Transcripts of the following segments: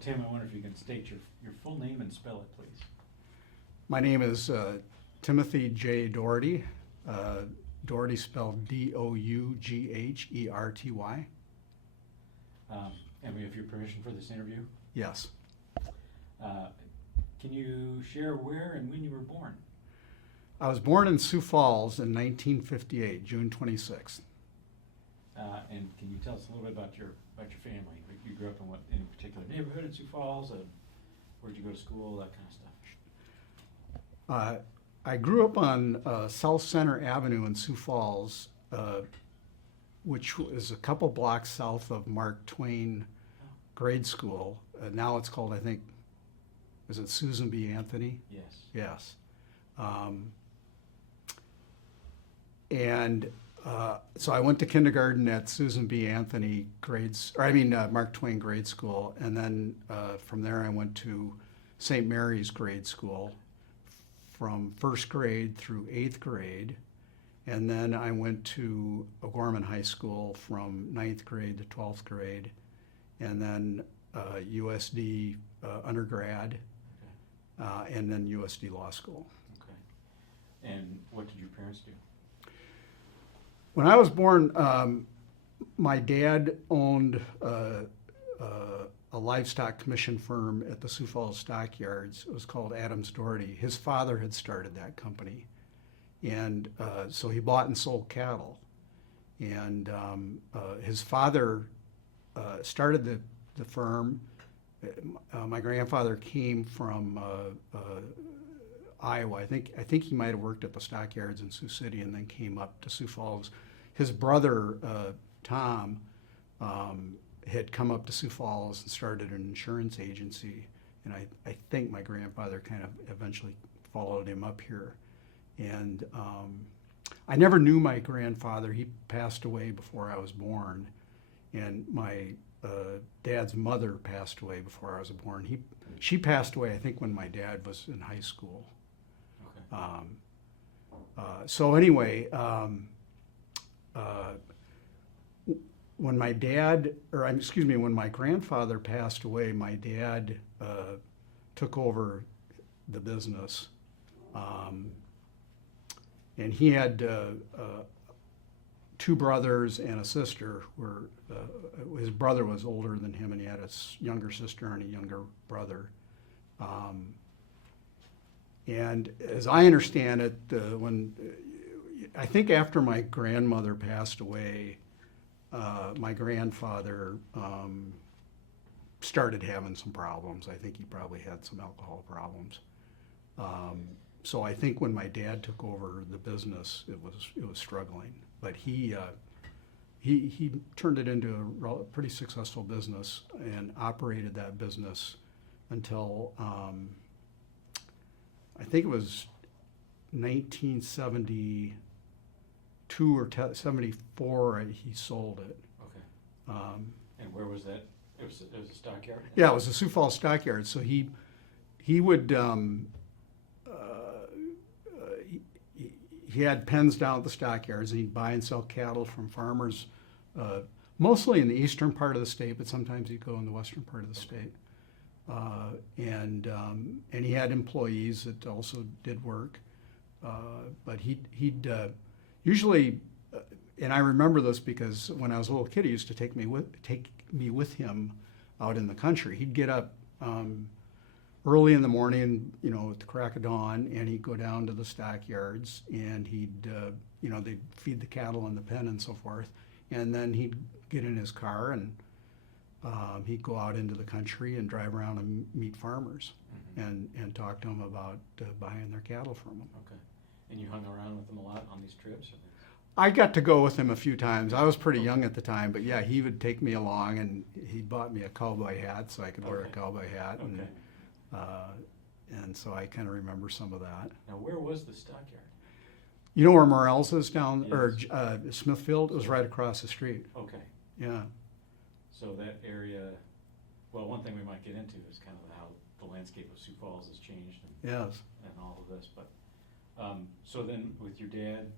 Tim, I wonder if you can state your full name and spell it, please. My name is Timothy J. Dougherty. Dougherty spelled Dougherty. And we have your permission for this interview. Yes. Can you share where and when you were born? I was born in Sioux Falls in 1958, June 26th. And can you tell us a little bit about your family? You grew up in what, in a particular neighborhood in Sioux Falls? Where'd you go to school? That kind of stuff. I grew up on South Center Avenue in Sioux Falls, which is a couple blocks south of Mark Twain Grade School. Now it's called, I think, is it Susan B. Anthony? Yes. Yes. So I went to kindergarten at Susan B. Anthony Mark Twain Grade School, and then from there I went to St. Mary's Grade School from first grade through 8th grade, and then I went to O'Gorman High School from 9th grade to 12th grade, and then USD undergrad, and then USD Law School. Okay. And what did your parents do? When I was born, my dad owned a livestock commission firm at the Sioux Falls Stockyards. It was called Adams Dougherty. His father had started that company, and so he bought and sold cattle. And his father started the firm. My grandfather came from Iowa. I think he might have worked at the stockyards in Sioux City and then came up to Sioux Falls. His brother, Tom, had come up to Sioux Falls and started an insurance agency. And I think my grandfather kind of eventually followed him up here. And I never knew my grandfather. He passed away before I was born. And my dad's mother passed away before I was born. She passed away, I think, when my dad was in high school. Okay. So anyway, when my grandfather passed away, my dad took over the business, and he had two brothers and a sister. His brother was older than him, and he had a younger sister and a younger brother. And as I understand it, I think after my grandmother passed away, my grandfather started having some problems. I think he probably had some alcohol problems. So I think when my dad took over the business, it was struggling. But he turned it into a pretty successful business and operated that business until I think it was 1972 or 74. He sold it. Okay. And where was that? It was a stockyard? Yeah, it was a Sioux Falls stockyard. So he would he had pens down at the stockyards, and he'd buy and sell cattle from farmers, mostly in the eastern part of the state, but sometimes he'd go in the western part of the state. And he had employees that also did work, but he'd usually, and I remember this because when I was a little kid, he used to take me with him out in the country. He'd get up early in the morning, at the crack of dawn, and he'd go down to the stockyards, and they'd feed the cattle in the pen and so forth, and then he'd get in his car and he'd go out into the country and drive around and meet farmers, mm-hmm. and talk to them about buying their cattle from them. Okay. And you hung around with them a lot on these trips? I got to go with him a few times. I was pretty young at the time, but yeah, he would take me along, and he bought me a cowboy hat so I could wear a cowboy hat. Okay. And so I kind of remember some of that. Now, where was the stockyard? You know where Morell's is down, Yes. or Smithfield? It was right across the street. Okay. Yeah. So that area, well, one thing we might get into is kind of how the landscape of Sioux Falls has changed and all of this. But so then with your dad,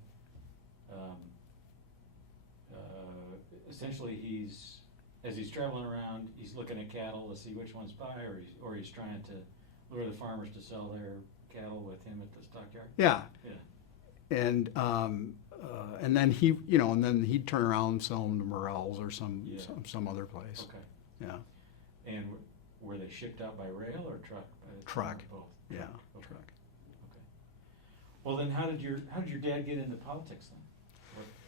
essentially he's as he's traveling around, he's looking at cattle to see which ones buy, or he's trying to lure the farmers to sell their cattle with him at the stockyard? Yeah. Yeah. And then he, you know, and then he'd turn around and sell them to Morel's or some other place. Okay. Yeah. And were they shipped out by rail or truck? Truck. Both. Yeah. Okay. Truck. Okay. Well, then how did your dad get into politics then?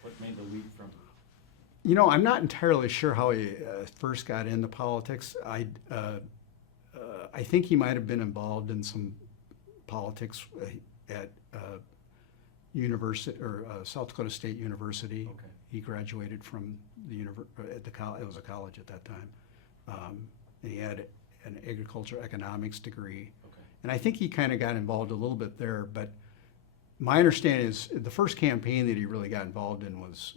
What made the leap from? You know, I'm not entirely sure how he first got into politics. I think he might have been involved in some politics at university or South Dakota State University. Okay. He graduated from the it was a college at that time, and he had an agriculture economics degree. Okay. And I think he kind of got involved a little bit there. But my understanding is the first campaign that he really got involved in was,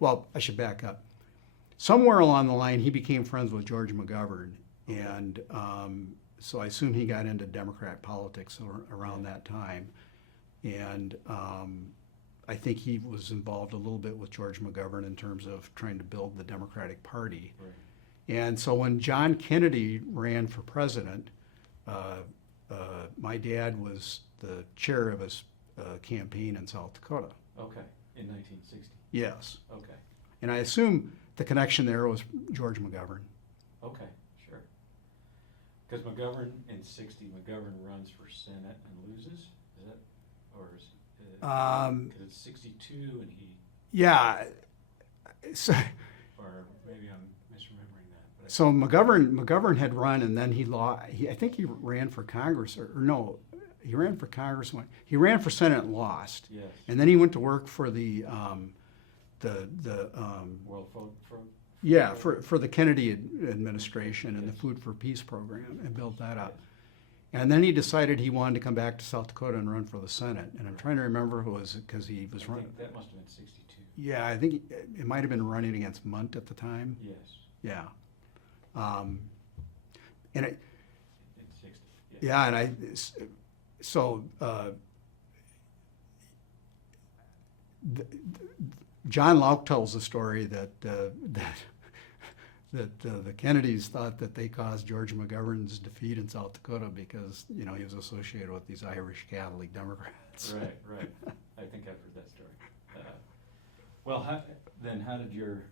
well, I should back up. Somewhere along the line, he became friends with George McGovern, Okay. and so I assume he got into Democrat politics around that time. And I think he was involved a little bit with George McGovern in terms of trying to build the Democratic Party. Right. And so when John Kennedy ran for president, my dad was the chair of his campaign in South Dakota. Okay. In 1960. Yes. Okay. And I assume the connection there was George McGovern. Okay. Sure. Because McGovern in '60, McGovern runs for Senate and loses. Is that, or is it? Because it's '62 and he. Yeah. So, Or maybe I'm misremembering that. But so McGovern had run, and then he lost. I think he ran for Congress, or no, he ran for Congress. He ran for Senate and lost. yes. And then he went to work for the World Food for. yeah, for the Kennedy administration and the Food for Peace program, and built that up. And then he decided he wanted to come back to South Dakota and run for the Senate. And I'm trying to remember who it was, because he was I running. think that must have been '62. Yeah, I think it might have been running against Munt at the time. Yes. Yeah. And it, In '60. yeah, and so John Lauk tells the story that the Kennedys thought that they caused George McGovern's defeat in South Dakota because, you know, he was associated with these Irish Catholic Democrats. Right, right. I think I've heard that story. Well, how did your,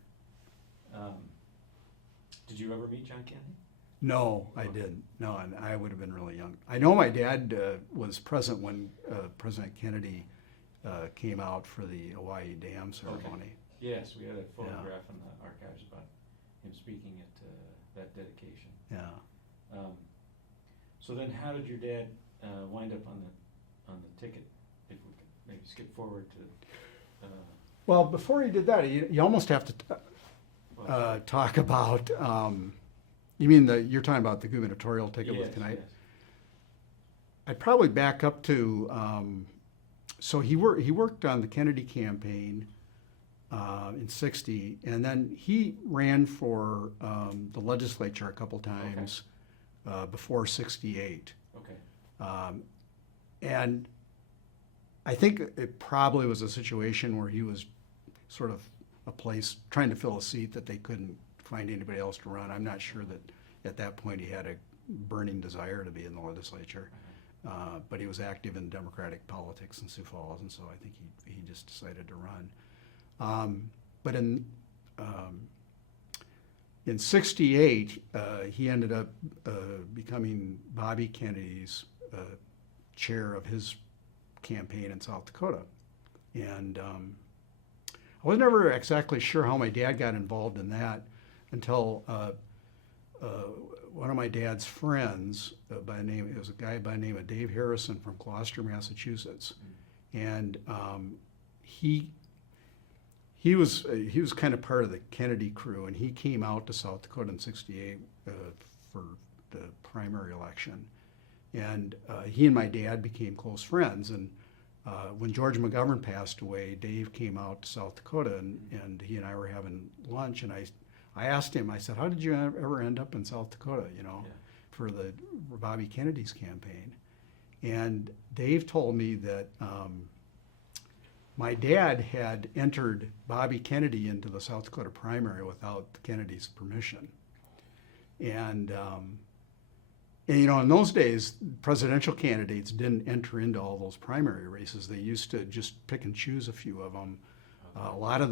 did you ever meet John Kennedy? No, I didn't. No, and I would have been really young. I know my dad was present when President Kennedy came out for the Hawaii Dam ceremony. Yes, we had a photograph in the archives about him speaking at that dedication. Yeah. So then how did your dad wind up on the ticket? If we could maybe skip forward to. Well, before he did that, you almost have to talk about. You mean you're talking about the gubernatorial ticket with Knight? Yes. I'd probably back up to. So he worked on the Kennedy campaign in '60, and then he ran for the legislature a couple times before '68. Okay. And I think it probably was a situation where he was sort of trying to fill a seat that they couldn't find anybody else to run. I'm not sure that at that point he had a burning desire to be in the legislature. But he was active in Democratic politics in Sioux Falls, and so I think he just decided to run. But in '68, he ended up becoming Bobby Kennedy's chair of his campaign in South Dakota. And I was never exactly sure how my dad got involved in that until one of my dad's friends, it was a guy by the name of Dave Harrison from Gloucester, Massachusetts, and he was kind of part of the Kennedy crew, and he came out to South Dakota in '68 for the primary election, and he and my dad became close friends. And when George McGovern passed away, Dave came out to South Dakota, and he and I were having lunch, and I asked him, I said, how did you ever end up in South Dakota, for Bobby Kennedy's campaign? And Dave told me that my dad had entered Bobby Kennedy into the South Dakota primary without Kennedy's permission. And you know, in those days, presidential candidates didn't enter into all those primary races. They used to just pick and choose a few of them. A lot of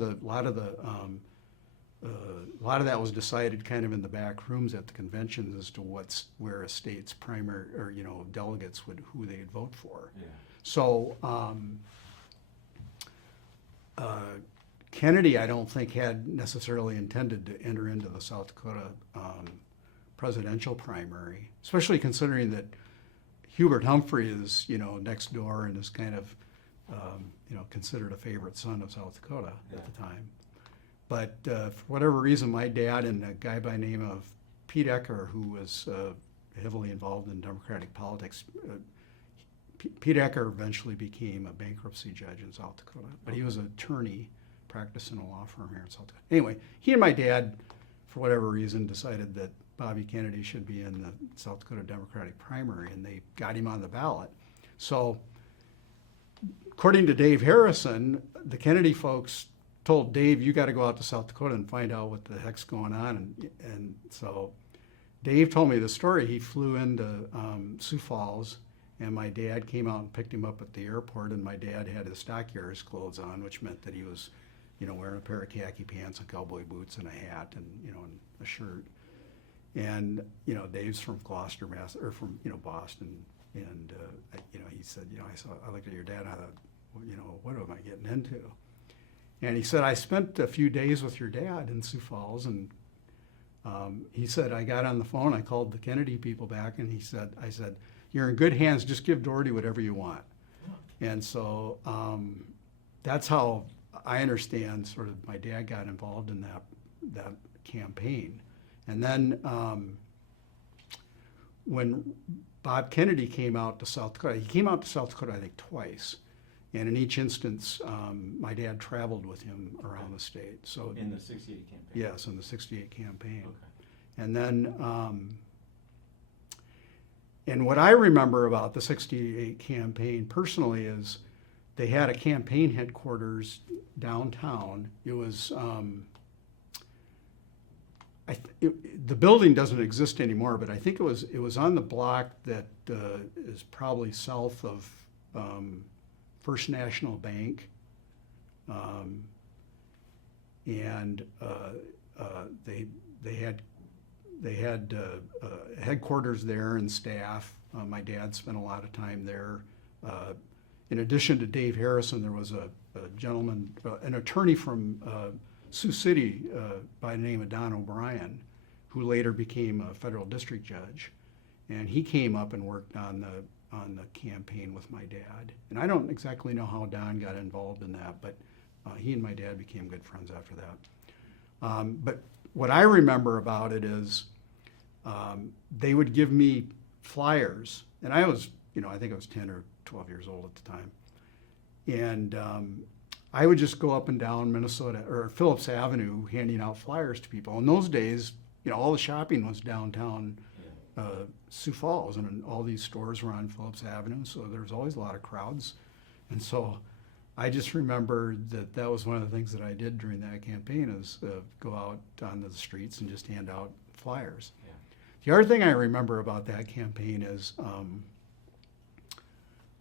that was decided kind of in the back rooms at the conventions as to where a state's primary, or you know, delegates who they'd vote for. Yeah. So Kennedy, I don't think, had necessarily intended to enter into the South Dakota presidential primary, especially considering that Hubert Humphrey is, you know, next door and is kind of, you know, considered a favorite son of South Dakota at the time. But for whatever reason, my dad and a guy by the name of Pete Ecker, who was heavily involved in Democratic politics, Pete Ecker eventually became a bankruptcy judge in South Dakota, but he was an attorney practicing a law firm here in South Dakota. Anyway, he and my dad, for whatever reason, decided that Bobby Kennedy should be in the South Dakota Democratic primary, and they got him on the ballot. So, according to Dave Harrison, the Kennedy folks told Dave, you got to go out to South Dakota and find out what the heck's going on. And so Dave told me the story. He flew into Sioux Falls, and my dad came out and picked him up at the airport, and my dad had his stockyards clothes on, which meant that he was, you know, wearing a pair of khaki pants and cowboy boots and a hat and, you know, and a shirt. And, you know, Dave's from Gloucester, or from, you know, Boston. And, you know, he said, you know, I looked at your dad and I thought, well, you know, what am I getting into? And he said, I spent a few days with your dad in Sioux Falls, and he said, I got on the phone, I called the Kennedy people back, and I said, you're in good hands, just give Dougherty whatever you want. And so that's how I understand sort of my dad got involved in that campaign. And then when Bob Kennedy came out to South Dakota, he came out to South Dakota, I think, twice. And in each instance, my dad traveled with him around the state. So in the '68 campaign? Yes, in the '68 campaign. Okay. And then, and what I remember about the '68 campaign personally is they had a campaign headquarters downtown. It was, the building doesn't exist anymore, but I think it was on the block that is probably south of First National Bank, and they had headquarters there and staff. My dad spent a lot of time there. In addition to Dave Harrison, there was a gentleman, an attorney from Sioux City by the name of Don O'Brien, who later became a federal district judge, and he came up and worked on the campaign with my dad. And I don't exactly know how Don got involved in that, but he and my dad became good friends after that. But what I remember about it is they would give me flyers, and I was, you know, I think I was 10 or 12 years old at the time. And I would just go up and down Minnesota or Phillips Avenue handing out flyers to people. In those days, you know, all the shopping was downtown Sioux Falls, and all these stores were on Phillips Avenue, so there was always a lot of crowds. And so I just remember that was one of the things that I did during that campaign is go out onto the streets and just hand out flyers. Yeah. The other thing I remember about that campaign is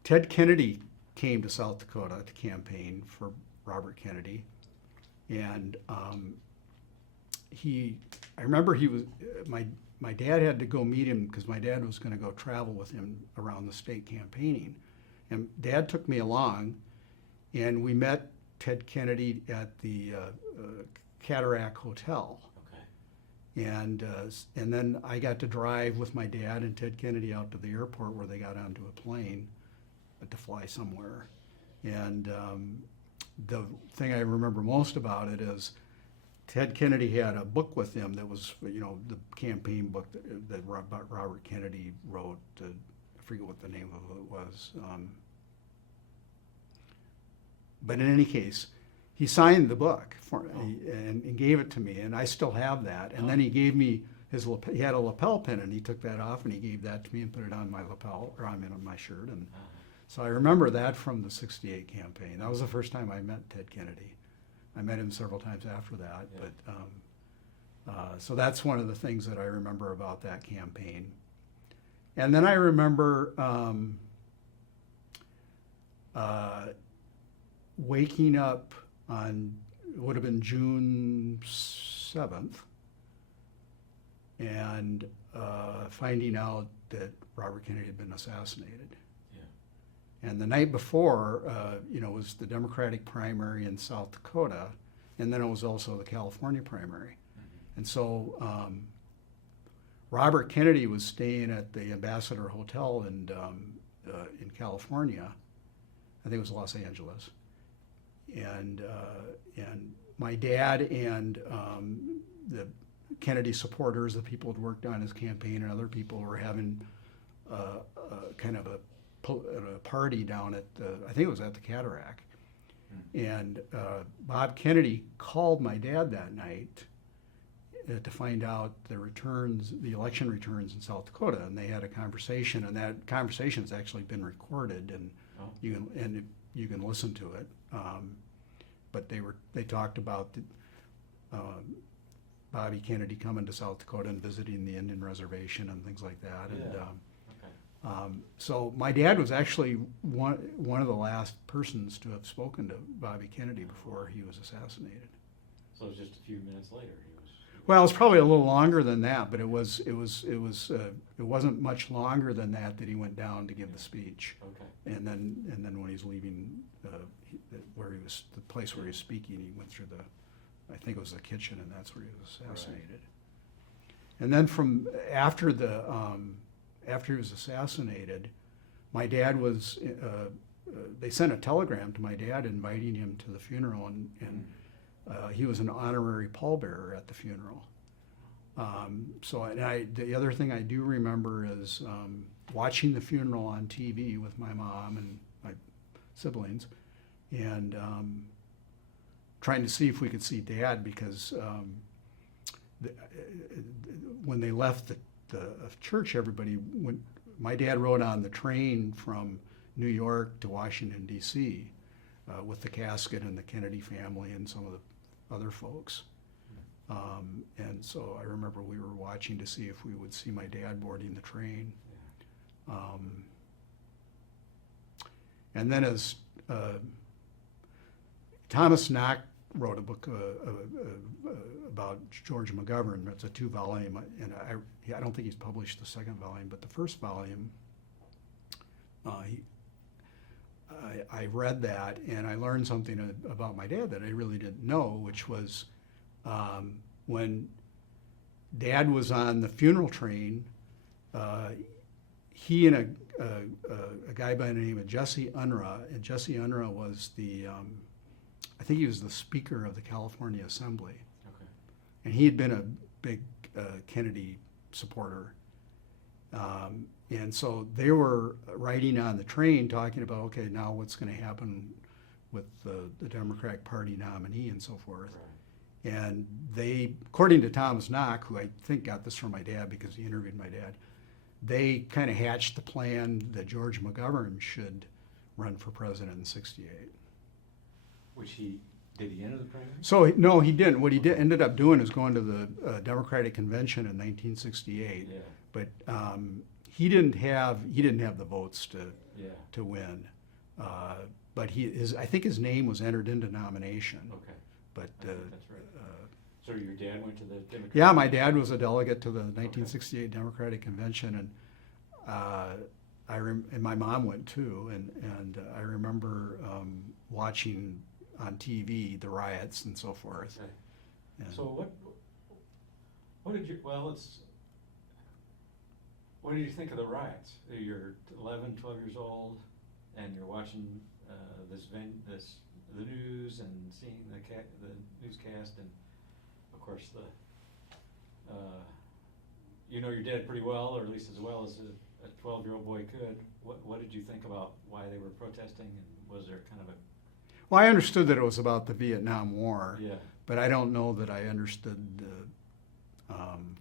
Ted Kennedy came to South Dakota to campaign for Robert Kennedy, and I remember he was my dad had to go meet him because my dad was going to go travel with him around the state campaigning, and Dad took me along, and we met Ted Kennedy at the Cataract Hotel. Okay. And then I got to drive with my dad and Ted Kennedy out to the airport where they got onto a plane to fly somewhere. And the thing I remember most about it is Ted Kennedy had a book with him that was, you know, the campaign book that Robert Kennedy wrote. I forget what the name of it was. But in any case, he signed the book for me and gave it to me, and I still have that. And then he gave me he had a lapel pin, and he took that off and he gave that to me and put it on my lapel, or on my shirt. And So I remember that from the '68 campaign. That was the first time I met Ted Kennedy. I met him several times after that, Yeah. but so that's one of the things that I remember about that campaign. And then I remember waking up on, it would have been June 7th, and finding out that Robert Kennedy had been assassinated. Yeah. And the night before, was the Democratic primary in South Dakota, and then it was also the California primary. Mm-hmm. And so Robert Kennedy was staying at the Ambassador Hotel in California. I think it was Los Angeles. And my dad and the Kennedy supporters, the people who had worked on his campaign, and other people were having kind of a party down at I think it was at the Cataract. And Bob Kennedy called my dad that night to find out the election returns in South Dakota, and they had a conversation, and that conversation has actually been recorded, and you can listen to it. But they talked about Bobby Kennedy coming to South Dakota and visiting the Indian reservation and things like that. Yeah. And so my dad was actually one of the last persons to have spoken to Bobby Kennedy before he was assassinated. So it was just a few minutes later Well, it was probably a little longer than that, but it wasn't much longer than that he went down to give the speech. Okay. And then when he's leaving, the place where he was speaking, he went through I think it was the kitchen, and that's where he was assassinated. Right. And then after he was assassinated, my dad was, they sent a telegram to my dad inviting him to the funeral, and he was an honorary pallbearer at the funeral. The other thing I do remember is watching the funeral on TV with my mom and my siblings, and trying to see if we could see Dad, because when they left the church, everybody went. My dad rode on the train from New York to Washington, D.C. With the casket and the Kennedy family and some of the other folks. And so I remember we were watching to see if we would see my dad boarding the train. And then as Thomas Knock wrote a book about George McGovern. It's a 2-volume, and I don't think he's published the second volume, but the first volume, I read that, and I learned something about my dad that I really didn't know, which was when Dad was on the funeral train, he and a guy by the name of Jesse Unruh, and Jesse Unruh was I think he was the Speaker of the California Assembly. Okay. And he had been a big Kennedy supporter. And so they were riding on the train talking about, okay, now what's going to happen with the Democratic Party nominee and so forth. Right. And they, according to Thomas Knock, who I think got this from my dad because he interviewed my dad, they kind of hatched the plan that George McGovern should run for president in '68. Did he enter the primary? So no, he didn't. What he ended up doing is going to the Democratic Convention in 1968. Yeah. But he didn't have the votes to win. But I think his name was entered into nomination. Okay. But that's right. So your dad went to the Democratic? Yeah, my dad was a delegate to the 1968 Democratic Convention, and and my mom went too, and I remember watching on TV the riots and so forth. Okay. And so what did you? Well, what did you think of the riots? You're 11, 12 years old, and you're watching the news and seeing the newscast, and of course you know your dad pretty well, or at least as well as a 12-year-old boy could. What did you think about why they were protesting, and was there kind of a... Well, I understood that it was about the Vietnam War, Yeah. but I don't know that I understood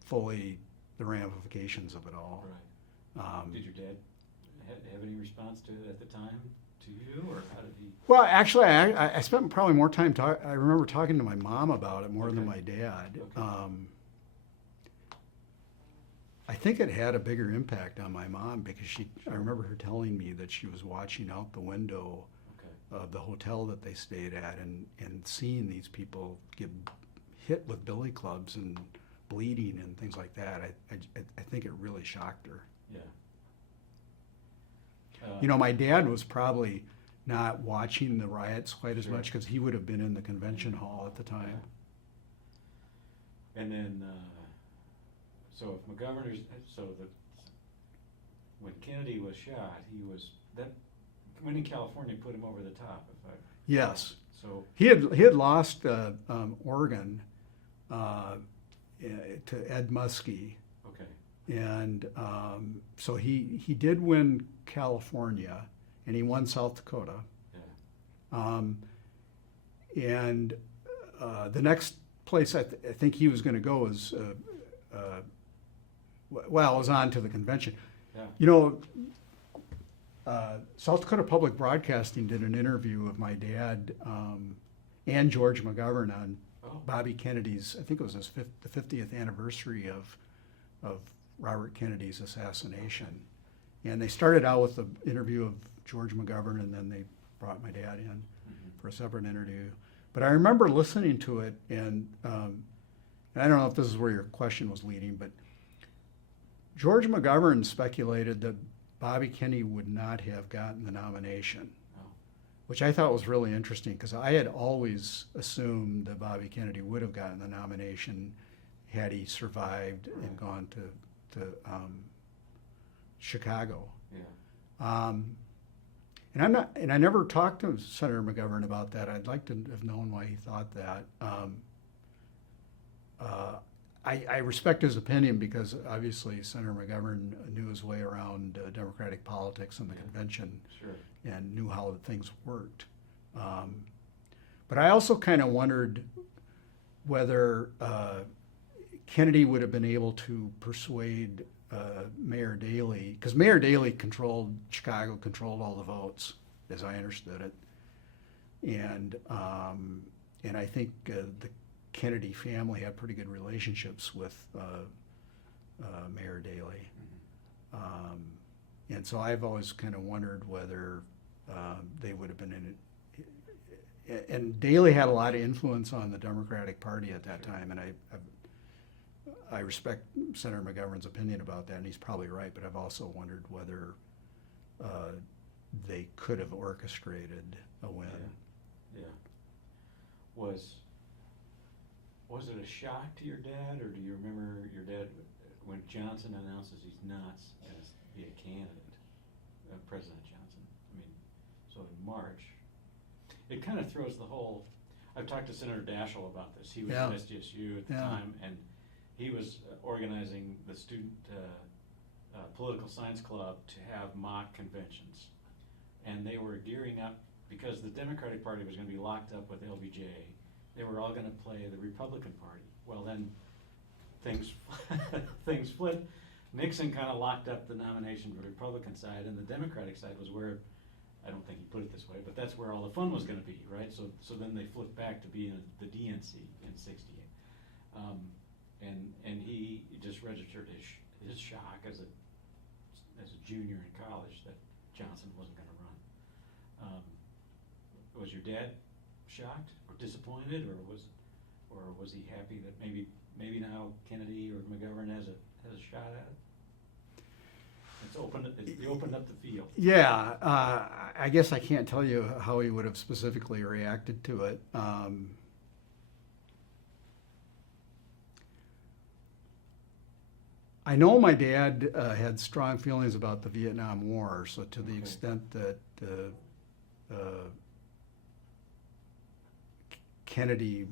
fully the ramifications of it all. Right. Did your dad have any response to it at the time to you, or how did he? Well, actually, I spent probably more time I remember talking to my mom about it more than Okay. my dad. Okay. I think it had a bigger impact on my mom because I remember her telling me that she was watching out the window Okay. of the hotel that they stayed at and seeing these people get hit with billy clubs and bleeding and things like that. I think it really shocked her. Yeah. My dad was probably not watching the riots quite as Sure. much because he would have been in the convention hall at the time. And then, so if McGovern, when Kennedy was shot, when in California put him over the top, if I. Yes. So. He had lost Oregon to Ed Muskie, Okay. and so he did win California, and he won South Dakota. Yeah. And the next place I think he was going to go is, was on to the convention. Yeah. South Dakota Public Broadcasting did an interview of my dad and George McGovern on Oh. Bobby Kennedy's, I think it was the 50th anniversary of Robert Kennedy's assassination. And they started out with the interview of George McGovern, and then they brought my dad in for a separate interview. But I remember listening to it, and I don't know if this is where your question was leading, but George McGovern speculated that Bobby Kennedy would not have gotten the nomination, which I thought was really interesting because I had always assumed that Bobby Kennedy would have gotten the nomination had he survived and gone to Chicago. Yeah. And I never talked to Senator McGovern about that. I'd like to have known why he thought that. I respect his opinion because obviously Senator McGovern knew his way around Democratic politics and the convention. Sure. And knew how things worked. But I also kind of wondered whether Kennedy would have been able to persuade Mayor Daley, because Mayor Daley controlled Chicago, controlled all the votes, as I understood it. And I think the Kennedy family had pretty good relationships with Mayor Daley. And so I've always kind of wondered whether they would have been in it. And Daley had a lot of influence on the Democratic Party at that time, and I respect Senator McGovern's opinion about that, and he's probably right, but I've also wondered whether they could have orchestrated a win. Yeah. Was it a shock to your dad, or do you remember your dad when Johnson announces he's not going to be a candidate, President Johnson? I mean, so in March, it kind of throws the whole. I've talked to Senator Daschle about this. He was at SDSU at the time, and he was organizing the student political science club to have mock conventions, and they were gearing up because the Democratic Party was going to be locked up with LBJ. They were all going to play the Republican Party. Well, then things flipped. Nixon kind of locked up the nomination for the Republican side, and the Democratic side was where, I don't think he put it this way, but that's where all the fun was going to be, right? So then they flipped back to being the DNC in '68, and he just registered his shock as a junior in college that Johnson wasn't going to run. Was your dad shocked or disappointed, or was he happy that maybe now Kennedy or McGovern has a shot at it? It opened up the field. Yeah, I guess I can't tell you how he would have specifically reacted to it. I know my dad had strong feelings about the Vietnam War, so to the extent that Kennedy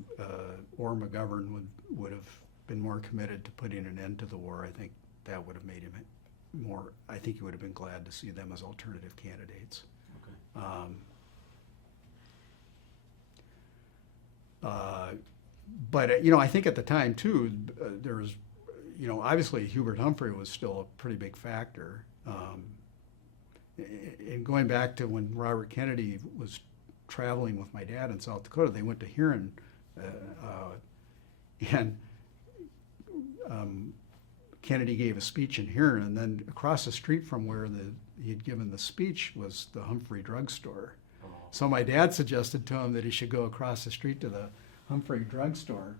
or McGovern would have been more committed to putting an end to the war, I think that would have made him more. I think he would have been glad to see them as alternative candidates. Okay. But I think at the time too, there was, obviously Hubert Humphrey was still a pretty big factor, and going back to when Robert Kennedy was traveling with my dad in South Dakota, they went to Huron, and Kennedy gave a speech in Huron, and then across the street from where he had given the speech was the Humphrey drugstore. Oh. So my dad suggested to him that he should go across the street to the Humphrey drugstore.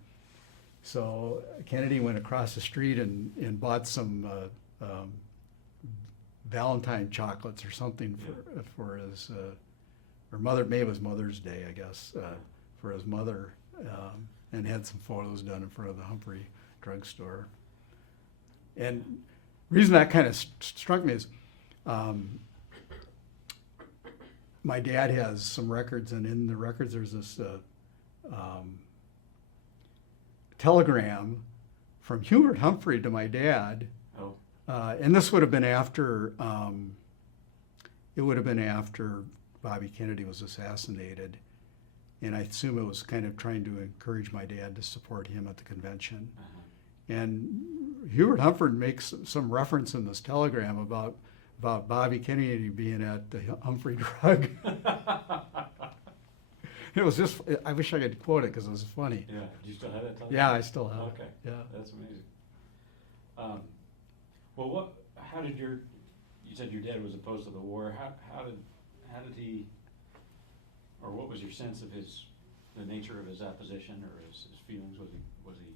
So Kennedy went across the street and bought some Valentine chocolates or something for his, or mother, maybe it was Mother's Day, I guess, for his mother, and had some photos done in front of the Humphrey drugstore. And the reason that kind of struck me is my dad has some records, and in the records there's this telegram from Hubert Humphrey to my dad. Oh. And this would have been after, it would have been after Bobby Kennedy was assassinated. And I assume it was kind of trying to encourage my dad to support him at the convention. Uh-huh. And Hubert Humphrey makes some reference in this telegram about Bobby Kennedy being at the Humphrey drug. It was just, I wish I could quote it because it was funny. Yeah. Do you still have that telegram? Yeah, I still have Okay. it. Yeah. That's amazing. Well, how did you said your dad was opposed to the war. How did he, or what was your sense of the nature of his opposition or his feelings? Was he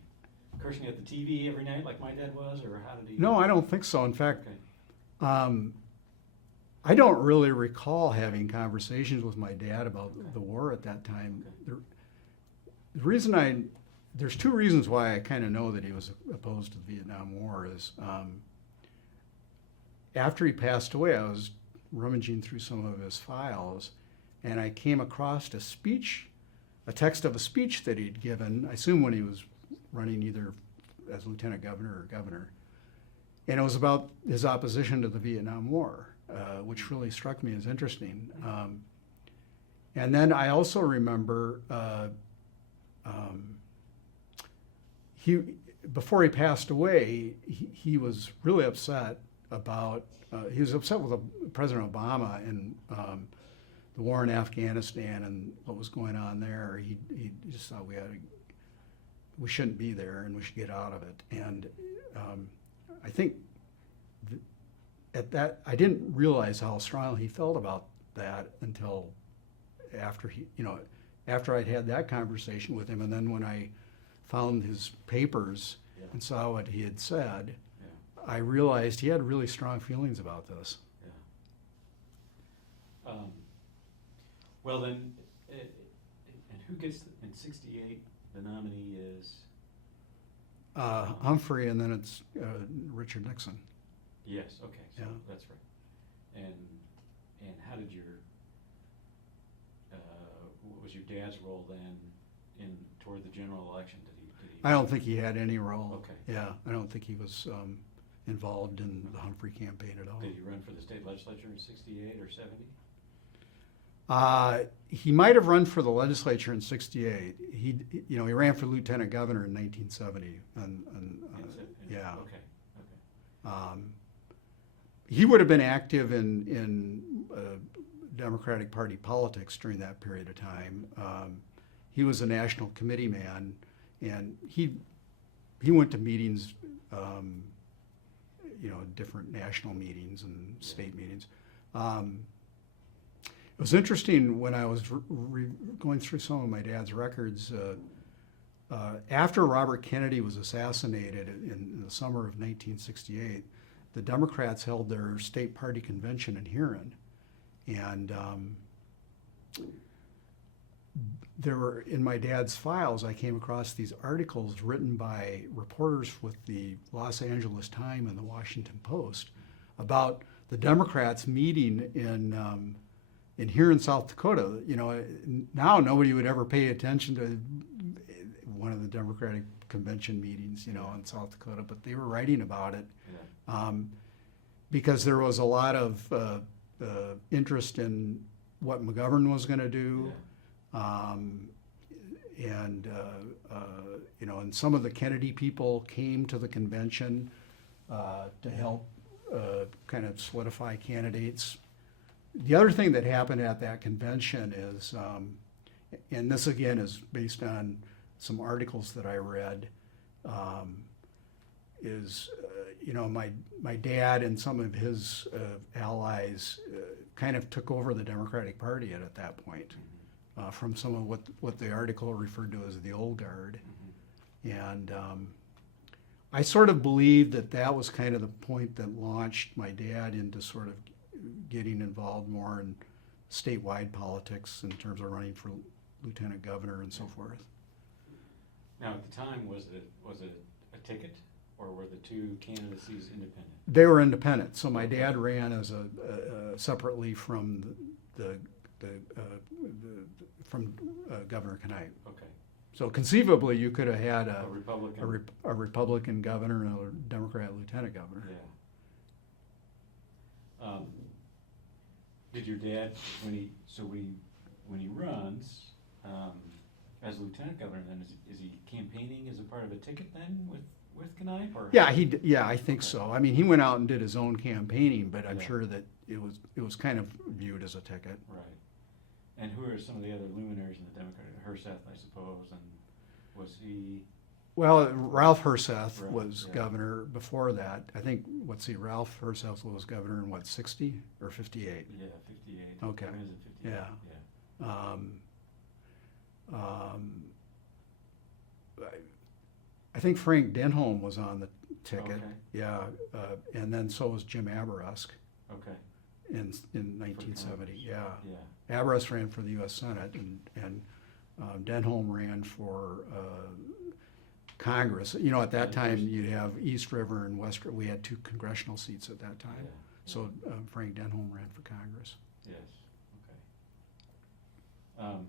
cursing at the TV every night like my dad was, or how did he? No, I don't think so. In fact, Okay. I don't really recall having conversations with my dad about the war at that time. Okay. The reason there's two reasons why I kind of know that he was opposed to the Vietnam War is after he passed away, I was rummaging through some of his files, and I came across a text of a speech that he'd given, I assume when he was running either as lieutenant governor or governor. And it was about his opposition to the Vietnam War, which really struck me as interesting. And then I also remember before he passed away, he was really upset about, he was upset with President Obama and the war in Afghanistan and what was going on there. He just thought we shouldn't be there and we should get out of it. And I think at that, I didn't realize how strongly he felt about that until after after I'd had that conversation with him. And then when I found his papers and saw what he had said, I realized he had really strong feelings about this. Yeah. Well then, and who gets, in '68, the nominee is? Humphrey, and then it's Richard Nixon. Yes, okay, so Yeah. that's right. And how did what was your dad's role then toward the general election? Did he? I don't think he had any role. Okay. Yeah, I don't think he was involved in the Humphrey campaign at all. Did he run for the state legislature in '68 or '70? He might have run for the legislature in '68. He ran for lieutenant governor in 1970. Yeah. Okay. He would have been active in Democratic Party politics during that period of time. He was a national committee man, and he went to meetings, different national meetings and state meetings. It was interesting when I was going through some of my dad's records. After Robert Kennedy was assassinated in the summer of 1968, the Democrats held their state party convention in Huron. And there were, in my dad's files, I came across these articles written by reporters with the Los Angeles Times and the Washington Post about the Democrats meeting in Huron, South Dakota. Now nobody would ever pay attention to one of the Democratic convention meetings, in South Dakota, but they were writing about it because there was a lot of interest in what McGovern was going to do. And some of the Kennedy people came to the convention to help kind of solidify candidates. The other thing that happened at that convention is, and this again is based on some articles that I read, my dad and some of his allies kind of took over the Democratic Party at that point, from some of what the article referred to as the old guard. And I sort of believe that was kind of the point that launched my dad into sort of getting involved more in statewide politics in terms of running for lieutenant governor and so forth. Now, at the time, was it a ticket, or were the two candidacies independent? They were independent. So my dad ran as separately from from Governor Kneip. Okay. So conceivably, you could have had A Republican. a Republican governor and a Democrat lieutenant governor. Yeah. Did your dad, when he runs as lieutenant governor, then is he campaigning as a part of a ticket then with Kneip, or? Yeah, I think so. I mean, he went out and did his own campaigning, but I'm Yeah. sure that it was kind of viewed as a ticket. Right. And who are some of the other luminaries in the Democratic? Herseth, I suppose, and was he? Well, Ralph Herseth Right, was yeah. governor before that. I think, Ralph Herseth was governor in 60 or 58? Yeah, 58. Okay. When is it, 58? Yeah. Yeah. I think Frank Denholm was on the ticket. Okay. Yeah, and then so was Jim Aberusk Okay. in 1970. Congress. Yeah. Yeah. Aberusk ran for the U.S. Senate, and Denholm ran for Congress. You know, at that And time, there's- you'd have East River and West River. We had 2 congressional seats at that time. Yeah. So Frank Denholm ran for Congress. Yes. Okay.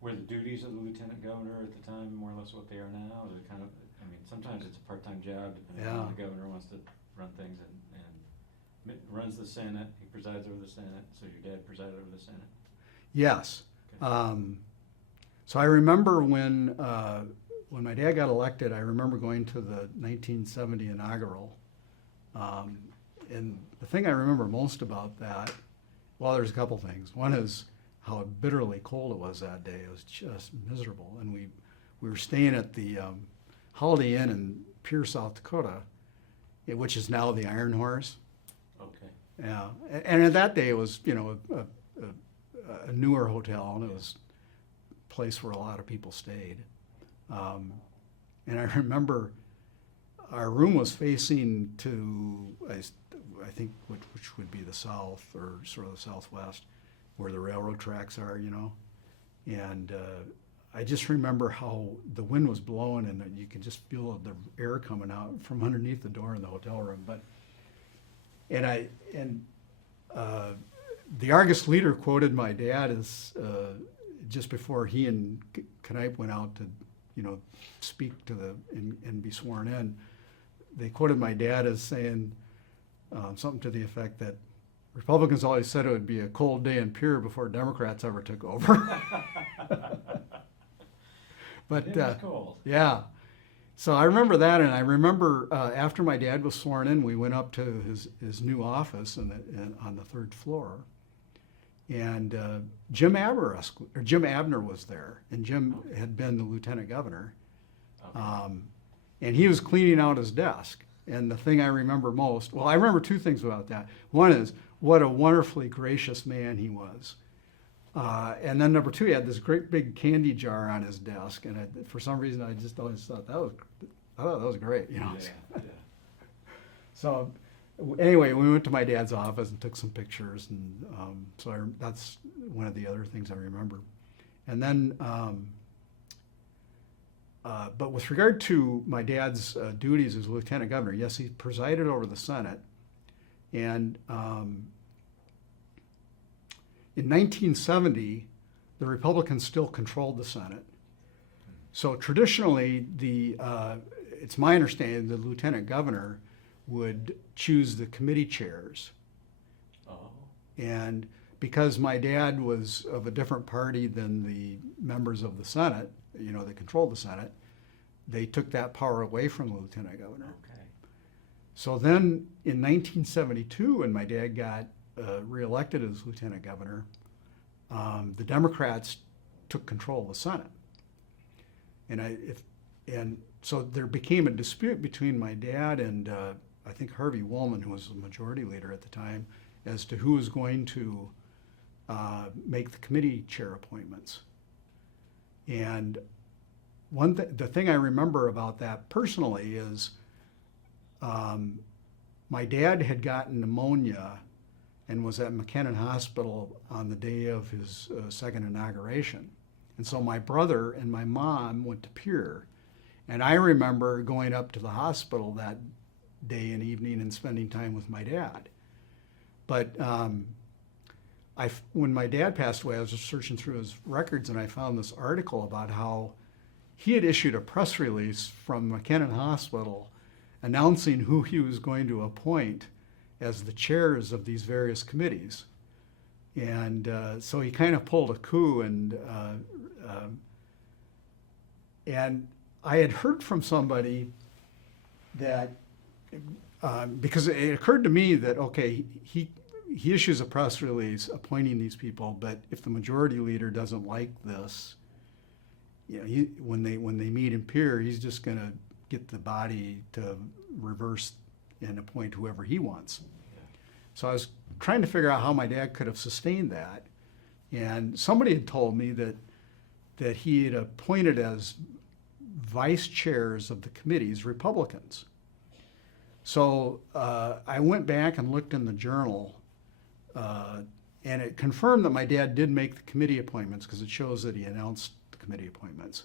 Were the duties of the lieutenant governor at the time more or less what they are now? Is it kind of, I mean, sometimes it's a part-time job depending on Yeah. the governor wants to run things and runs the Senate, he presides over the Senate, so your dad presided over the Senate? Yes. Okay. So I remember when my dad got elected, I remember going to the 1970 inaugural. And the thing I remember most about that, well, there's a couple things. One is how bitterly cold it was that day. It was just miserable. And we were staying at the Holiday Inn in Pierre, South Dakota, which is now the Iron Horse. Okay. Yeah, and at that day it was, a newer hotel, and it was a place where a lot of people stayed. And I remember our room was facing to, I think, which would be the south or sort of the southwest, where the railroad tracks are, And I just remember how the wind was blowing, and you could just feel the air coming out from underneath the door in the hotel room. The Argus Leader quoted my dad as just before he and Kneip went out to, speak to and be sworn in. They quoted my dad as saying something to the effect that Republicans always said it would be a cold day in Pierre before Democrats ever took over. But It was cold. yeah. So I remember that, and I remember after my dad was sworn in, we went up to his new office on the 3rd floor, and Jim Abner was there, and Jim had been the lieutenant governor, Okay. and he was cleaning out his desk. And the thing I remember most, well, I remember 2 things about that. One is what a wonderfully gracious man he was. And then number 2, he had this great big candy jar on his desk, and for some reason I just always thought that was great, Yeah. So anyway, we went to my dad's office and took some pictures, and that's one of the other things I remember. And then, but with regard to my dad's duties as lieutenant governor, yes, he presided over the Senate, and in 1970, the Republicans still controlled the Senate. So traditionally, it's my understanding the lieutenant governor would choose the committee chairs. Oh. And because my dad was of a different party than the members of the Senate, that controlled the Senate, they took that power away from the lieutenant governor. Okay. So then in 1972, when my dad got reelected as lieutenant governor, the Democrats took control of the Senate. And so there became a dispute between my dad and I think Harvey Woolman, who was the majority leader at the time, as to who was going to make the committee chair appointments. And the thing I remember about that personally is my dad had gotten pneumonia and was at McKinnon Hospital on the day of his second inauguration. And so my brother and my mom went to Pierre. And I remember going up to the hospital that day and evening and spending time with my dad. But when my dad passed away, I was just searching through his records and I found this article about how he had issued a press release from McKinnon Hospital announcing who he was going to appoint as the chairs of these various committees. And so he kind of pulled a coup, and I had heard from somebody that, because it occurred to me that, okay, he issues a press release appointing these people, but if the majority leader doesn't like this, you know, when they meet in Pierre, he's just going to get the body to reverse and appoint whoever he wants. So I was trying to figure out how my dad could have sustained that, and somebody had told me that he had appointed as vice chairs of the committees Republicans. So I went back and looked in the journal, and it confirmed that my dad did make the committee appointments because it shows that he announced the committee appointments.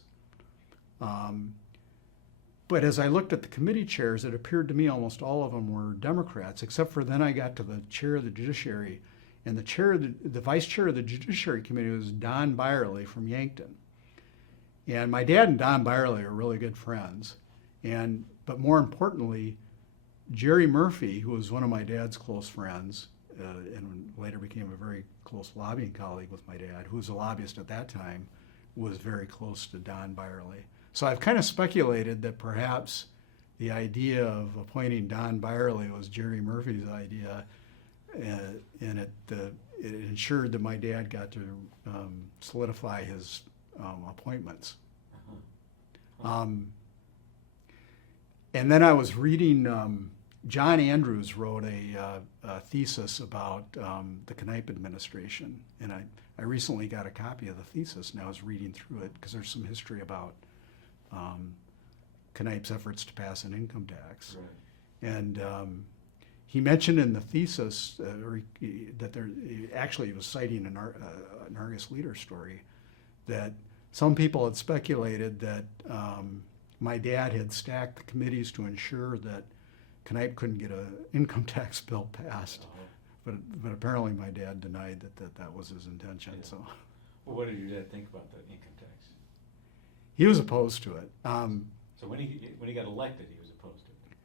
But as I looked at the committee chairs, it appeared to me almost all of them were Democrats, except for then I got to the chair of the Judiciary, and the vice chair of the Judiciary Committee was Don Byerly from Yankton. And my dad and Don Byerly are really good friends. But more importantly, Jerry Murphy, who was one of my dad's close friends, and later became a very close lobbying colleague with my dad, who was a lobbyist at that time, was very close to Don Byerly. So I've kind of speculated that perhaps the idea of appointing Don Byerly was Jerry Murphy's idea, and it ensured that my dad got to solidify his appointments. And then I was reading, John Andrews wrote a thesis about the Kneip administration, and I recently got a copy of the thesis, and I was reading through it because there's some history about Kneip's efforts to pass an income tax. Right. And he mentioned in the thesis that he was citing an Argus Leader story, that some people had speculated that my dad had stacked the committees to ensure that Kneip couldn't get an income tax bill passed. But apparently my dad denied that was his intention. Yeah. So. Well, what did your dad think about the income tax? He was opposed to it. So when he got elected, he was opposed to it.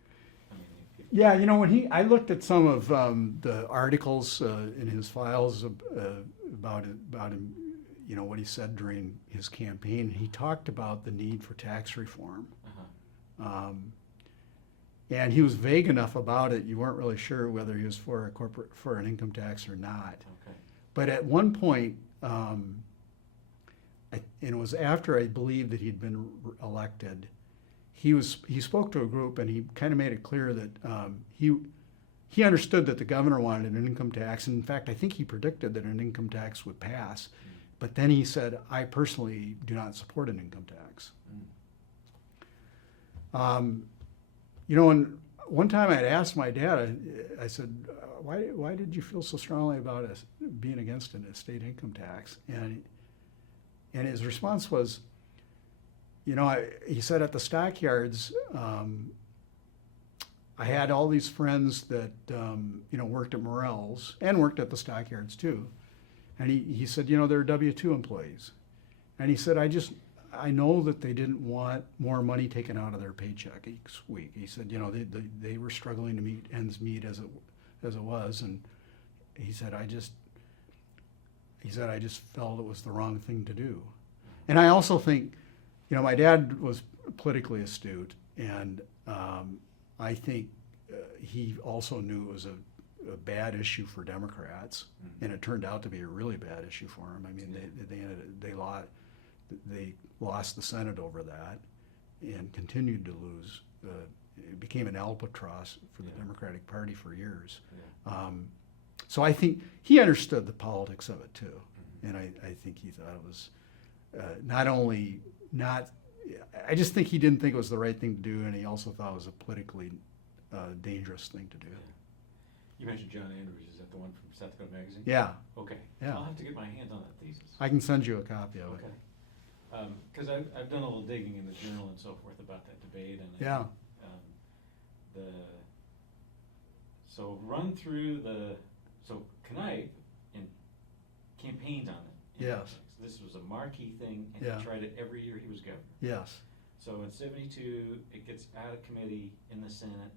I mean, yeah, you know, I looked at some of the articles in his files about him, you know, what he said during his campaign. He talked about the need for tax reform. Uh-huh. And he was vague enough about it, you weren't really sure whether he was for an income tax or not. Okay. But at one point, and it was after I believe that he'd been elected, he spoke to a group and he kind of made it clear that he understood that the governor wanted an income tax. And in fact, I think he predicted that an income tax would pass. But then he said, I personally do not support an income tax. You know, and one time I had asked my dad, I said, why did you feel so strongly about us being against a state income tax? And his response was, you know, he said at the stockyards, I had all these friends that, you know, worked at Morrell's and worked at the stockyards too. And he said, you know, they're W-2 employees. And he said, I know that they didn't want more money taken out of their paycheck each week. He said, you know, they were struggling to meet ends meet as it was. And he said, I just felt it was the wrong thing to do. And I also think, you know, my dad was politically astute, and I think he also knew it was a bad issue for Democrats, and it turned out to be a really bad issue for them. I mean, they lost the Senate over that, and continued to lose. It became an albatross for the Democratic Party for years. So I think he understood the politics of it too, and I think he thought it was not only not. I just think he didn't think it was the right thing to do, and he also thought it was a politically dangerous thing to do. Yeah. You mentioned John Andrews. Is that the one from South Dakota Magazine? Yeah. Okay. Yeah. I'll have to get my hands on that thesis. I can send you a copy of it. Okay. Because I've done a little digging in the journal and so forth about that debate, and Yeah. So run through so Kneip campaigned on it. Yes. This was a marquee thing, and Yeah. he tried it every year he was governor. Yes. So in '72, it gets out of committee in the Senate,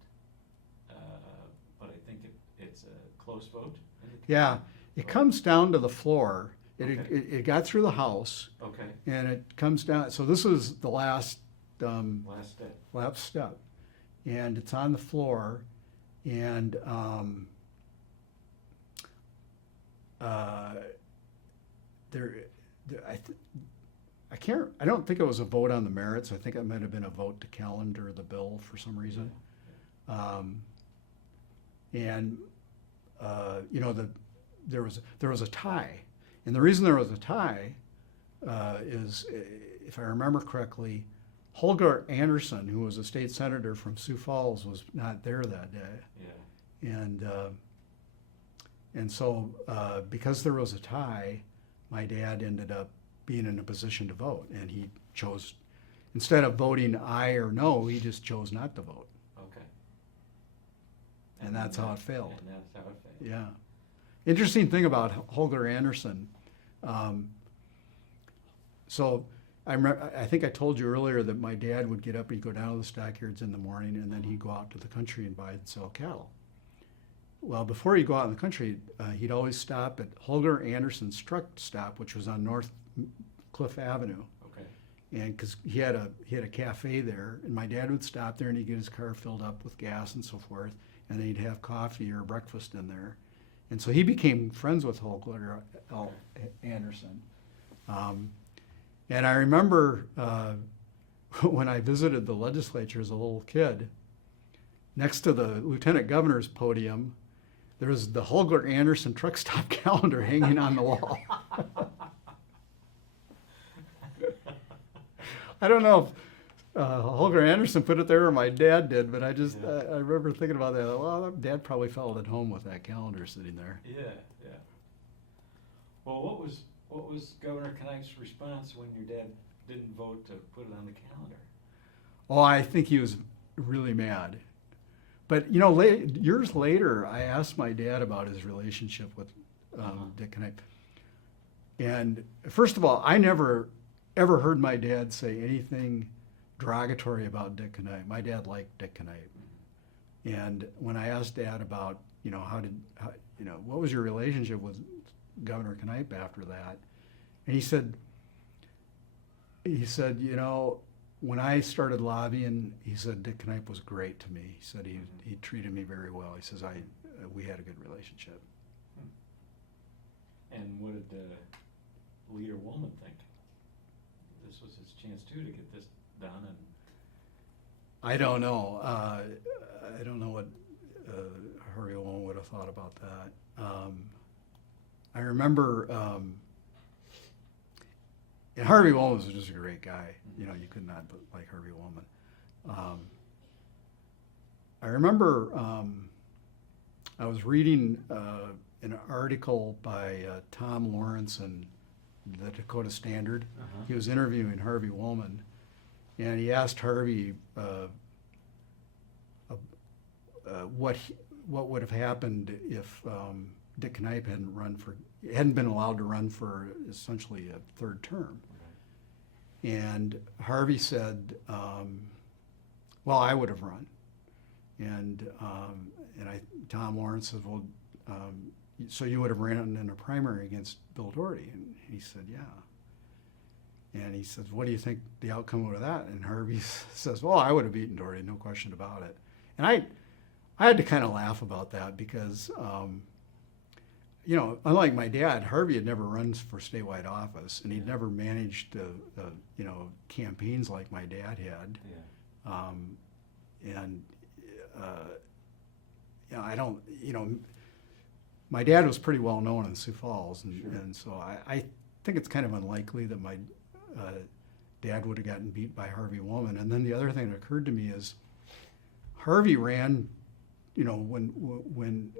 but I think it's a close vote in the committee. Yeah. It comes down to the floor. Okay. It got through the House, Okay, and it comes down. So this is the last last step. and it's on the floor, and I don't think it was a vote on the merits. I think it might have been a vote to calendar the bill for some reason. There was a tie, and the reason there was a tie is, if I remember correctly, Holger Anderson, who was a state senator from Sioux Falls, was not there that day. Yeah. And so because there was a tie, my dad ended up being in a position to vote, and he chose, instead of voting aye or no, he just chose not to vote. Okay. And that's how it failed. And that's how it failed. Yeah. Interesting thing about Holger Anderson. So I think I told you earlier that my dad would get up, he'd go down to the stockyards in the morning, and then he'd go out to the country and buy and sell cattle. Well, before he'd go out in the country, he'd always stop at Holger Anderson's truck stop, which was on North Cliff Avenue. Okay. And because he had a cafe there, and my dad would stop there and he'd get his car filled up with gas and so forth, and then he'd have coffee or breakfast in there. And so he became friends with Holger Anderson. And I remember when I visited the legislature as a little kid, next to the lieutenant governor's podium, there was the Holger Anderson truck stop calendar hanging on the wall. I don't know if Holger Anderson put it there or my dad did, but I remember thinking about that. Well, Dad probably felt at home with that calendar sitting there. Yeah, yeah. Well, what was Governor Kneip's response when your dad didn't vote to put it on the calendar? Oh, I think he was really mad. But, years later, I asked my dad about his relationship with Dick Kneip. And first of all, I never ever heard my dad say anything derogatory about Dick Kneip. My dad liked Dick Kneip. And when I asked Dad about, what was your relationship with Governor Kneip after that? And he said, when I started lobbying, he said Dick Kneip was great to me. He said he treated me very well. He says we had a good relationship. And what did Leader Woolman think? This was his chance too to get this done. And I don't know. I don't know what Harvey Woolman would have thought about that. I remember. And Harvey Woolman was just a great guy. You could not like Harvey Woolman. I remember I was reading an article by Tom Lawrence in the Dakota Standard. He was interviewing Harvey Woolman, and he asked Harvey what would have happened if Dick Kneip hadn't been allowed to run for essentially a third term. And Harvey said, well, I would have run. And Tom Lawrence said, well, so you would have ran in a primary against Bill Doherty? And he said, yeah. And he says, what do you think the outcome of that? And Harvey says, well, I would have beaten Doherty, no question about it. And I had to kind of laugh about that because, you know, unlike my dad, Harvey had never run for statewide office, and he'd never managed, you know, campaigns like my dad had. Yeah. And you know, I don't, you know, my dad was pretty well known in Sioux Falls, and, Sure. and so I think it's kind of unlikely that my dad would have gotten beat by Harvey Woman. And then the other thing that occurred to me is Harvey ran, you know, when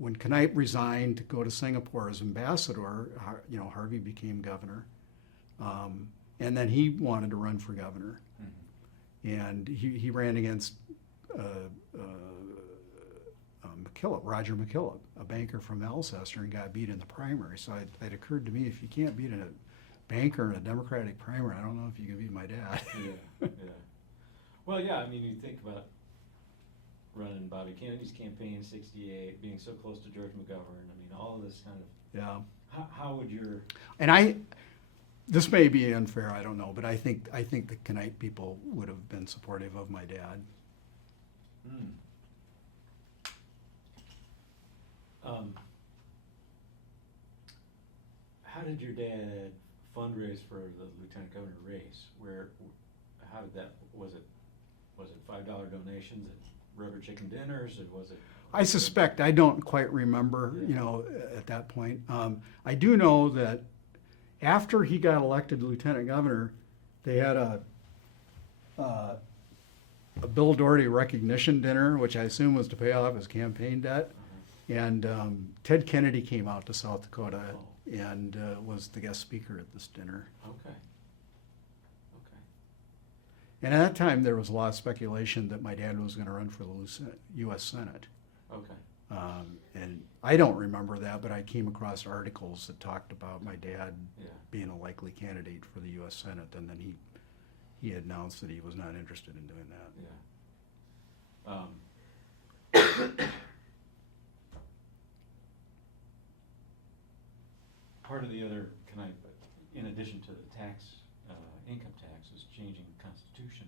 Kneip resigned to go to Singapore as ambassador, you know, Harvey became governor, and then he wanted to run for governor, and he ran against Roger McKillop, a banker from Alcester, and got beat in the primary. So it occurred to me, if you can't beat a banker in a Democratic primary, I don't know if you can beat my dad. Yeah. Well, yeah, I mean, you think about running Bobby Kennedy's campaign in '68, being so close to George McGovern. I mean, all of this kind of. Yeah. How would your. And this may be unfair, I don't know, but I think the Kneip people would have been supportive of my dad. How did your dad fundraise for the lieutenant governor race? How did that, was it $5 donations at rubber chicken dinners, or was it? I suspect, I don't quite remember, you know, at that point. I do know that after he got elected lieutenant governor, they had a Bill Doherty recognition dinner, which I assume was to pay off his campaign debt. And Ted Kennedy came out to South Dakota and was the guest speaker at this dinner. Okay. And at that time, there was a lot of speculation that my dad was going to run for the U.S. Senate. Okay. And I don't remember that, but I came across articles that talked about my dad being a likely candidate for the U.S. Senate, and then he announced that he was not interested in doing that. Yeah. Part of the other, in addition to the income tax, is changing the Constitution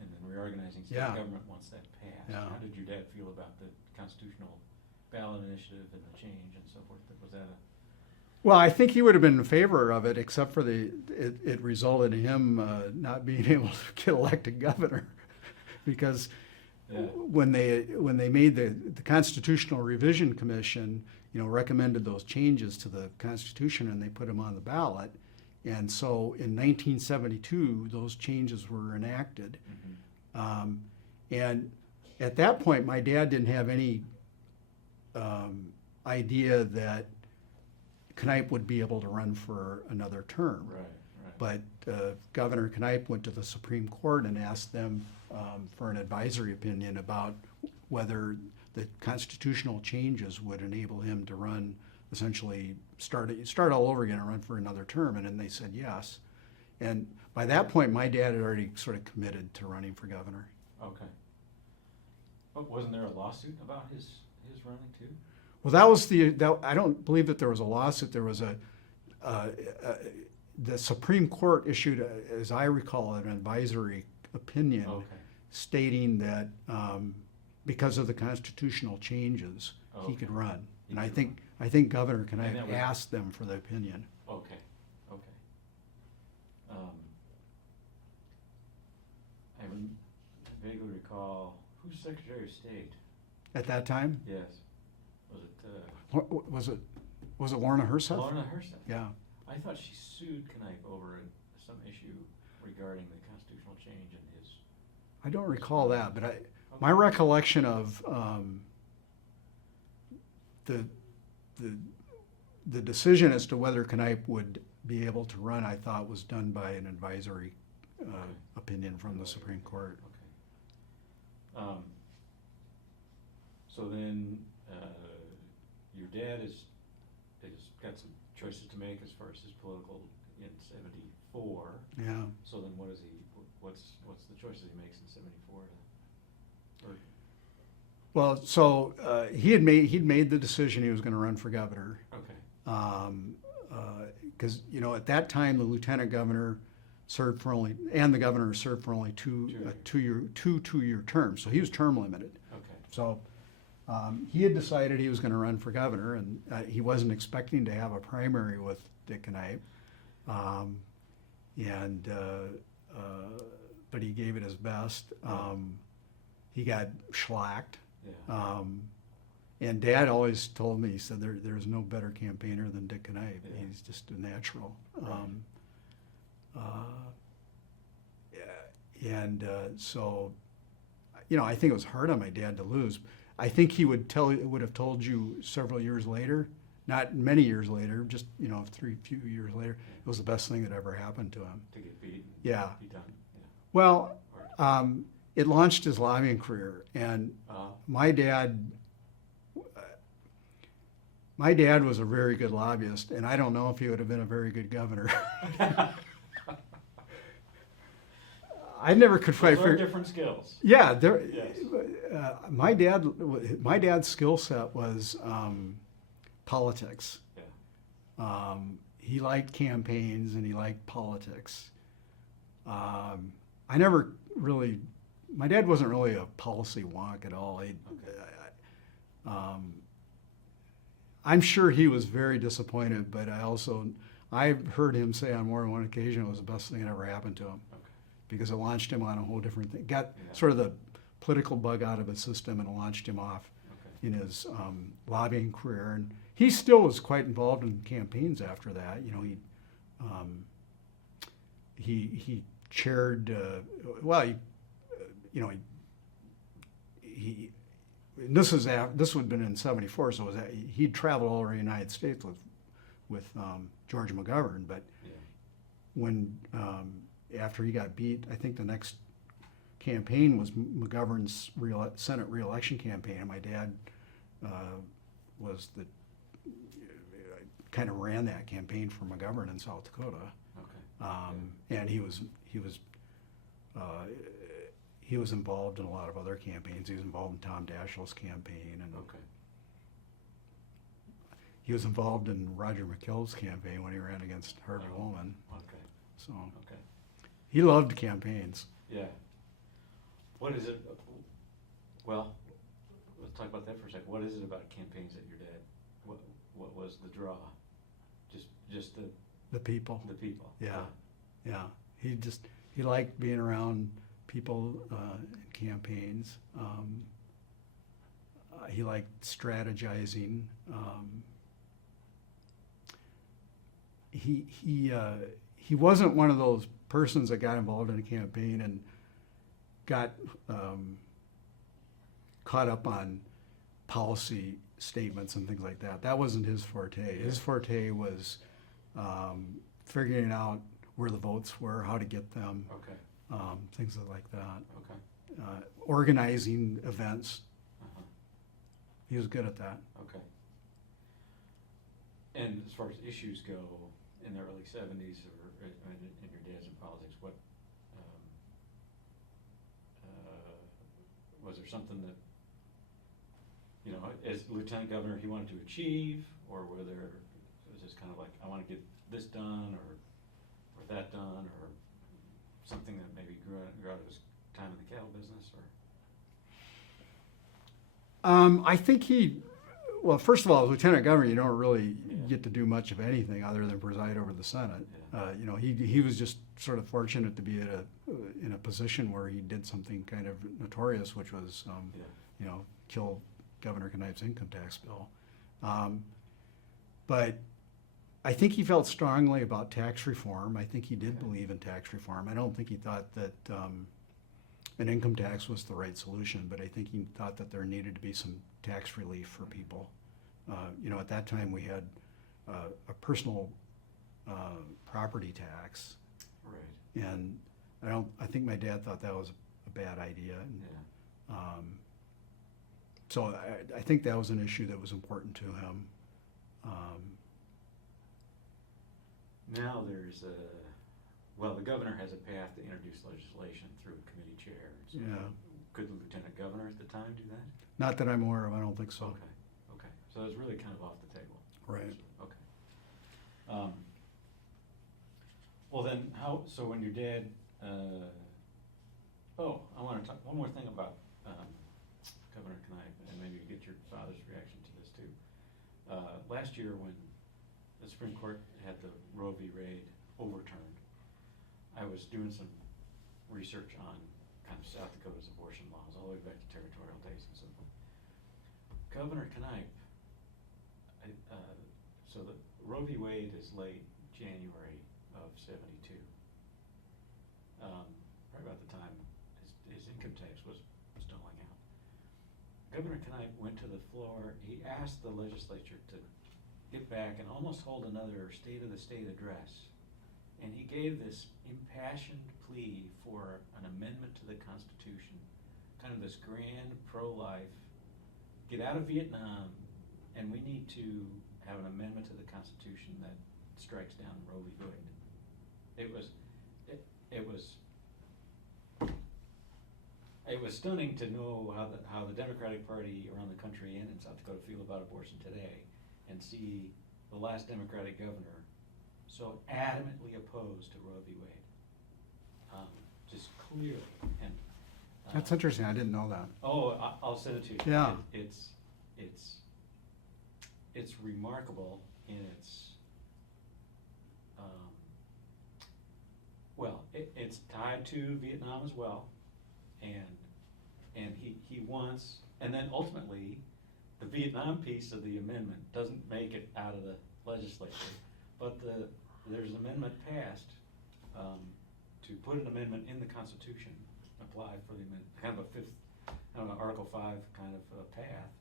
and then reorganizing state government once that passed. Yeah. How did your dad feel about the constitutional ballot initiative and the change and so forth? Was that a? Well, I think he would have been in favor of it, except for it resulted in him not being able to get elected governor, because when they made the Constitutional Revision Commission, you know, recommended those changes to the Constitution, and they put them on the ballot. And so in 1972, those changes were enacted. And at that point, my dad didn't have any idea that Kneip would be able to run for another term. Right. But Governor Kneip went to the Supreme Court and asked them for an advisory opinion about whether the constitutional changes would enable him to run, essentially start all over again and run for another term. And then they said yes. And by that point, my dad had already sort of committed to running for governor. Okay. But wasn't there a lawsuit about his running too? Well, that was I don't believe that there was a lawsuit. There was the Supreme Court issued, as I recall, an advisory opinion stating that because of the constitutional changes, he could run. And I think Governor Kneip asked them for the opinion. Okay. I vaguely recall, who's Secretary of State? At that time? Yes. Was it? Was it Lorna Herseth? Lorna Herseth. Yeah. I thought she sued Kneip over some issue regarding the constitutional change in his. I don't recall that, but my recollection of the decision as to whether Kneip would be able to run, I thought was done by an advisory opinion from the Supreme Court. Okay. So then your dad has got some choices to make as far as his political in '74. Yeah. So then what's the choices he makes in '74? Well, so he'd made the decision he was going to run for governor. Okay. Because you know, at that time the lieutenant governor served for the governor served for only two two-year terms, so he was term limited. Okay. So he had decided he was going to run for governor, and he wasn't expecting to have a primary with Dick Kneip. But he gave it his best. He got shellacked. Yeah. And Dad always told me, he said, there's no better campaigner than Dick Kneip. Yeah. He's just a natural. So, I think it was hard on my dad to lose. I think he would have told you several years later, not many years later, just, few years later, it was the best thing that ever happened to him. To get beat. Yeah. Be done. Yeah. Well, it launched his lobbying career, and my dad was a very good lobbyist, and I don't know if he would have been a very good governor. I never could quite Those are figure. different skills. Yeah, Yes. my dad's skill set was politics. Yeah. He liked campaigns and he liked politics. My dad wasn't really a policy wonk at all. I'm sure he was very disappointed, but I've heard him say on more than one occasion it was the best thing that ever happened to him. Okay. Because it launched him on a whole different thing. Got Yeah. sort of the political bug out of his system and launched him off Okay. in his lobbying career. And he still was quite involved in campaigns after that. He chaired. This would have been in '74, so he'd traveled all over the United States with George McGovern. But Yeah. when after he got beat, I think the next campaign was McGovern's Senate reelection campaign, and my dad was kind of ran that campaign for McGovern in South Dakota. Okay. And he was involved in a lot of other campaigns. He was involved in Tom Daschle's campaign, and Okay. he was involved in Roger McKill's campaign when he ran against Harvey Woolman. Okay. So Okay. he loved campaigns. Yeah. What is it? Well, let's talk about that for a second. What is it about campaigns that your dad? What was the draw? Just The people. the people. Yeah. He liked being around people in campaigns. He liked strategizing. He wasn't one of those persons that got involved in a campaign and got caught up on policy statements and things like that. That wasn't his forte. His forte was figuring out where the votes were, how to get them, Okay. things like that. Okay. Organizing events. Uh-huh. He was good at that. Okay. And as far as issues go, in the early '70s, or in your dad's in politics, what was there something that, as lieutenant governor, he wanted to achieve, or was just kind of like, I want to get this done, or that done, or something that maybe grew out of his time in the cattle business, or? I think well, first of all, as lieutenant governor, you don't really Yeah. get to do much of anything other than preside over the Senate. Yeah. He was just sort of fortunate to be in a position where he did something kind of notorious, which was, kill Governor Kneip's income tax bill. But I think he felt strongly about tax reform. I think he did believe in tax reform. I don't think he thought that an income tax was the right solution, but I think he thought that there needed to be some tax relief for people. At that time we had a personal property tax, Right. and I think my dad thought that was a bad idea. And, Yeah. so I think that was an issue that was important to him. Now there's the governor has a path to introduce legislation through a committee chair. So Yeah. Could the lieutenant governor at the time do that? Not that I'm aware of, I don't think so. Okay. So it's really kind of off the table. Right. Okay. Well then, so when your dad, I want to talk one more thing about, Governor Kneip, and maybe you get your father's reaction to this too. Last year when the Supreme Court had the Roe v. Wade overturned, I was doing some research on kind of South Dakota's abortion laws, all the way back to territorial days and so forth. Governor Kneip, so the Roe v. Wade is late January of '72. Right about the time his income tax was doling out. Governor Kneip went to the floor, he asked the legislature to get back and almost hold another State of the State address. And he gave this impassioned plea for an amendment to the Constitution, kind of this grand pro-life, get out of Vietnam, and we need to have an amendment to the Constitution that strikes down Roe v. Wade. It was stunning to know how the Democratic Party around the country and in South Dakota feel about abortion today, and see the last Democratic governor so adamantly opposed to Roe v. Wade, just clearly. And That's interesting. I didn't know that. oh, I'll send it to you. Yeah. It's remarkable in its well, it's tied to Vietnam as well, and he wants, and then ultimately the Vietnam piece of the amendment doesn't make it out of the legislature, but there's an amendment passed to put an amendment in the Constitution, apply for the amendment, kind of a fifth, I don't know, Article 5 kind of path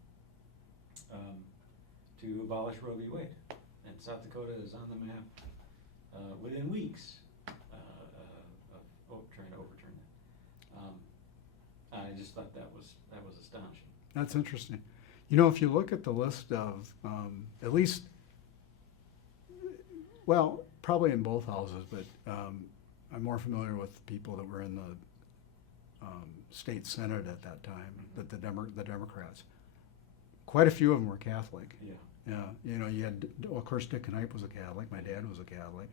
to abolish Roe v. Wade. And South Dakota is on the map within weeks of trying to overturn that. I just thought that was astonishing. That's interesting. You know, if you look at the list of, at least, well, probably in both houses, but I'm more familiar with the people that were in the state senate at that time, that the Democrats. Quite a few of them were Catholic. Yeah. Yeah, you know, you had, well, of course, Dick Kneip was a Catholic. My dad was a Catholic.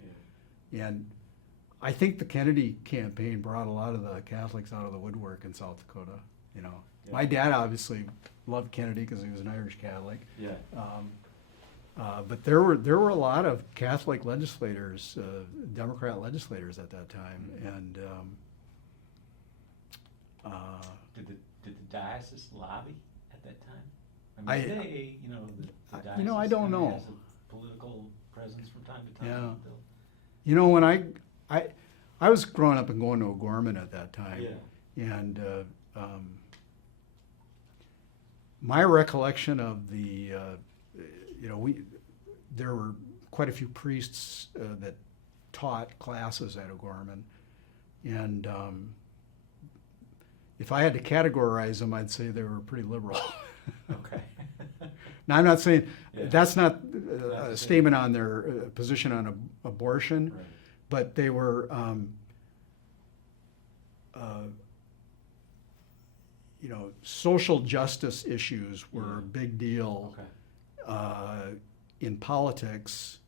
Yeah. And I think the Kennedy campaign brought a lot of the Catholics out of the woodwork in South Dakota, you know. Yeah. My dad obviously loved Kennedy because he was an Irish Catholic. Yeah. But there were a lot of Catholic legislators, Democrat legislators at that time, and Did the diocese lobby at that time? I mean, they, you know, the diocese I don't kinda know. has a political presence from time to time. Yeah. Bill. you know, when I was growing up and going to O'Gorman at that time, Yeah. and my recollection of the, you know, there were quite a few priests that taught classes at O'Gorman, and if I had to categorize them, I'd say they were pretty liberal. Okay. Now, I'm not saying, Yeah. that's not Not a the statement same. on their position on abortion, Right. but they were, you know, social justice issues were a Yeah. big deal Okay. in politics.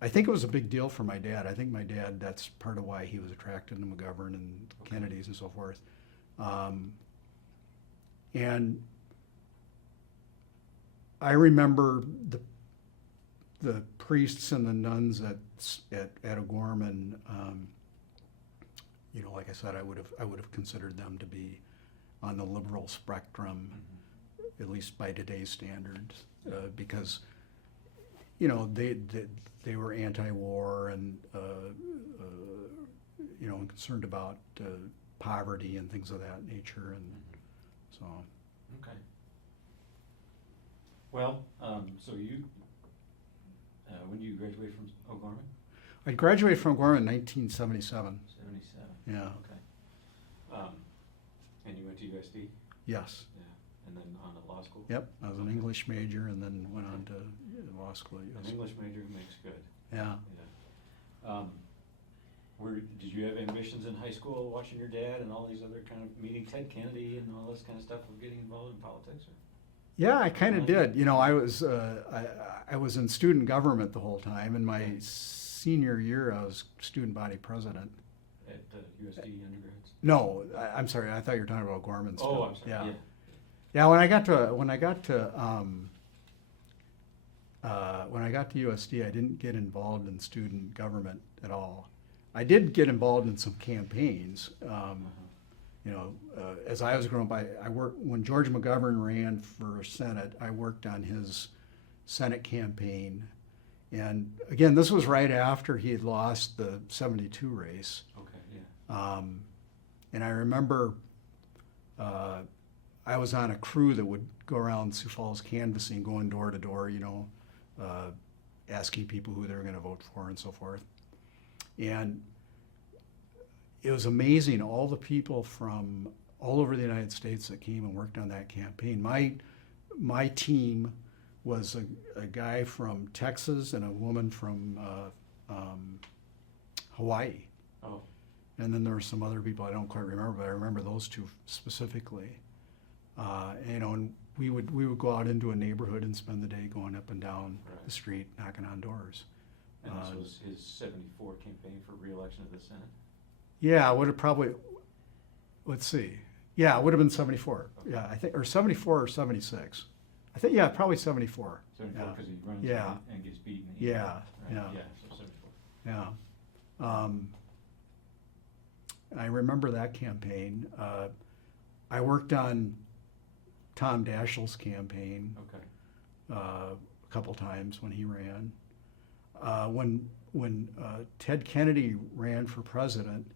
I think it was a big deal for my dad. I think my dad, that's part of why he was attracted to McGovern and Okay. Kennedy's and so forth. And I remember the priests and the nuns at O'Gorman. You know, like I said, I would have considered them to be on the liberal spectrum, Mhm. at least by today's standards, because you know they were anti-war and you know, and concerned about poverty and things of that nature, and Mhm. so. Okay. Well, so you, when did you graduate from O'Gorman? I graduated from O'Gorman in 1977. 77. Yeah. Okay. And you went to USD? Yes. Yeah. And then on to law school? Yep. I was an English major and then went on to law school at An USD. English major makes good. Yeah. Yeah. Did you have ambitions in high school, watching your dad and all these other kind of meeting Ted Kennedy and all this kind of stuff of getting involved in politics? Or? Yeah, I kind of did. You know, I was in student government the whole time. In my senior year, I was student body president. At USD undergrads? No, I'm sorry. I thought you were talking about Gorman stuff. Oh, I'm sorry. Yeah. Yeah, when I got to USD, I didn't get involved in student government at all. I did get involved in some campaigns. As I was growing up, I worked when George McGovern ran for Senate. I worked on his Senate campaign, and again, this was right after he had lost the '72 race. Okay, yeah. And I remember I was on a crew that would go around Sioux Falls canvassing, going door to door, asking people who they were going to vote for and so forth. And it was amazing, all the people from all over the United States that came and worked on that campaign. My team was a guy from Texas and a woman from Hawaii. Oh. And then there were some other people I don't quite remember, but I remember those two specifically. And we would go out into a neighborhood and spend the day going up and down the street, knocking on doors. And this was his '74 campaign for re-election of the Senate? Yeah, it would have probably, let's see. Yeah, it would have been 74. Okay. Yeah, I think, or 74 or 76. I think, yeah, probably 74. 74 because he runs and gets beaten. Yeah, right? yeah. Yeah, so 74. Yeah. I remember that campaign. I worked on Tom Daschle's campaign a couple times when he ran. When Ted Kennedy ran for president,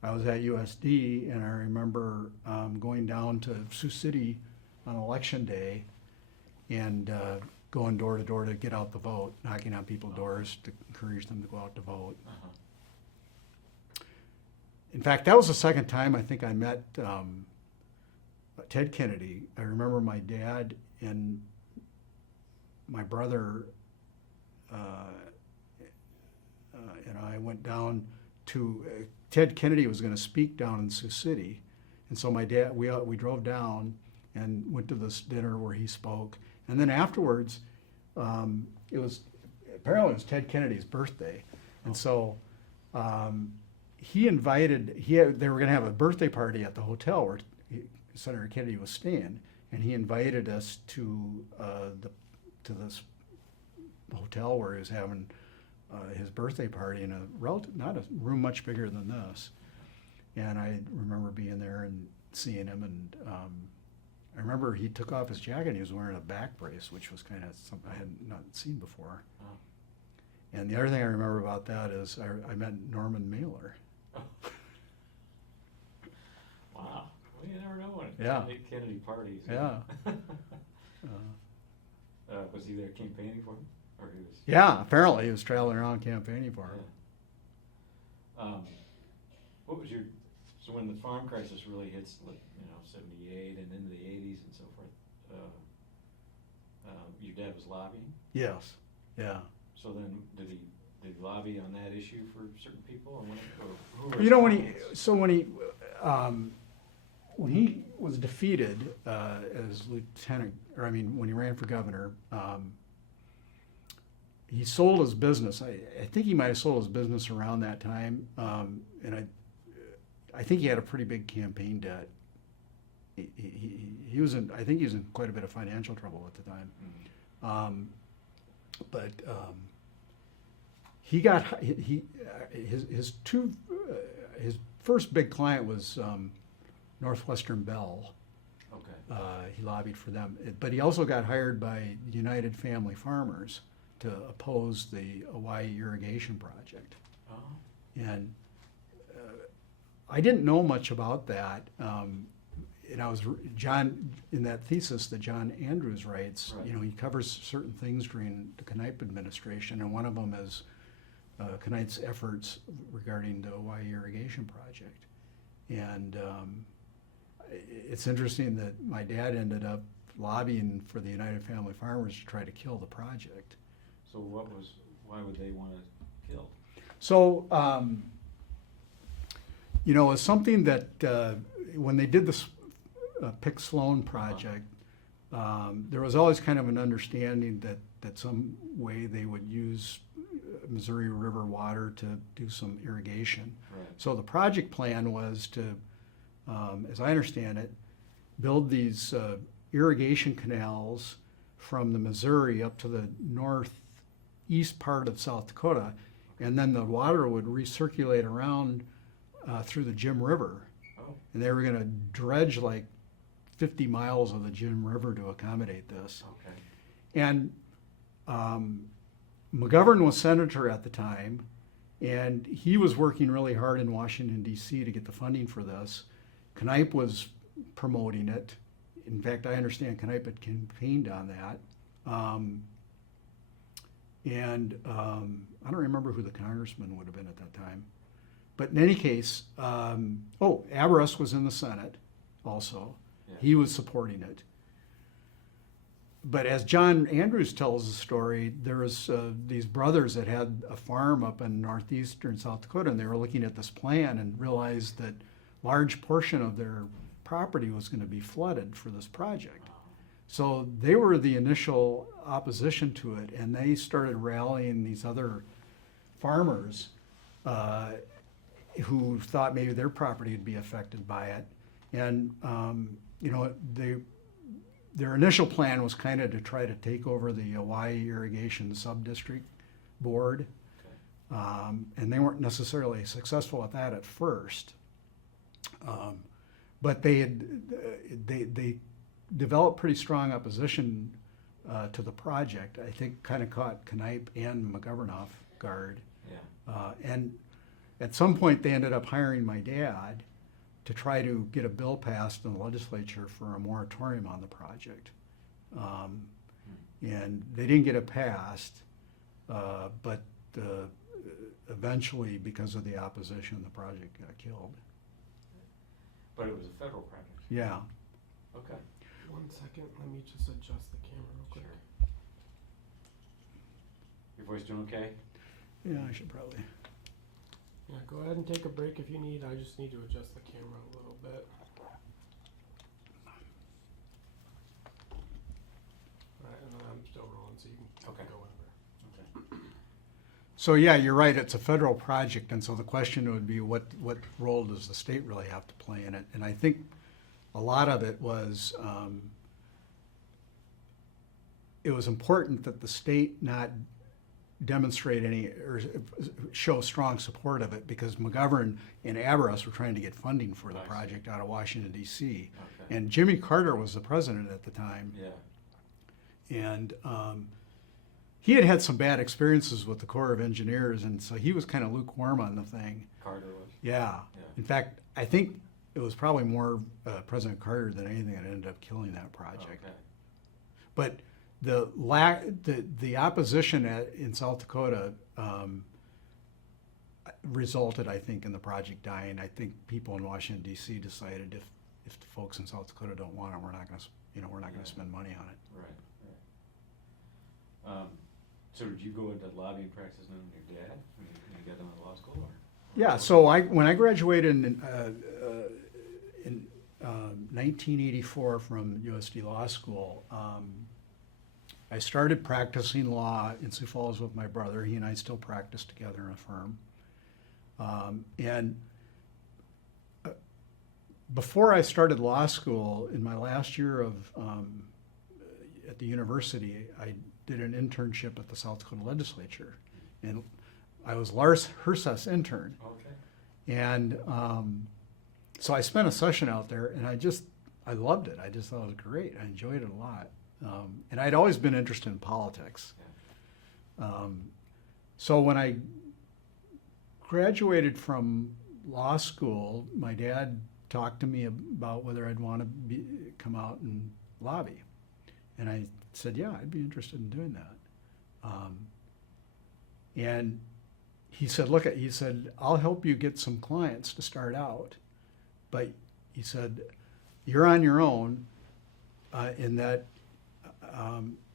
I was at USD, and I remember going down to Sioux City on election day and going door to door to get out the vote, knocking on people's doors to encourage them to go out to vote. Uh-huh. In fact, that was the second time I think I met Ted Kennedy. I remember my dad and my brother and I went down to, Ted Kennedy was going to speak down in Sioux City. And so my dad, we drove down and went to this dinner where he spoke. And then afterwards, apparently it was Ted Kennedy's birthday. And so they were going to have a birthday party at the hotel where Senator Kennedy was staying. And he invited us to this hotel where he was having his birthday party in not a room much bigger than this. And I remember being there and seeing him, and I remember he took off his jacket and he was wearing a back brace, which was kind of something I had not seen before. Oh. And the other thing I remember about that is I met Norman Mailer. Oh. Wow. Well, you never know when Kennedy parties. Yeah. Was he there campaigning for him? Or he was? Yeah, apparently he was traveling around campaigning for him. Yeah. What was so when the farm crisis really hits, 78 and into the 80s and so forth, your dad was lobbying? Yes, yeah. So then did he lobby on that issue for certain people? Or when he was defeated as lieutenant, when he ran for governor, he sold his business. I think he might have sold his business around that time, and I think he had a pretty big campaign debt. He was in. I think he was in quite a bit of financial trouble at the time. Mm-hmm. But he got his first big client was Northwestern Bell. Okay. He lobbied for them, but he also got hired by United Family Farmers to oppose the Hawaii irrigation project. Oh. And I didn't know much about that. And I was John in that thesis that John Andrews writes. Right. He covers certain things during the Kneip administration, and one of them is Kneip's efforts regarding the Hawaii irrigation project. And it's interesting that my dad ended up lobbying for the United Family Farmers to try to kill the project. So why would they want to kill? So, it's something that when they did this Pick Sloan project, there was always kind of an understanding that some way they would use Missouri River water to do some irrigation. Right. So the project plan was to, as I understand it, build these irrigation canals from the Missouri up to the northeast part of South Dakota, and then the water would recirculate around through the Jim River. Oh, And they were going to dredge like 50 miles of the Jim River to accommodate this. okay. And McGovern was senator at the time, and he was working really hard in Washington, D.C. to get the funding for this. Kneip was promoting it. In fact, I understand Kneip had campaigned on that. I don't remember who the congressman would have been at that time. But in any case, Aberrus was in the Senate also. Yeah. He was supporting it. But as John Andrews tells the story, there was these brothers that had a farm up in northeastern South Dakota, and they were looking at this plan and realized that large portion of their property was going to be flooded for this project. So they were the initial opposition to it, and they started rallying these other farmers who thought maybe their property would be affected by it. And their initial plan was kind of to try to take over the Hawaii Irrigation Subdistrict Board, and they weren't necessarily successful at that at first. But they developed pretty strong opposition to the project. I think kind of caught Kneip and McGovern off guard. Yeah. And at some point, they ended up hiring my dad to try to get a bill passed in the legislature for a moratorium on the project. And they didn't get it passed, but eventually, because of the opposition, the project got killed. But it was a federal project. Yeah. Okay. 1 second, let me just adjust the camera real quick. Sure. Your voice doing okay? Yeah, I should probably. Yeah, go ahead and take a break if you need. I just need to adjust the camera a little bit. Alright, and then I'm still rolling, so you can Okay. go whenever. Okay. So yeah, you're right. It's a federal project, and so the question would be, what role does the state really have to play in it? And I think a lot of it was important that the state not demonstrate any or show strong support of it, because McGovern and Aberrus were trying to get funding for the I see. project out of Washington, D.C. Okay. And Jimmy Carter was the president at the time. Yeah. And he had had some bad experiences with the Corps of Engineers, and so he was kind of lukewarm on the thing. Carter was. Yeah. Yeah. In fact, I think it was probably more President Carter than anything that ended up killing that project. Okay. But the opposition in South Dakota resulted, I think, in the project dying. I think people in Washington D.C. decided if the folks in South Dakota don't want it, we're not going to spend money on it. Right. Right. So did you go into lobbying practice then with your dad when you got done with law school? Or? Yeah. So when I graduated in 1984 from USD Law School, I started practicing law in Sioux Falls with my brother. He and I still practice together in a firm. Before I started law school, in my last year of at the university, I did an internship at the South Dakota legislature, and I was Lars Herseth's intern. Okay. And so I spent a session out there, and I loved it. I just thought it was great. I enjoyed it a lot. And I'd always been interested in politics. So when I graduated from law school, my dad talked to me about whether I'd want to come out and lobby. And I said, yeah, I'd be interested in doing that. And he said, I'll help you get some clients to start out. But he said, you're on your own in that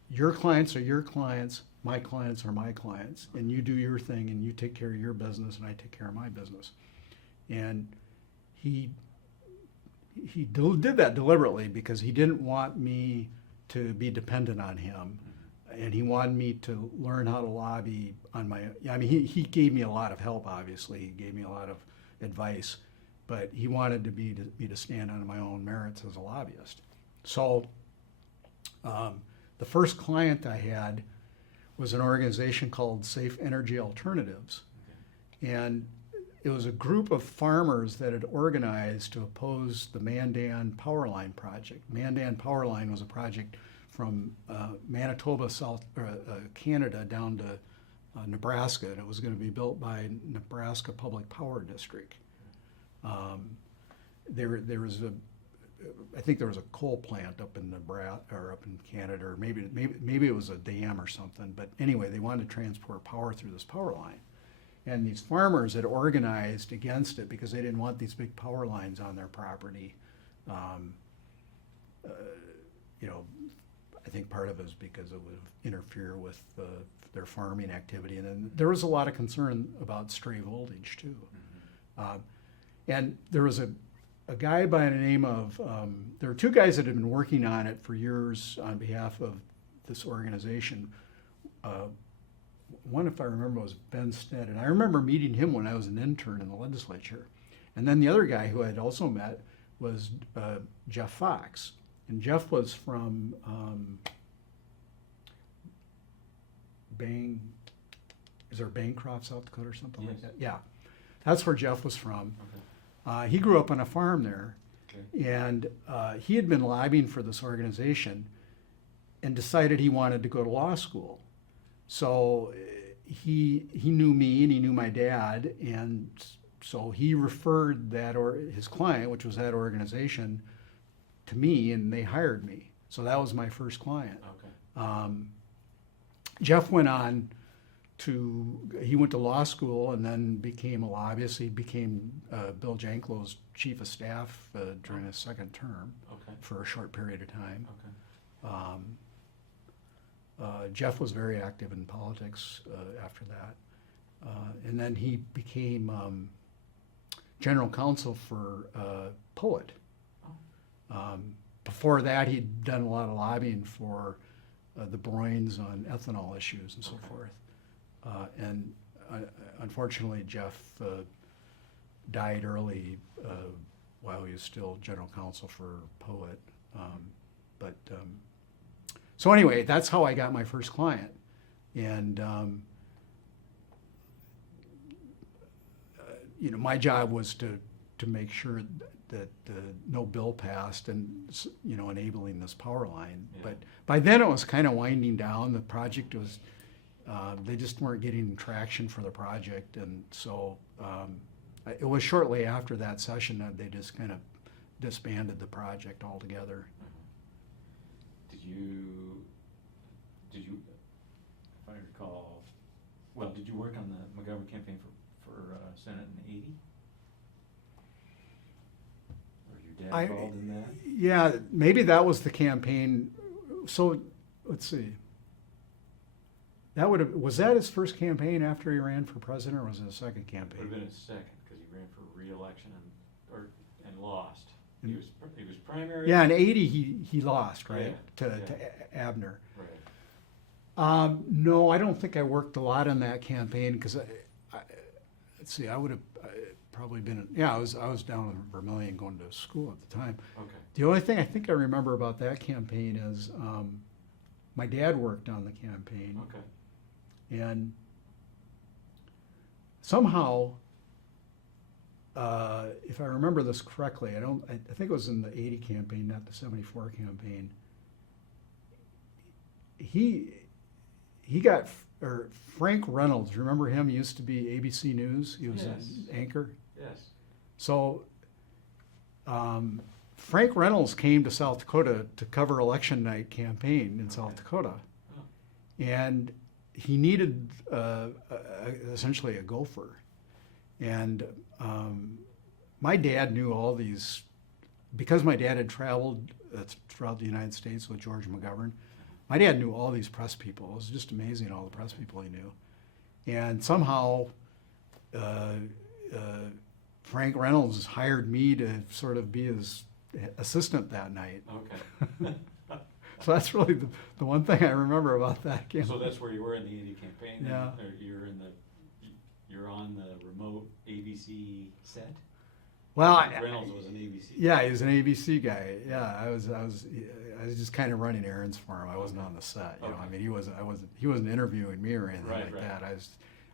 your clients are your clients, my clients are my clients, and you do your thing and you take care of your business and I take care of my business. And he did that deliberately because he didn't want me to be dependent on him, and he wanted me to learn how to lobby on my own. I mean, he gave me a lot of help, obviously. He gave me a lot of advice, but he wanted me to stand on my own merits as a lobbyist. So The first client I had was an organization called Safe Energy Alternatives. And it was a group of farmers that had organized to oppose the Mandan Power Line project. Mandan Power Line was a project from Manitoba, Canada, down to Nebraska, and it was going to be built by Nebraska Public Power District. There was I think there was a coal plant up in Nebraska or up in Canada, or maybe it was a dam or something. But anyway, they wanted to transport power through this power line, and these farmers had organized against it because they didn't want these big power lines on their property. I think part of it is because it would interfere with their farming activity, and then there was a lot of concern about stray voltage too. And there was a guy by the name of, there were two guys that had been working on it for years on behalf of this organization. One, if I remember, was Ben Stead, and I remember meeting him when I was an intern in the legislature. And then the other guy who I had also met was Jeff Fox. And Jeff was from Bancroft, South Dakota, or something like that? Yeah, that's where Jeff was from. Okay. He grew up on a farm there, Okay. and he had been lobbying for this organization and decided he wanted to go to law school. So he knew me and he knew my dad, and so he referred his client, which was that organization, to me, and they hired me. So that was my first client. Okay. Jeff went on he went to law school and then became a lobbyist. He became Bill Janklow's chief of staff during his second term Okay. for a short period of time. Okay. Jeff was very active in politics after that. And then he became general counsel for Poet. Before that, he'd done a lot of lobbying for the Bruins on ethanol issues and so Okay. forth. And unfortunately, Jeff died early while he was still general counsel for Poet. So anyway, that's how I got my first client. And my job was to make sure that no bill passed and enabling this power line. Yeah. But by then it was kind of winding down. The project was they just weren't getting traction for the project, and so it was shortly after that session that they just kind of disbanded the project altogether. Did you, if I recall, did you work on the McGovern campaign for Senate in '80? Or your dad involved in that? Yeah, maybe that was the campaign. So let's see. Was that his first campaign after he ran for president, or was it a second campaign? Would have been his second, because he ran for re-election and lost. He was primary. Yeah, in '80 he lost, right, Yeah, to Abner. Right. No, I don't think I worked a lot on that campaign because let's see, I would have probably been. Yeah, I was down in Vermillion going to school at the time. Okay. The only thing I think I remember about that campaign is my dad worked on the campaign. Okay. And somehow, if I remember this correctly, I think it was in the '80 campaign, not the '74 campaign. He got, or Frank Reynolds, remember him? He used to be ABC News. He was Yes. an anchor. Yes. So Frank Reynolds came to South Dakota to cover election night campaign in South Dakota. Oh. And he needed essentially a gopher. And my dad knew all these, because my dad had traveled throughout the United States with George McGovern. My dad knew all these press people. It was just amazing, all the press people he knew. And somehow Frank Reynolds hired me to sort of be his assistant that night. Okay. So that's really the one thing I remember about that campaign. So that's where you were in the '80 campaign? Then? Yeah. Or you're on the remote ABC set? Well, Reynolds was an ABC. Yeah, he was an ABC guy. Yeah, I I was just kind of running errands for him. I wasn't on the set. You know, I Okay. mean, he wasn't interviewing me or anything Right, like right. that.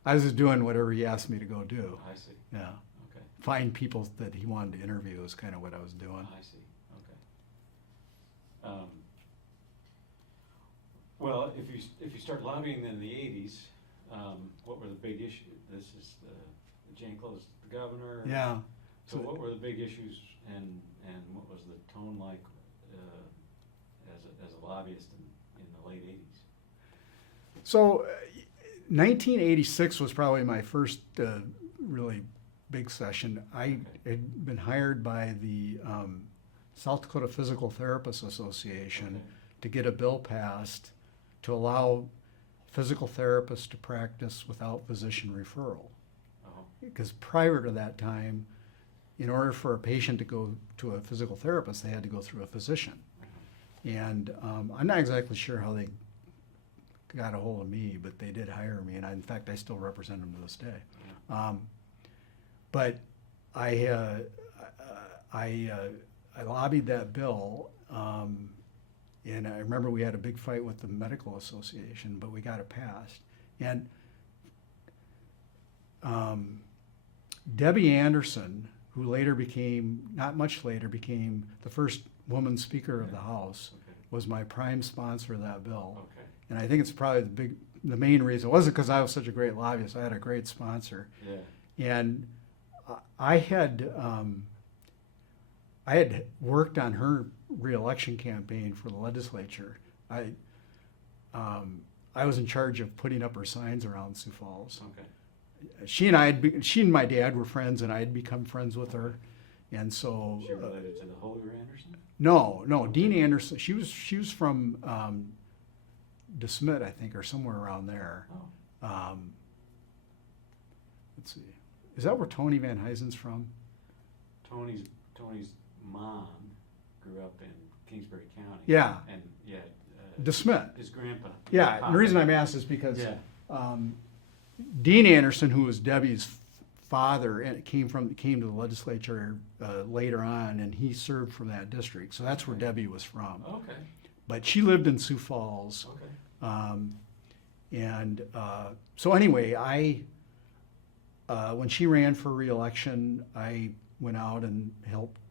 I was just doing whatever he asked me to go do. I see. Yeah, Okay. find people that he wanted to interview is kind of what I was doing. I see. Okay. Well, if you start lobbying in the '80s, what were the big issues? This is Janko's the governor. Yeah. So what were the big issues, and what was the tone like as a lobbyist in the late '80s? So, 1986 was probably my first really big session. I had been hired by the South Dakota Physical Therapists Association Okay. to get a bill passed to allow physical therapists to practice without physician referral. Oh, Because prior to that time, in order for a patient to go to a physical therapist, they had to go through a physician. And I'm not exactly sure how they got a hold of me, but they did hire me, and in fact, I still represent them to this day. But I lobbied that bill, and I remember we had a big fight with the medical association, but we got it passed. And Debbie Anderson, who later became, not much later, became the first woman Speaker of the House, okay. was my prime sponsor of that bill. Okay. And I think it's probably the main reason. It wasn't because I was such a great lobbyist. I had a great sponsor. Yeah. And I had worked on her reelection campaign for the legislature. I was in charge of putting up her signs around Sioux Falls. Okay. She and my dad were friends, and I had become friends with her. And so She related to the Holger Anderson? no, Dean Anderson. She was from DeSmet, I think, or somewhere around there. Oh. Let's see, is that where Tony Van Huysen's from? Tony's mom grew up in Kingsbury County. Yeah. And yeah. DeSmet. His grandpa. Yeah, and the reason I'm asked is because Yeah. Dean Anderson, who was Debbie's father, and came to the legislature later on, and he served from that district. So that's where Okay. Debbie was from. Okay. But she lived in Sioux Falls. Okay. So anyway, when she ran for re-election, I went out and helped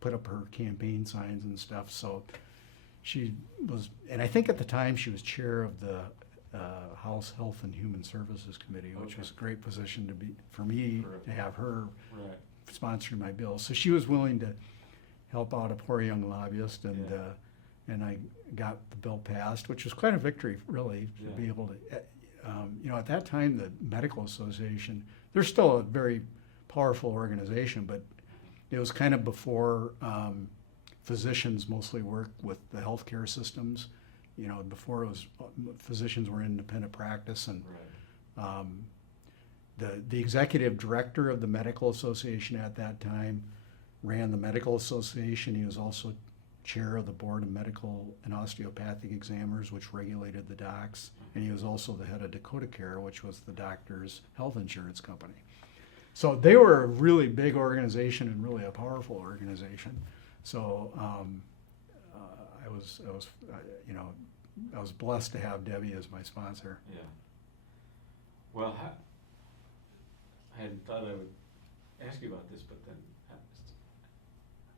put up her campaign signs and stuff. So she was, and I think at the time she was chair of the House Health and Human Services Committee, which Okay. was a great position for me Correct. to have her Right. sponsoring my bill. So she was willing to help out a poor young lobbyist, and Yeah. and I got the bill passed, which was quite a victory, really, to Yeah. be able to. At that time, the Medical Association, they're still a very powerful organization, but it was kind of before physicians mostly worked with the healthcare systems. Before it was physicians were independent practice, and Right. the executive director of the Medical Association at that time ran the Medical Association. He was also chair of the Board of Medical and Osteopathic Examiners, which regulated the docs, and he was also the head of Dakota Care, which was the doctor's health insurance company. So they were a really big organization and really a powerful organization. So I was blessed to have Debbie as my sponsor. Yeah. Well, I hadn't thought I would ask you about this, but then,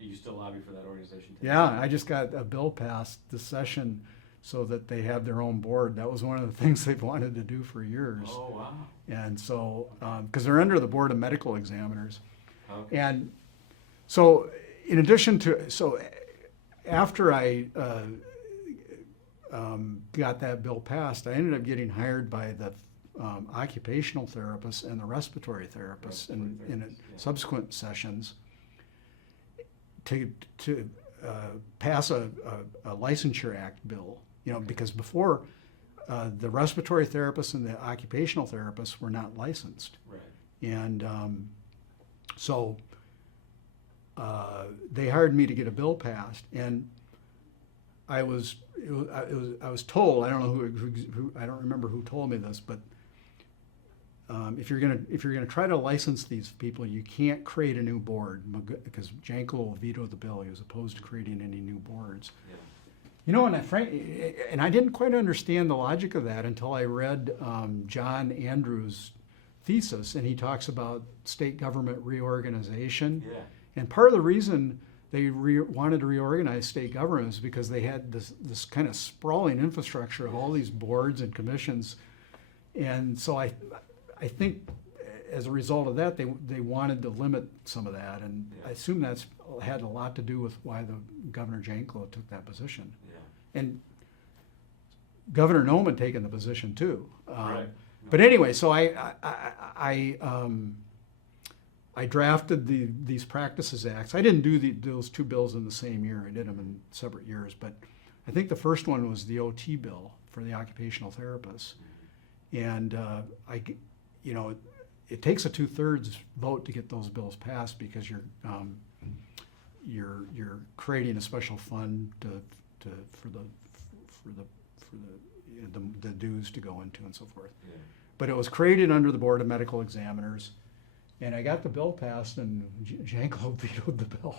you still lobby for that organization today? Yeah, I just got a bill passed this session so that they have their own board. That was one of the things they've wanted to do for years. Oh, wow. And so, because they're under the Board of Medical Examiners. Okay. And so, in addition to, after I got that bill passed, I ended up getting hired by the occupational therapists and the respiratory therapists in subsequent sessions to pass a licensure act bill. Because before the respiratory therapists and the occupational therapists were not licensed. Right. And so they hired me to get a bill passed, and I was told, I don't know who I don't remember who told me this, but if you're gonna try to license these people, you can't create a new board, because Janko will veto the bill. He was opposed to creating any new boards. Yeah. You know, and I didn't quite understand the logic of that until I read John Andrews' thesis, and he talks about state government reorganization. Yeah. And part of the reason they wanted to reorganize state government is because they had this kind of sprawling infrastructure of all these boards and commissions. And so I think as a result of that, they wanted to limit some of that. And Yeah. I assume that's had a lot to do with why the Governor Janklow took that position. Yeah. And Governor Nome had taken the position too. Right. But anyway, so I drafted these practices acts. I didn't do those two bills in the same year. I did them in separate years. But I think the first one was the OT bill for the occupational therapists. And it takes a 2/3 vote to get those bills passed because you're creating a special fund for the dues to go into and so forth. Yeah. But it was created under the Board of Medical Examiners, and I got the bill passed, and Janklow vetoed the bill.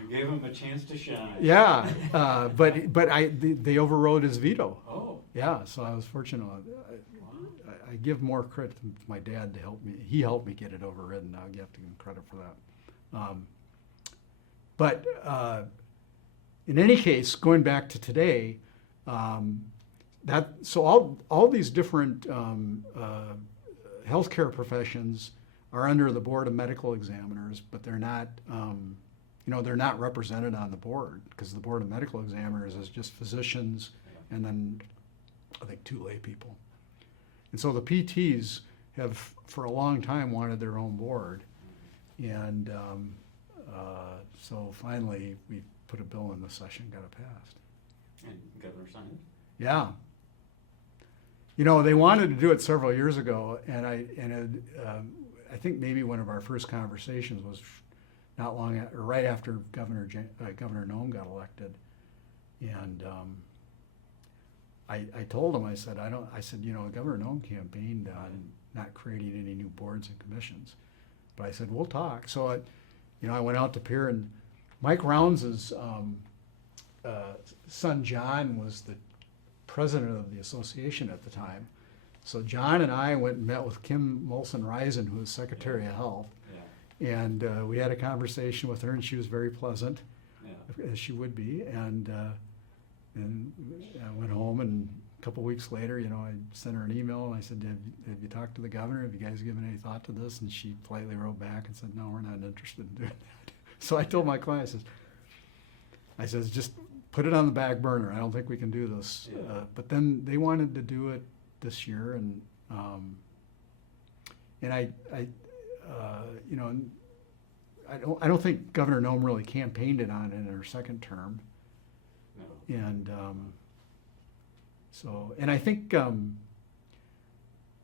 You gave him a chance to shine. Yeah, but they overrode his veto. Oh. Yeah, so I was fortunate. Wow. I give more credit to my dad to help me. He helped me get it overridden. I'll have to give him credit for that. But in any case, going back to today, all these different healthcare professions are under the Board of Medical Examiners, but they're not. They're not represented on the board because the Board of Medical Examiners is just physicians and then I think 2 lay people. And so the PTs have for a long time wanted their own board. And so finally we put a bill in the session, got it passed. And Governor signed it? Yeah. They wanted to do it several years ago, and I think maybe one of our first conversations was not long or right after Governor Nome got elected, and I told him, I said Governor Nome campaigned on not creating any new boards and commissions, but I said we'll talk. So I went out to Pierre, and Mike Rounds' son John was the president of the association at the time. So John and I went and met with Kim Molson-Risen, who was Secretary of Health. And we had a conversation with her, and she was very pleasant, as she would be. And I went home, and a couple weeks later, I sent her an email, and I said, have you talked to the governor? Have you guys given any thought to this? And she politely wrote back and said, no, we're not interested in doing that. So I told my client, I says, just put it on the back burner. I don't think we can do this. Yeah. But then they wanted to do it this year, and I don't think Governor Nome really campaigned it on in her second term. No. And and I think the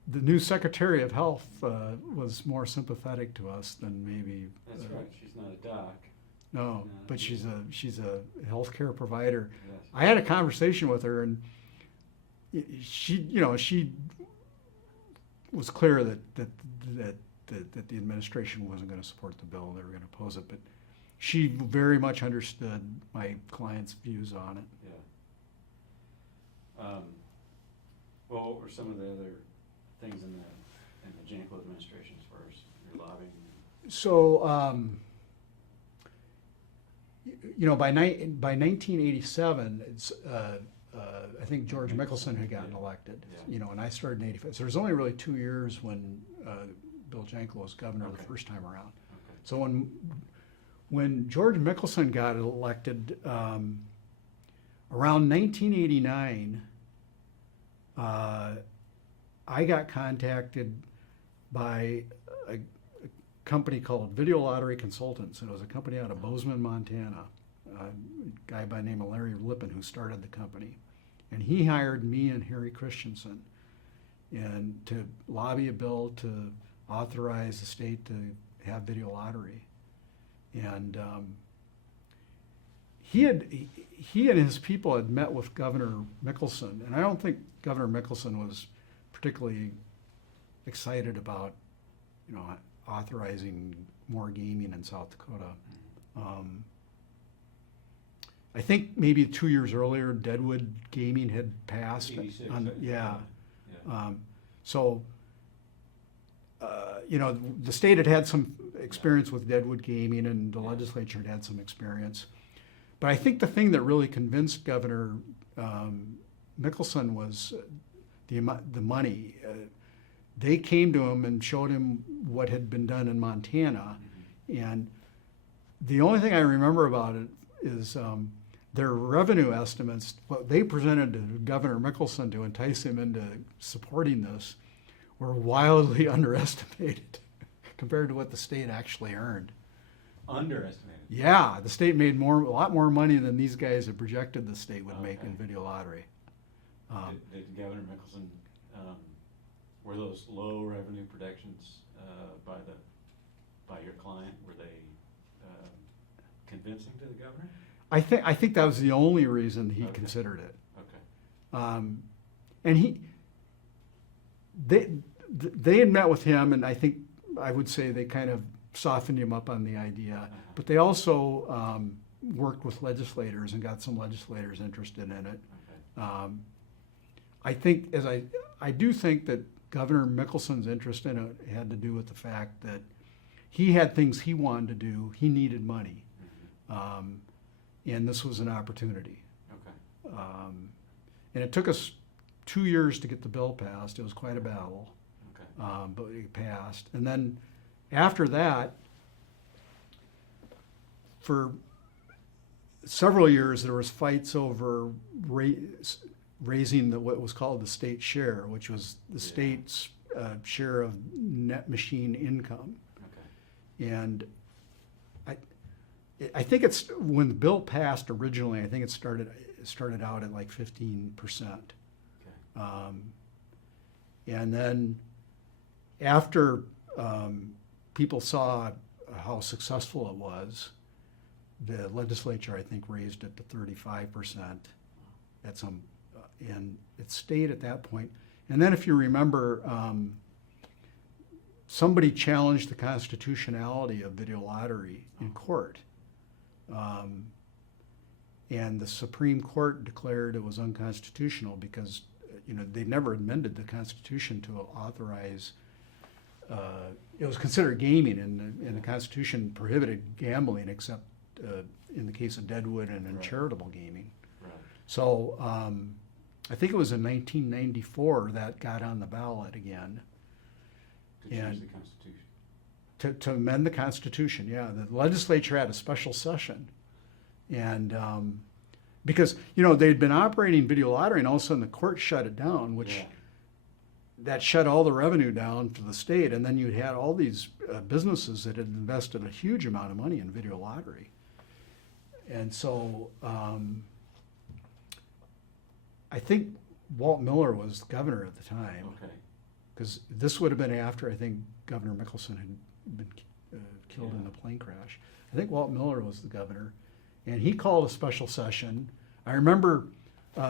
new Secretary of Health was more sympathetic to us than maybe. That's right. She's not a doc. No, but she's a healthcare provider. Yes. I had a conversation with her, and she was clear that the administration wasn't going to support the bill; they were going to oppose it. But she very much understood my client's views on it. Yeah. Well, what were some of the other things in the Janklow administration as far as your lobbying? So, by 1987, it's, I think George Mickelson had gotten elected. Yeah. And I started in '85. So there's only really 2 years when Bill Janklow was governor the first time around. Okay. So when George Mickelson got elected, around 1989, I got contacted by a company called Video Lottery Consultants. It was a company out of Bozeman, Montana. A guy by the name of Larry Lippin who started the company. And he hired me and Harry Christensen and to lobby a bill to authorize the state to have video lottery. And he and his people had met with Governor Mickelson, and I don't think Governor Mickelson was particularly excited about, authorizing more gaming in South Dakota. I think maybe 2 years earlier, Deadwood Gaming had passed. 86, Yeah. yeah. So, you know, the state had had some experience with Deadwood Gaming, and the legislature had had some experience. But I think the thing that really convinced Governor Mickelson was the money. They came to him and showed him what had been done in Montana, and the only thing I remember about it is their revenue estimates. What they presented to Governor Mickelson to entice him into supporting this were wildly underestimated compared to what the state actually earned. Underestimated. Yeah, the state made a lot more money than these guys had projected the state would make in video lottery. Did Governor Mickelson, were those low revenue projections by your client, were they convincing to the governor? I think that was the only reason he considered it. Okay. And they had met with him, and I would say they kind of softened him up on the idea. But they also worked with legislators and got some legislators interested in it. Okay. I think, I do think that Governor Mickelson's interest in it had to do with the fact that he had things he wanted to do. He needed money, and this was an opportunity. Okay. And it took us 2 years to get the bill passed. It was quite a battle, Okay. but it passed. And then after that, for several years, there was fights over raising what was called the state share, which was the state's share of net machine income. Okay. And I think it's when the bill passed originally. I think it started out at like 15%. Okay. And then after people saw how successful it was, the legislature, I think, raised it to 35% at some, and it stayed at that point. And then if you remember, somebody challenged the constitutionality of video lottery in court. And the Supreme Court declared it was unconstitutional because, you know, they never amended the Constitution to authorize, it was considered gaming, and the Constitution prohibited gambling except in the case of Deadwood and in charitable gaming. Right. So I think it was in 1994 that got on the ballot again. To change the Constitution. To amend the Constitution, yeah. The legislature had a special session. And because, you know, they'd been operating video lottery, and all of a sudden the court shut it down, which that shut all the revenue down for the state. And then you had all these businesses that had invested a huge amount of money in video lottery. And so I think Walt Miller was governor at the time. Okay. Because this would have been after, I think, Governor Mickelson had been killed in a plane crash. I think Walt Miller was the governor, and he called a special session. I remember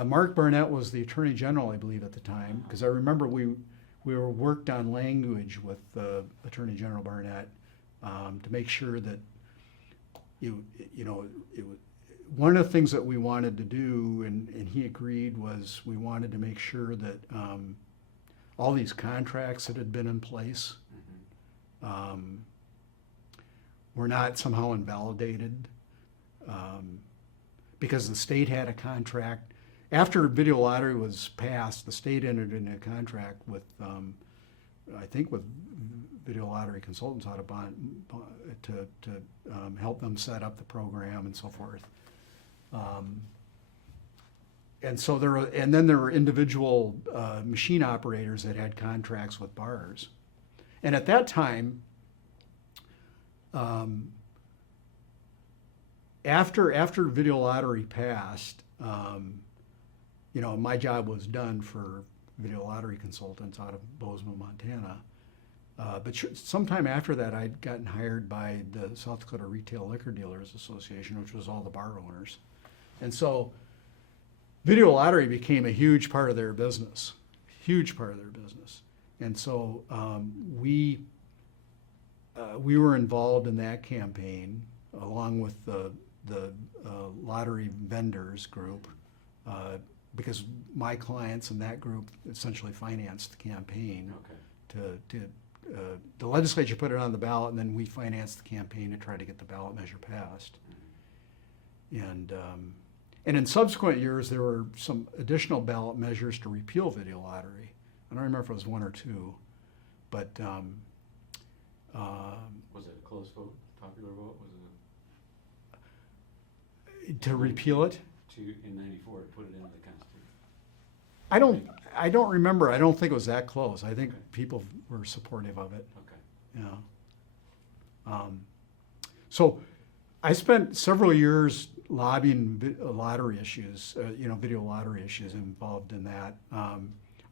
Mark Barnett was the Attorney General, I believe, at the time, because I remember we were worked on language with Attorney General Barnett to make sure that one of the things that we wanted to do, and he agreed, was we wanted to make sure that all these contracts that had been in place were not somehow invalidated, because the state had a contract. After video lottery was passed, the state entered into a contract with, I think, with video lottery consultants out of Bond to help them set up the program and so forth. And so then there were individual machine operators that had contracts with bars. And at that time, after video lottery passed, my job was done for video lottery consultants out of Bozeman, Montana. But sometime after that, I'd gotten hired by the South Dakota Retail Liquor Dealers Association, which was all the bar owners. And so video lottery became a huge part of their business, And so we were involved in that campaign, along with the the lottery vendors group, because my clients in that group essentially financed the campaign. Okay. The legislature put it on the ballot, and then we financed the campaign to try to get the ballot measure passed. And in subsequent years, there were some additional ballot measures to repeal video lottery. I don't remember if it was one or two, but Was it a close vote, popular vote? Was it to repeal it, in '94 to put it into the Constitution? I don't remember. I don't think it was that close. I think Okay. people were supportive of it. Okay. Yeah. So I spent several years lobbying lottery issues, video lottery issues, involved in that.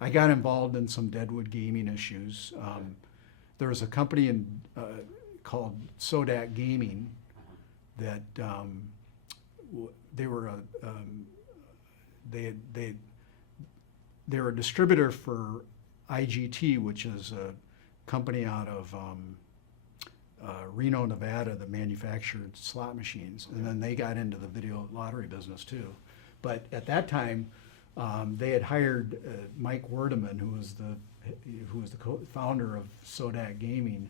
I got involved in some Deadwood gaming issues. There was a company called Sodak Gaming that they were a distributor for IGT, which is a company out of Reno, Nevada, that manufactured slot machines, and then they got into the video lottery business too. But at that time, they had hired Mike Werdeman, who was the founder of Sodak Gaming.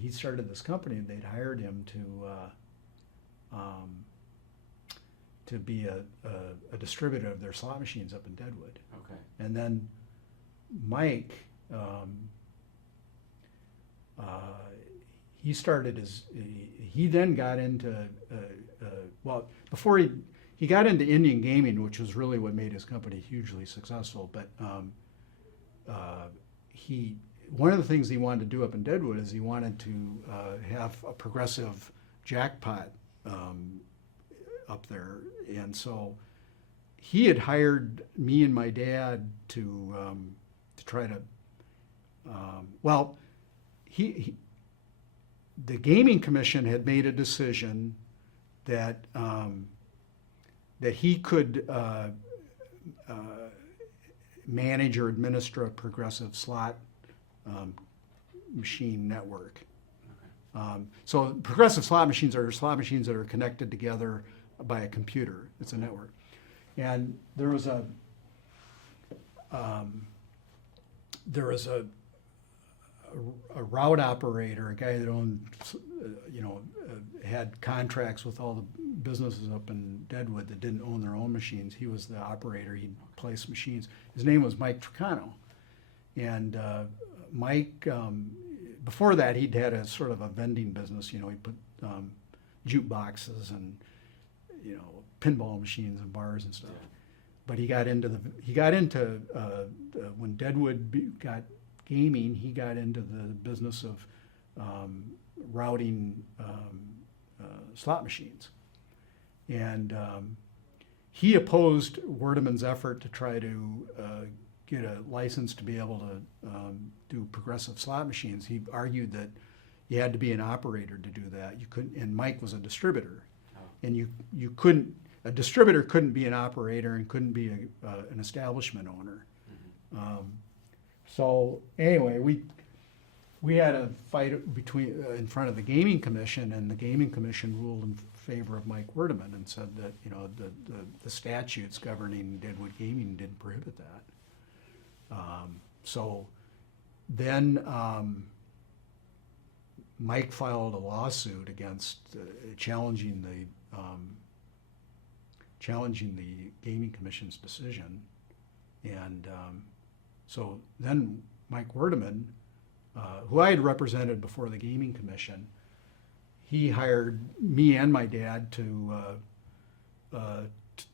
He started this company, and they'd hired him to be a distributor of their slot machines up in Deadwood. Okay. And then Mike, he then got into, before he got into Indian gaming, which was really what made his company hugely successful, but one of the things he wanted to do up in Deadwood is he wanted to have a progressive jackpot up there. And so he had hired me and my dad to try to, the Gaming Commission had made a decision that he could manage or administer a progressive slot machine network. So progressive slot machines are slot machines that are connected together by a computer. It's a network. And there was a route operator, a guy that owned, had contracts with all the businesses up in Deadwood that didn't own their own machines. He was the operator. He'd place machines. His name was Mike Tricano. And Mike, before that, he'd had a sort of a vending business. He put jukeboxes and pinball machines and bars and stuff. Yeah. But he got into when Deadwood got gaming, he got into the business of routing slot machines. And he opposed Werdeman's effort to try to get a license to be able to do progressive slot machines. He argued that you had to be an operator to do that. You couldn't, and Mike was a distributor. Oh. And you couldn't, a distributor couldn't be an operator and couldn't be an establishment owner. Mm-hmm. So anyway, we had a fight in front of the Gaming Commission, and the Gaming Commission ruled in favor of Mike Werdeman and said that the statutes governing Deadwood gaming didn't prohibit that. So then Mike filed a lawsuit against challenging the Gaming Commission's decision, and so then Mike Werdeman, who I had represented before the Gaming Commission, he hired me and my dad to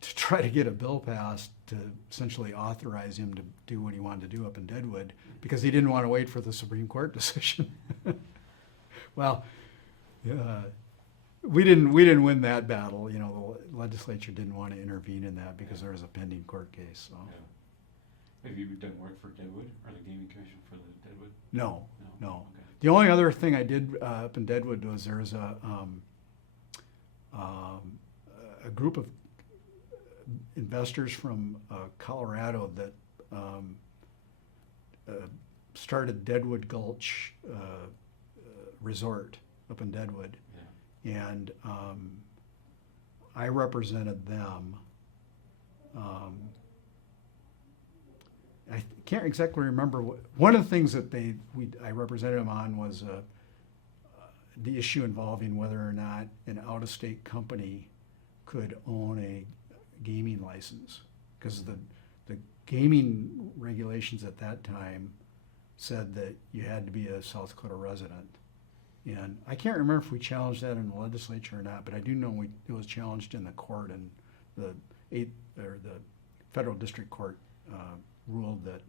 try to get a bill passed to essentially authorize him to do what he wanted to do up in Deadwood, because he didn't want to wait for the Supreme Court decision. Well, we didn't win that battle. The legislature didn't want to intervene in that because there was a pending court case. So. Yeah. Have you done work for Deadwood or the Gaming Commission for the Deadwood? No. Okay. The only other thing I did up in Deadwood was there was a group of investors from Colorado that started Deadwood Gulch Resort up in Deadwood. Yeah. And I represented them. I can't exactly remember one of the things that I represented them on was the issue involving whether or not an out-of-state company could own a gaming license, because the gaming regulations at that time said that you had to be a South Dakota resident. And I can't remember if we challenged that in the legislature or not, but I do know it was challenged in the court, and the federal district court ruled that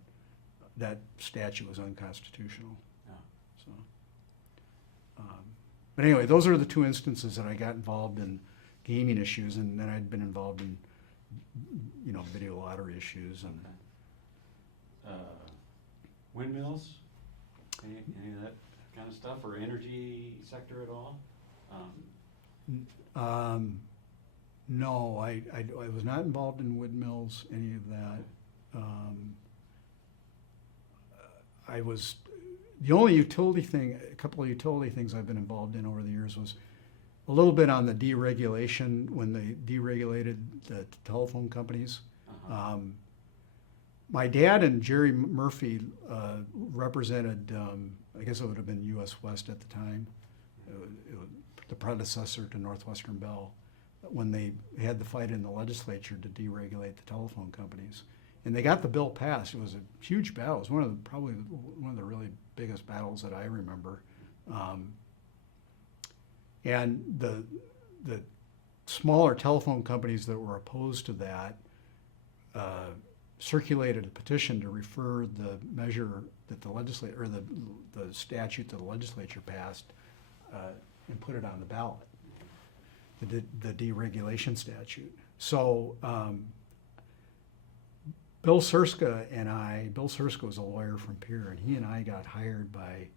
that statute was unconstitutional. Yeah. So, but anyway, those are the two instances that I got involved in gaming issues, and then I'd been involved in, video lottery issues and. Windmills, any of that kind of stuff, or energy sector at all? No, I was not involved in windmills, any of that. I was, the only a couple of utility things I've been involved in over the years was a little bit on the deregulation, when they deregulated the telephone companies. Uh-huh. My dad and Jerry Murphy represented, I guess it would have been U.S. West at the time, it was the predecessor to Northwestern Bell, when they had the fight in the legislature to deregulate the telephone companies. And they got the bill passed. It was a huge battle. It was probably one of the really biggest battles that I remember. And the smaller telephone companies that were opposed to that circulated a petition to refer the measure that the legislature, or the statute that the legislature passed, and put it on the ballot, the deregulation statute. So Bill Surska was a lawyer from Pierre, and he and I got hired by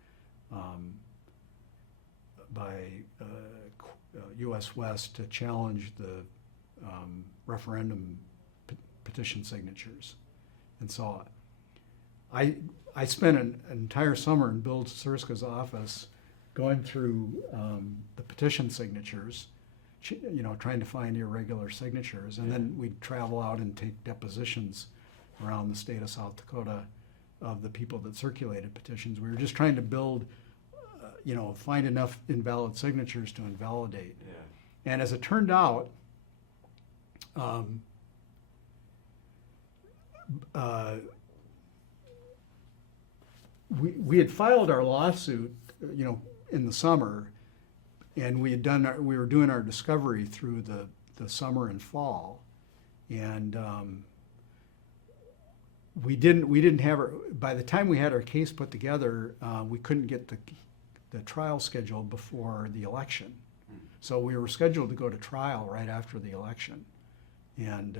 U.S. West to challenge the referendum petition signatures. And so I spent an entire summer in Bill Surska's office going through the petition signatures, trying to find irregular signatures. And then we'd travel out and take depositions around the state of South Dakota of the people that circulated petitions. We were just trying to build, find enough invalid signatures to invalidate. Yeah. And as it turned out, we had filed our lawsuit, in the summer, and we were doing our discovery through the summer and fall, and we didn't have by the time we had our case put together, we couldn't get the trial scheduled before the election. So we were scheduled to go to trial right after the election, and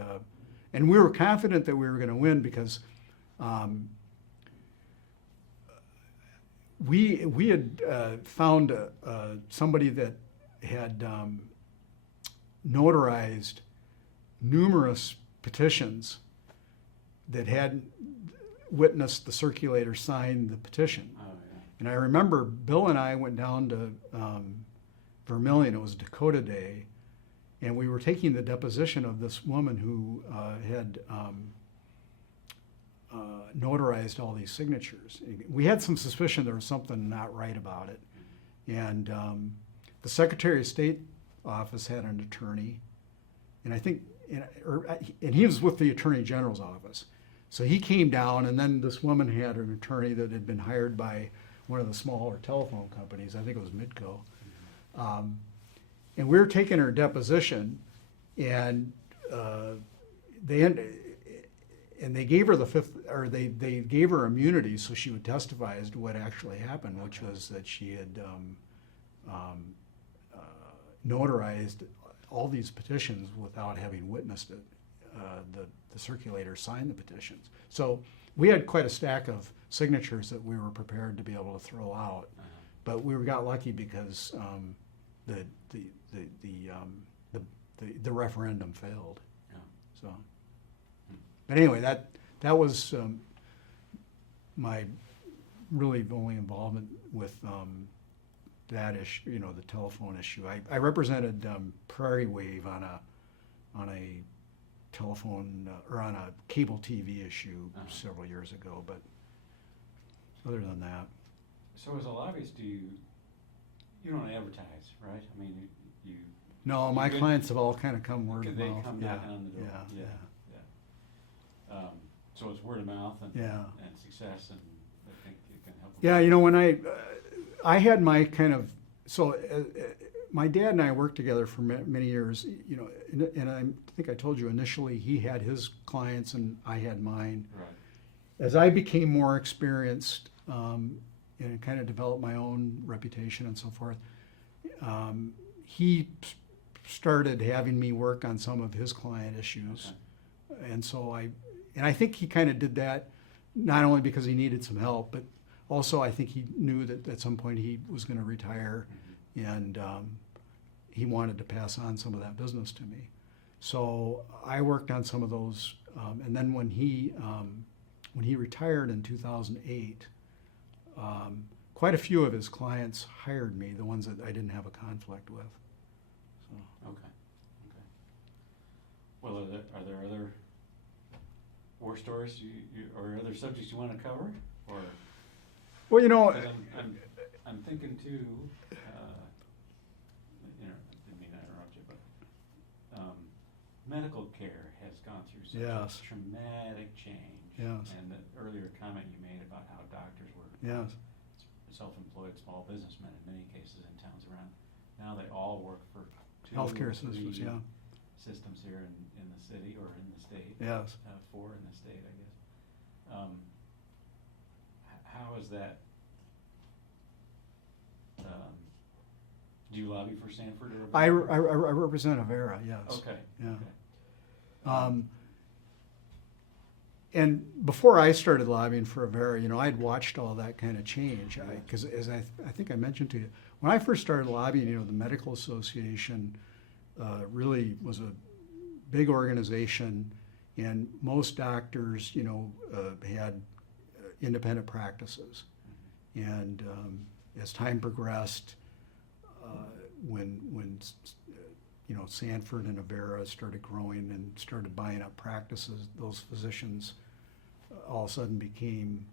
we were confident that we were going to win, because we had found somebody that had notarized numerous petitions that had witnessed the circulator sign the petition. Oh, yeah. And I remember Bill and I went down to Vermillion. It was Dakota Day, and we were taking the deposition of this woman who had notarized all these signatures. We had some suspicion there was something not right about it. And the Secretary of State office had an attorney, and I think, and he was with the Attorney General's office. So he came down, and then this woman had an attorney that had been hired by one of the smaller telephone companies. I think it was Midco. And we were taking her deposition, and they gave her they gave her immunity so she would testify as to what actually happened, which was that she had notarized all these petitions without having witnessed it. The circulator signed the petitions. So we had quite a stack of signatures that we were prepared to be able to throw out, but we got lucky because the referendum failed. Yeah. So, but anyway, that was my really only involvement with that issue, the telephone issue. I represented Prairie Wave on on a telephone or on a cable TV issue Uh-huh. several years ago, but other than that, So as a lobbyist, you don't advertise, right? I mean, you no, You my good? clients have all kind of come word of they mouth. come Yeah, knocking on the door. yeah, yeah. So it's word of mouth and Yeah. and success, and I think it can help. Yeah, when I had my kind of, so my dad and I worked together for many years, and I think I told you initially he had his clients and I had mine. Right. As I became more experienced and kind of developed my own reputation and so forth, he started having me work on some of his client issues. Okay. And so I think he kind of did that not only because he needed some help, but also I think he knew that at some point he was going to retire, and he wanted to pass on some of that business to me. So I worked on some of those, and then when he retired in 2008, quite a few of his clients hired me, the ones that I didn't have a conflict with. So. Okay. Well, are there other war stories or other subjects you want to cover, or? Well, 'Cause I'm thinking too. I mean, I interrupt you, but medical care has gone through such Yes. a traumatic change. Yes. And the earlier comment you made about how doctors were Yes. self-employed small businessmen in many cases in towns around. Now they all work for two Healthcare or systems, three yeah. systems here in the city or in the state. Yes. Four in the state, I guess. How is that? Do you lobby for Sanford or? I represent Avera, yes. Okay. Yeah. Okay. And before I started lobbying for Avera, I'd watched all that kind of change. Because as I think I mentioned to you, when I first started lobbying, the Medical Association really was a big organization, and most doctors, had independent practices. And as time progressed, when Sanford and Avera started growing and started buying up practices, those physicians all of a sudden became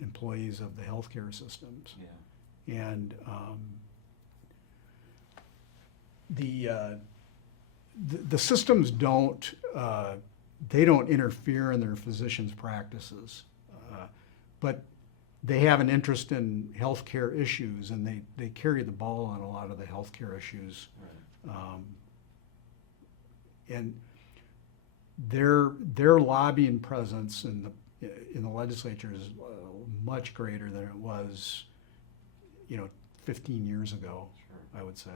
employees of the healthcare systems. Yeah. And the systems don't interfere in their physicians' practices, but they have an interest in healthcare issues, and they carry the ball on a lot of the healthcare issues. Right. And their lobbying presence in the legislature is much greater than it was, 15 years ago. Sure. I would say.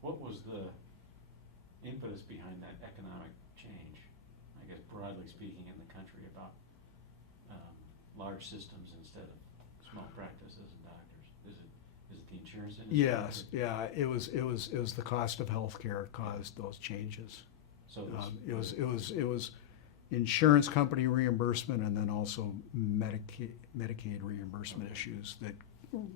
What was the impetus behind that economic change? I guess broadly speaking in the country about large systems instead of small practices and doctors. Is it the insurance industry? Yes, yeah, it was the cost of healthcare caused those changes. So It was insurance company reimbursement, and then also Medicaid reimbursement issues that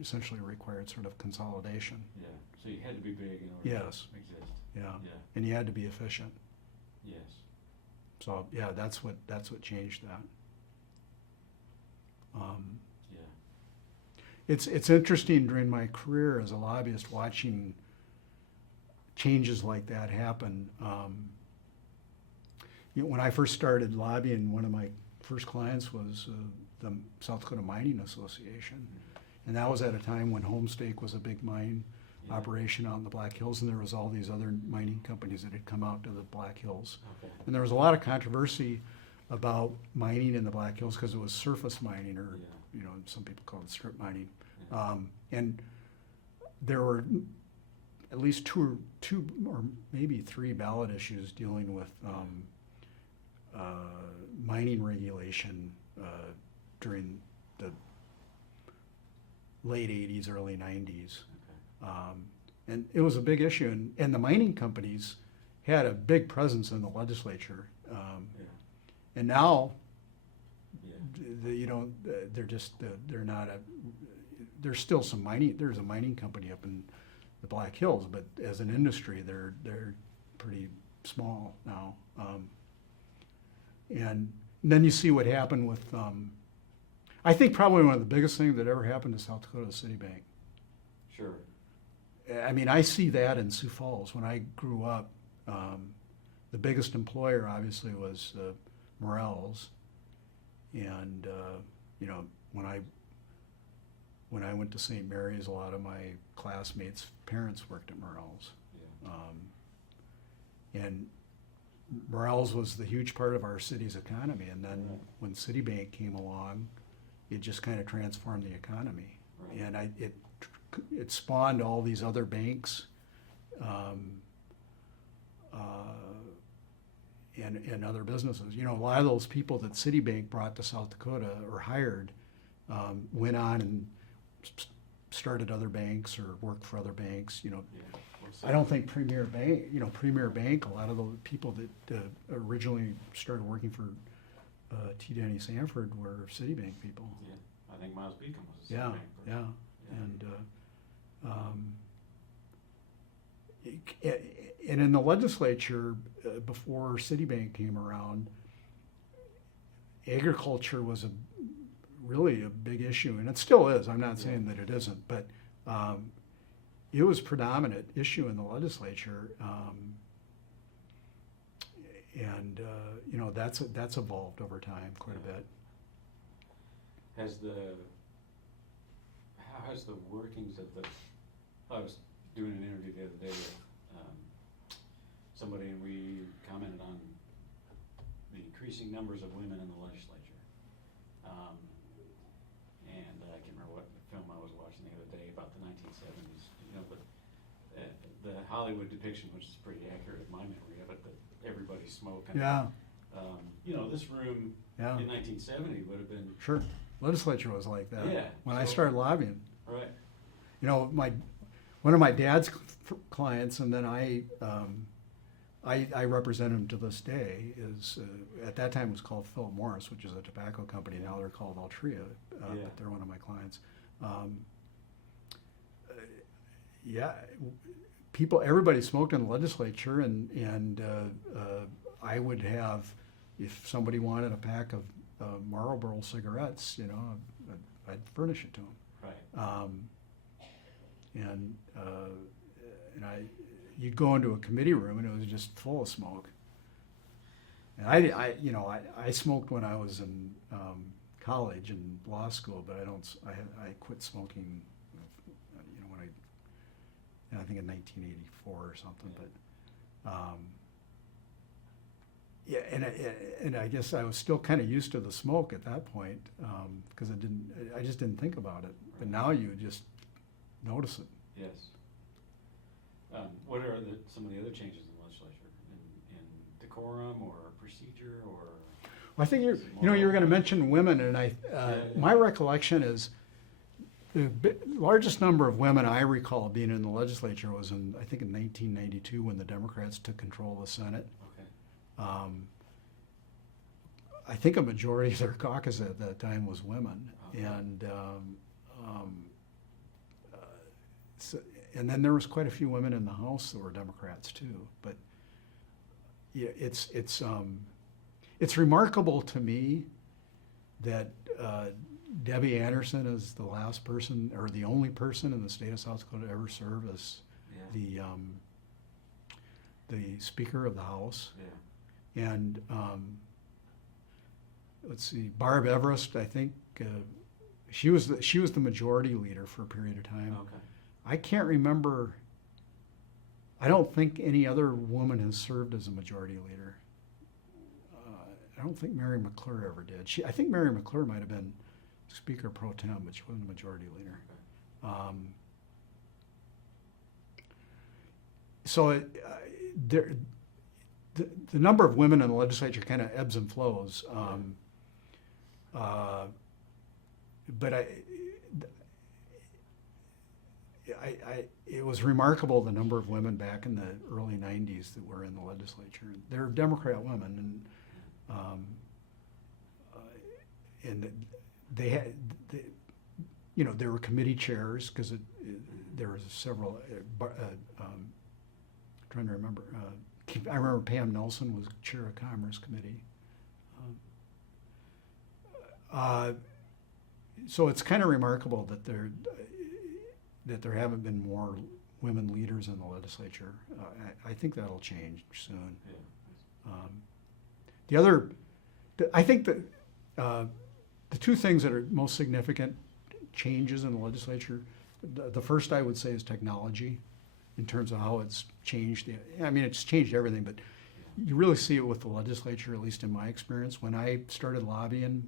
essentially required sort of consolidation. yeah. So you had to be big in order Yes. to exist. Yeah, Yeah. and you had to be efficient. Yes. So yeah, that's what changed that. Yeah. It's interesting during my career as a lobbyist watching changes like that happen. When I first started lobbying, one of my first clients was the South Dakota Mining Association, and that was at a time when Homestake was a big mine Yeah. operation out in the Black Hills, and there was all these other mining companies that had come out to the Black Hills. Okay. And there was a lot of controversy about mining in the Black Hills because it was surface mining, or Yeah. some people call it strip mining. Yeah. And there were at least two or maybe three ballot issues dealing with mining regulation during the late 80s, early 90s. Okay. And it was a big issue, and the mining companies had a big presence in the legislature. Yeah. And now, Yeah. they're not there's still there's a mining company up in the Black Hills, but as an industry, they're pretty small now. And then you see what happened with, I think probably one of the biggest things that ever happened to South Dakota City Bank. Sure. I mean, I see that in Sioux Falls. When I grew up, the biggest employer obviously was Morrell's. And, you know, when I went to St. Mary's, a lot of my classmates' parents worked at Morrell's. Yeah. And Morrell's was the huge part of our city's economy. And then when Citibank came along, it just kind of transformed the economy. Right. And it spawned all these other banks and other businesses. You know, a lot of those people that Citibank brought to South Dakota or hired went on and started other banks or worked for other banks. You know, Yeah. I don't think Premier Bank, a lot of the people that originally started working for T. Denny Sanford were Citibank people. Yeah. I think Miles Beacom was a Yeah, Citibank person. yeah. And in the legislature, before Citibank came around, agriculture was really a big issue, and it still is. I'm not saying that it isn't, but it was a predominant issue in the legislature, and you know, that's evolved over time quite a bit. How has the workings of I was doing an interview the other day with somebody, and we commented on the increasing numbers of women in the legislature. And I can't remember what film I was watching the other day about the 1970s, you know, but the Hollywood depiction, which is pretty accurate of my memory of it, that everybody smoking. Yeah, You know, this room yeah, in 1970 would have been, sure. Legislature was like that. Yeah, When I so- started lobbying. right, You know, one of my dad's clients, and then I represent him to this day, is, at that time it was called Philip Morris, which is a tobacco company. Now they're called Altria, Yeah. but they're one of my clients. Yeah, everybody smoked in the legislature, and I would have, if somebody wanted a pack of Marlboro cigarettes, you know, I'd furnish it to them. right. And you'd go into a committee room and it was just full of smoke. And I smoked when I was in college and law school, but I quit smoking, you know, I think in 1984 or something. But yeah, and I guess I was still kind of used to the smoke at that point, because I just didn't think about it. But now you just notice it. Yes. What are some of the other changes in the legislature, in decorum or procedure or? Well, I think you were going to mention women, and my recollection is the largest number of women I recall being in the legislature was in 1992 when the Democrats took control of the Senate. Okay. I think a majority of their caucus at that time was women, Okay. and then there was quite a few women in the House that were Democrats too. But yeah, it's remarkable to me that Debbie Anderson is the last person or the only person in the state of South Dakota to ever serve as Yeah. the Speaker of the House. Yeah. And let's see, Barb Everest, I think she was the majority leader for a period of time. Okay. I can't remember. I don't think any other woman has served as a majority leader. I don't think Mary McClure ever did. I think Mary McClure might have been Speaker pro tem, but she wasn't a majority leader. Okay. The number of women in the legislature kind of ebbs and flows. But it was remarkable the number of women back in the early 90s that were in the legislature. They're Democrat women, and they had, there were committee chairs because there was several. trying to remember. I remember Pam Nelson was chair of Commerce Committee. So it's kind of remarkable that there haven't been more women leaders in the legislature. I think that'll change soon. Yeah. I think that the two things that are most significant changes in the legislature, the first I would say is technology, in terms of how it's changed. I mean, it's changed everything, but you really see it with the legislature, at least in my experience. When I started lobbying,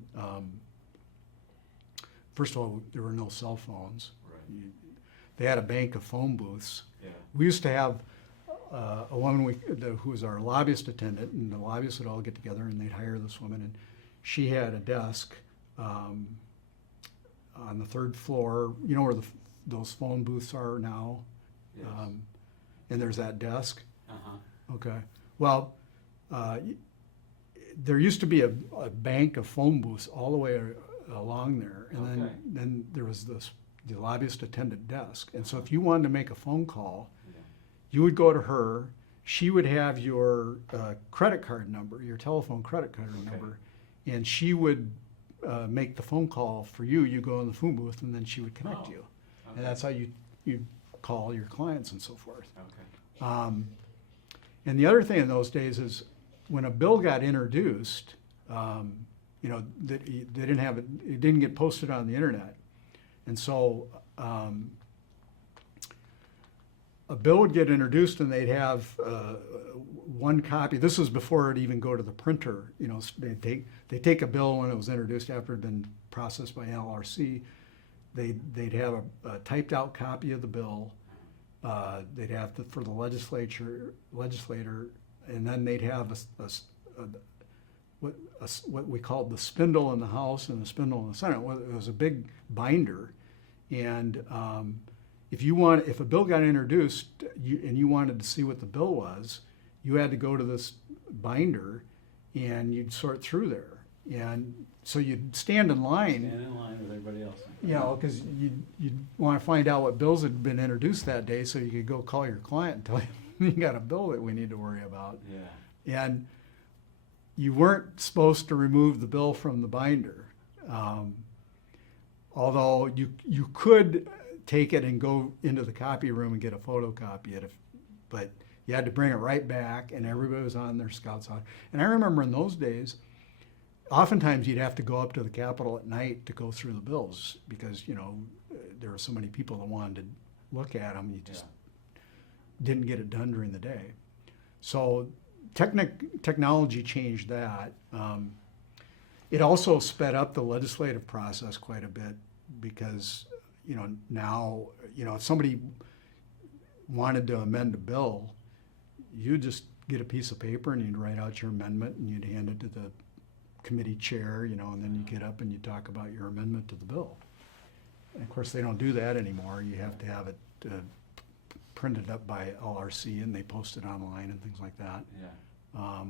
first of all, there were no cell phones. Right. They had a bank of phone booths. Yeah. We used to have a woman who was our lobbyist attendant, and the lobbyists would all get together and they'd hire this woman, and she had a desk on the third floor, you know where those phone booths are now? Yes. And there's that desk. Uh-huh. Okay. Well, there used to be a bank of phone booths all the way along there, and Okay. then there was the lobbyist attendant desk. And so if you wanted to make a phone call, Yeah. you would go to her. She would have your credit card number, your telephone credit card Okay. number, and she would make the phone call for you. You go in the phone booth, and then she would connect Oh, you, Okay. and that's how you call your clients and so forth. Okay. And the other thing in those days is when a bill got introduced, you know, that they didn't have it, it didn't get posted on the internet. And so a bill would get introduced and they'd have one copy. This was before it even go to the printer. You know, they take a bill when it was introduced after it had been processed by LRC. They'd have a typed out copy of the bill. They'd have for the legislator, and then they'd have what we called the spindle in the House and the spindle in the Senate. It was a big binder, and if a bill got introduced and you wanted to see what the bill was, you had to go to this binder and you'd sort through there, and so you'd stand in line. Stand in line with everybody else. You know, because you'd want to find out what bills had been introduced that day so you could go call your client and tell him you got a bill that we need to worry about. Yeah. And you weren't supposed to remove the bill from the binder. Although you could take it and go into the copy room and get a photocopy of it, but you had to bring it right back, and everybody was on their scouts out. And I remember in those days, oftentimes you'd have to go up to the Capitol at night to go through the bills because, you know, there were so many people that wanted to look at them. You just didn't get it done during the day. So technology changed that. It also sped up the legislative process quite a bit because, you know, now, you know, if somebody wanted to amend a bill, you just get a piece of paper and you'd write out your amendment and you'd hand it to the committee chair, you know, and then you get up and you talk about your amendment to the bill. And of course, they don't do that anymore. You have to have it printed up by LRC and they post it online and things like that. Yeah.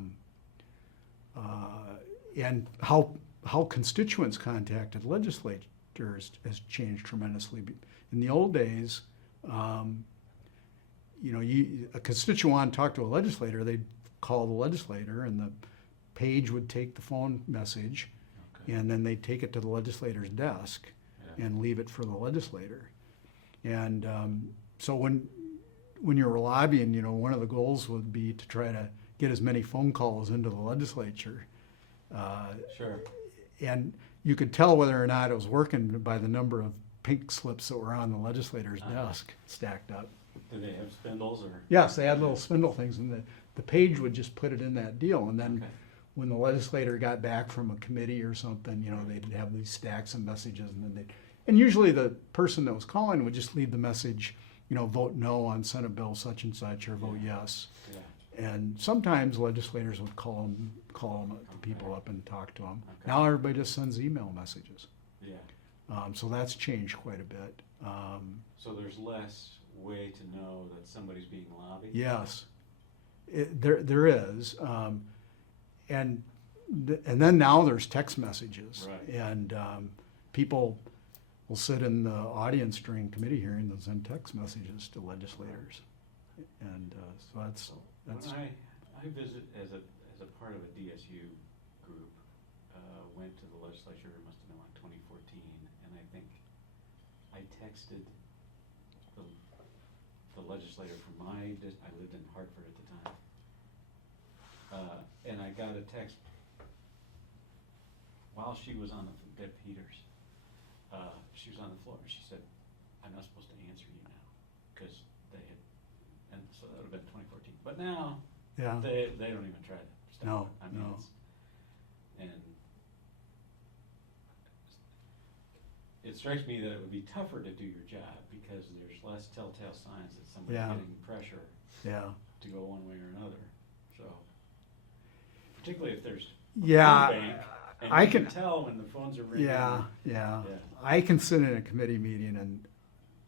And how constituents contacted legislators has changed tremendously. In the old days, you know, a constituent wanted to talk to a legislator, they'd call the legislator and the page would take the phone message, Okay. and then they'd take it to the legislator's desk Yeah. and leave it for the legislator. And so when you were lobbying, you know, one of the goals would be to try to get as many phone calls into the legislature. Sure. And you could tell whether or not it was working by the number of pink slips that were on the legislator's desk stacked up. Do they have spindles or? Yes, they had little spindle things, and the page would just put it in that deal. And then Okay. when the legislator got back from a committee or something, you know, they'd have these stacks of messages, and usually the person that was calling would just leave the message, you know, vote no on Senate Bill such and such, or vote yes. Yeah. And sometimes legislators would call the people Okay. up and talk to them. Okay. Now everybody just sends email messages. Yeah. So that's changed quite a bit. So there's less way to know that somebody's being lobbied? Yes, there is. And then now there's text messages. Right. And people will sit in the audience during committee hearings and send text messages to legislators. And so that's When I visit as a part of a DSU group, went to the legislature, it must have been like 2014, and I think I texted the legislator from I lived in Hartford at the time, and I got a text while she was on Deb Peters. She was on the floor, and she said, "I'm not supposed to answer you now," because they had, and so that would have been 2014. But now, yeah. they don't even try to stop No, it. I mean, no. It strikes me that it would be tougher to do your job because there's less telltale signs that somebody's Yeah. getting pressure Yeah. to go one way or another. So, particularly if there's a Yeah, phone bank, and I you can tell when the phones are ringing. Yeah. Yeah. I can sit in a committee meeting and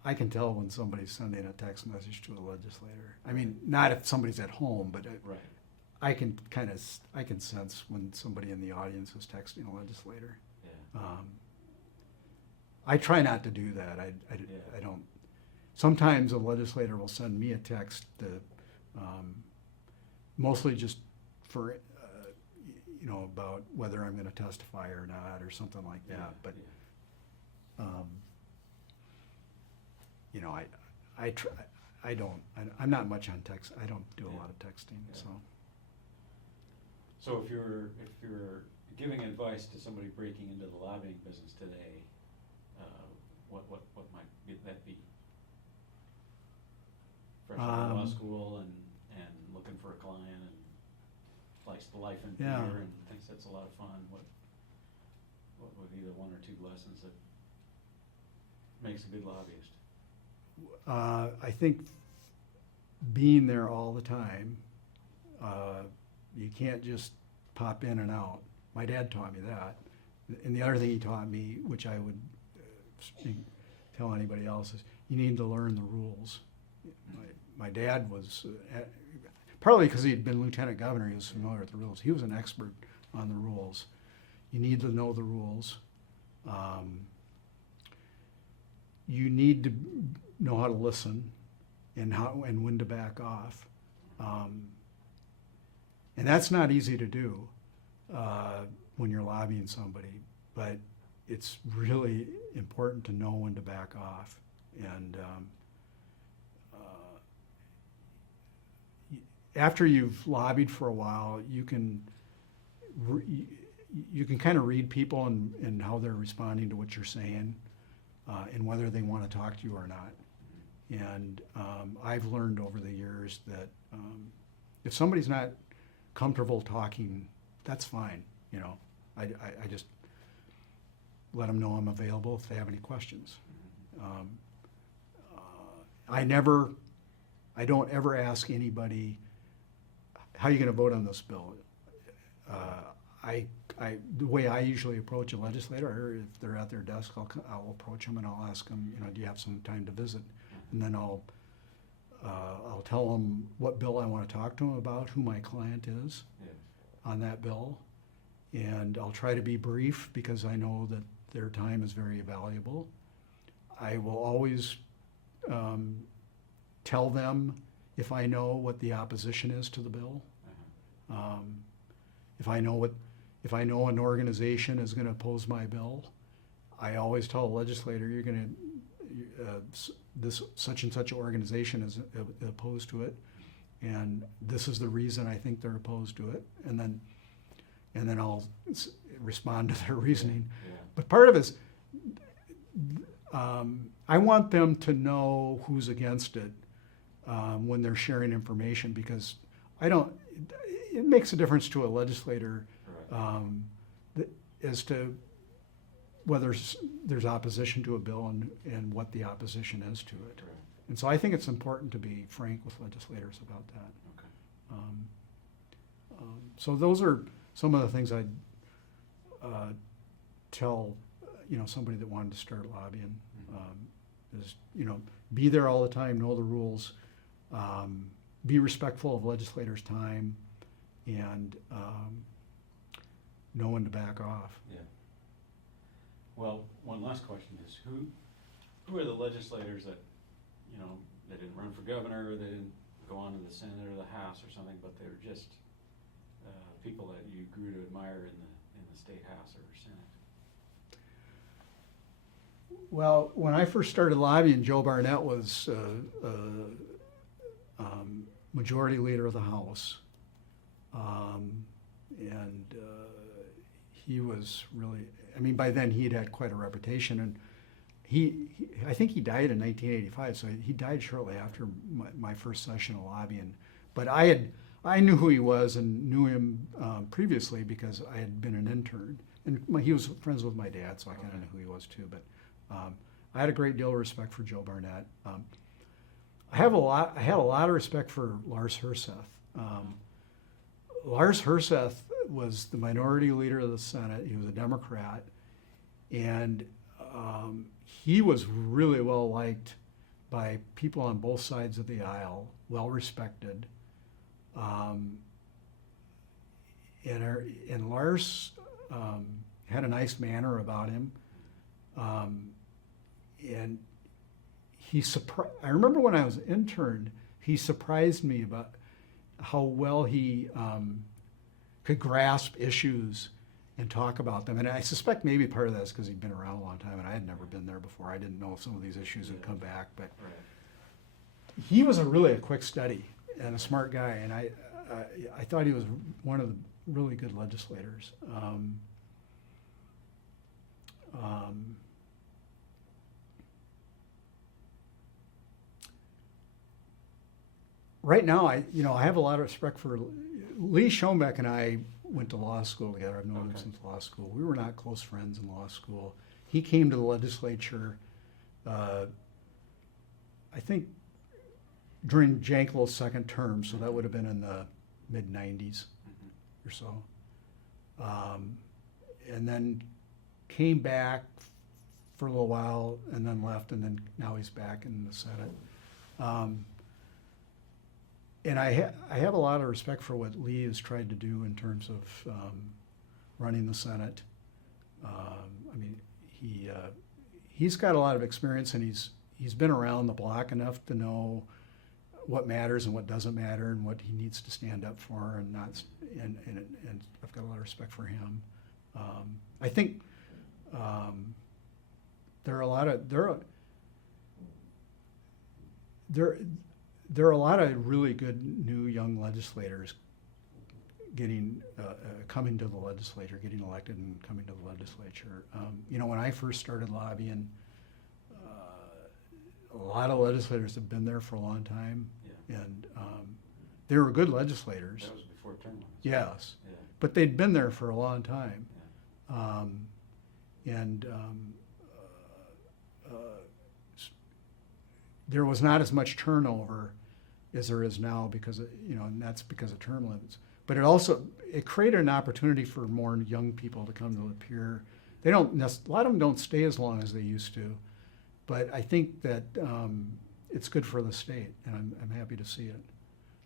I can tell when somebody's sending a text message to a legislator. I mean, not if somebody's at home, but Right. I can I can sense when somebody in the audience is texting a legislator. Yeah. I try not to do that. I don't. Sometimes a legislator will send me a text to, mostly just for, about whether I'm going to testify or not or something like that. But, I'm not much on text. I don't do a lot of texting, Yeah. so. So if you're giving advice to somebody breaking into the lobbying business today, what might that be? Fresh out of law school and looking for a client and likes the life and Yeah. fear and thinks that's a lot of fun. What would be the one or two lessons that makes a good lobbyist? I think being there all the time, you can't just pop in and out. My dad taught me that. And the other thing he taught me, which I would tell anybody else, is you need to learn the rules. My dad was, partly because he'd been lieutenant governor, he was familiar with the rules. He was an expert on the rules. You need to know the rules. You need to know how to listen and when to back off. And that's not easy to do when you're lobbying somebody, but it's really important to know when to back off. And after you've lobbied for a while, you can kind of read people and how they're responding to what you're saying, and whether they want to talk to you or not. And I've learned over the years that if somebody's not comfortable talking, that's fine. I just let them know I'm available if they have any questions. I don't ever ask anybody, how are you going to vote on this bill? The way I usually approach a legislator, or if they're at their desk, I'll approach them and I'll ask them, do you have some time to visit? And then I'll tell them what bill I want to talk to them about, who my client is on that bill, and I'll try to be brief because I know that their time is very valuable. I will always tell them if I know what the opposition is to the bill. If I know an organization is going to oppose my bill, I always tell a legislator, you're going to, this such and such organization is opposed to it, and this is the reason I think they're opposed to it, and then I'll respond to their reasoning. Yeah. But part of it is, I want them to know who's against it when they're sharing information, because it makes a difference to a legislator as to whether there's opposition to a bill and what the opposition is to it. Right. And so I think it's important to be frank with legislators about that. Okay. So those are some of the things I'd tell somebody that wanted to start lobbying. Is be there all the time, know the rules, be respectful of legislators' time, and know when to back off. Yeah. Well, one last question is, who are the legislators that, they didn't run for governor, or they didn't go on to the Senate or the House or something, but they're just people that you grew to admire in the state House or Senate. Well, when I first started lobbying, Joe Barnett was majority leader of the House. He was really, I mean, by then he'd had quite a reputation, and I think he died in 1985, so he died shortly after my first session of lobbying. But I knew who he was and knew him previously because I had been an intern, and he was friends with my dad, so I kind of knew who he was too. But I had a great deal of respect for Joe Barnett. I had a lot of respect for Lars Herseth. Lars Herseth was the minority leader of the Senate. He was a Democrat, and he was really well liked by people on both sides of the aisle, well respected. And Lars had a nice manner about him. And I remember when I was an intern, he surprised me about how well he could grasp issues and talk about them. And I suspect maybe part of that is because he'd been around a long time and I had never been there before. I didn't know if some of these issues would come back, but he was really a quick study and a smart guy. And I thought he was one of the really good legislators. Right now, I have a lot of respect for Lee Schoenbeck, and I went to law school together. I've known him since law school. We were not close friends in law school. He came to the legislature, I think, during Jankel's second term, so that would have been in the mid-90s or so. And then came back for a little while and then left, and then now he's back in the Senate. And I have a lot of respect for what Lee has tried to do in terms of running the Senate. I mean, he's got a lot of experience, and he's been around the block enough to know what matters and what doesn't matter, and what he needs to stand up for, and not. And I've got a lot of respect for him. I think there are a lot of really good new young legislators coming to the legislature, getting elected and coming to the legislature. When I first started lobbying, a lot of legislators have been there for a long time, and they were good legislators. That was before term limits. Yes, Yeah. but they'd been there for a long time. Yeah. There was not as much turnover as there is now because and that's because of term limits. But it created an opportunity for more young people to come to appear. A lot of them don't stay as long as they used to, but I think that it's good for the state, and I'm happy to see it.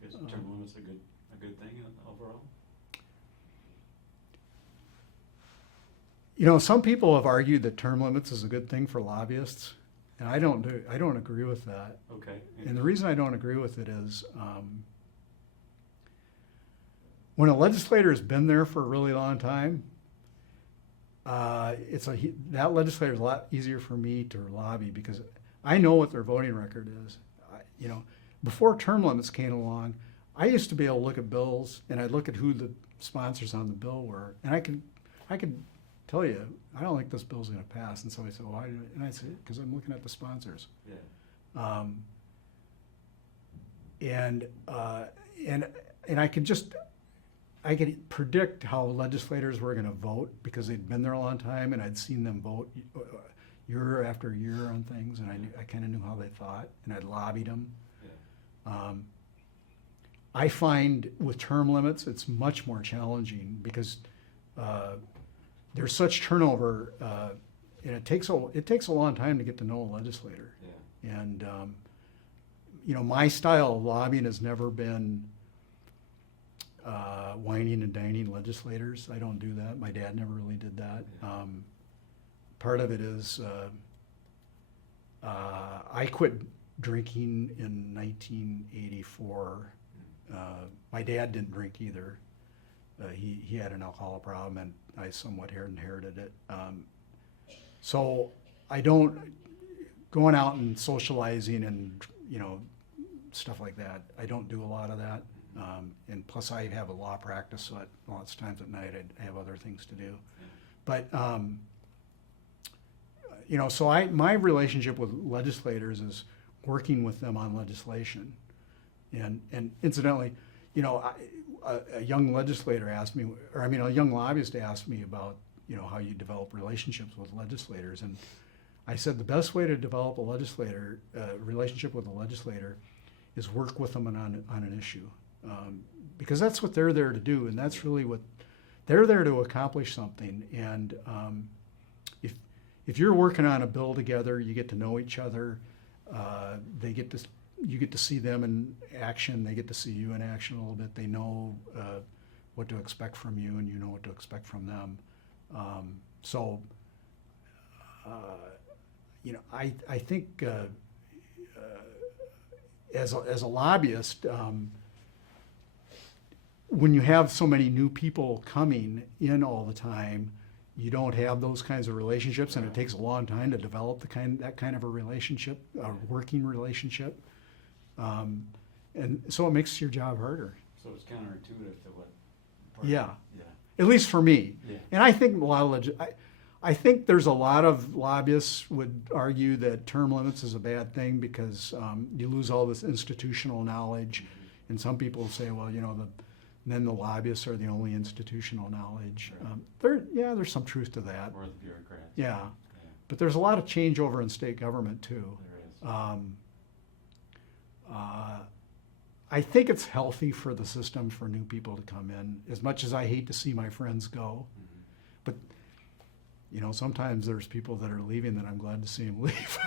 Is term limits a good thing overall? Some people have argued that term limits is a good thing for lobbyists, and I don't agree with that. Okay. And the reason I don't agree with it is when a legislator has been there for a really long time, that legislator is a lot easier for me to lobby because I know what their voting record is. Before term limits came along, I used to be able to look at bills and I'd look at who the sponsors on the bill were, and I could tell you, I don't think this bill's going to pass. And somebody said, "Why?" And I said, "Because I'm looking at the sponsors." Yeah. And I could predict how legislators were going to vote because they'd been there a long time, and I'd seen them vote year after year on things, and I kind of knew how they thought, and I'd lobbied them. Yeah. I find with term limits, it's much more challenging because there's such turnover, and it takes a long time to get to know a legislator. Yeah. And my style of lobbying has never been whining and dining legislators. I don't do that. My dad never really did that. Yeah. Part of it is I quit drinking in 1984. My dad didn't drink either. He had an alcohol problem, and I somewhat inherited it. So I don't, going out and socializing and, stuff like that, I don't do a lot of that. And plus I have a law practice, so lots of times at night I have other things to do. But, so my relationship with legislators is working with them on legislation. And incidentally, a young legislator asked me, a young lobbyist asked me about, how you develop relationships with legislators. And I said the best way to develop a relationship with a legislator is work with them on an issue. Because that's what they're there to do, and that's really what they're there to accomplish something. And if you're working on a bill together, you get to know each other. You get to see them in action. They get to see you in action a little bit. They know what to expect from you, and you know what to expect from them. I think as a lobbyist, when you have so many new people coming in all the time, you don't have those kinds of relationships, and it takes a long time to develop that kind of a relationship, a working relationship. And so it makes your job harder. So it's counterintuitive to what? Yeah. Yeah. At least for me. Yeah. And I think I think there's a lot of lobbyists would argue that term limits is a bad thing because you lose all this institutional knowledge. Mm-hmm. And some people say, well, then the lobbyists are the only institutional knowledge. Right. There's some truth to that. Or the bureaucrats. Yeah. But there's a lot of changeover in state government too. There is. I think it's healthy for the system for new people to come in, as much as I hate to see my friends go. Mm-hmm. But, sometimes there's people that are leaving that I'm glad to see them leave.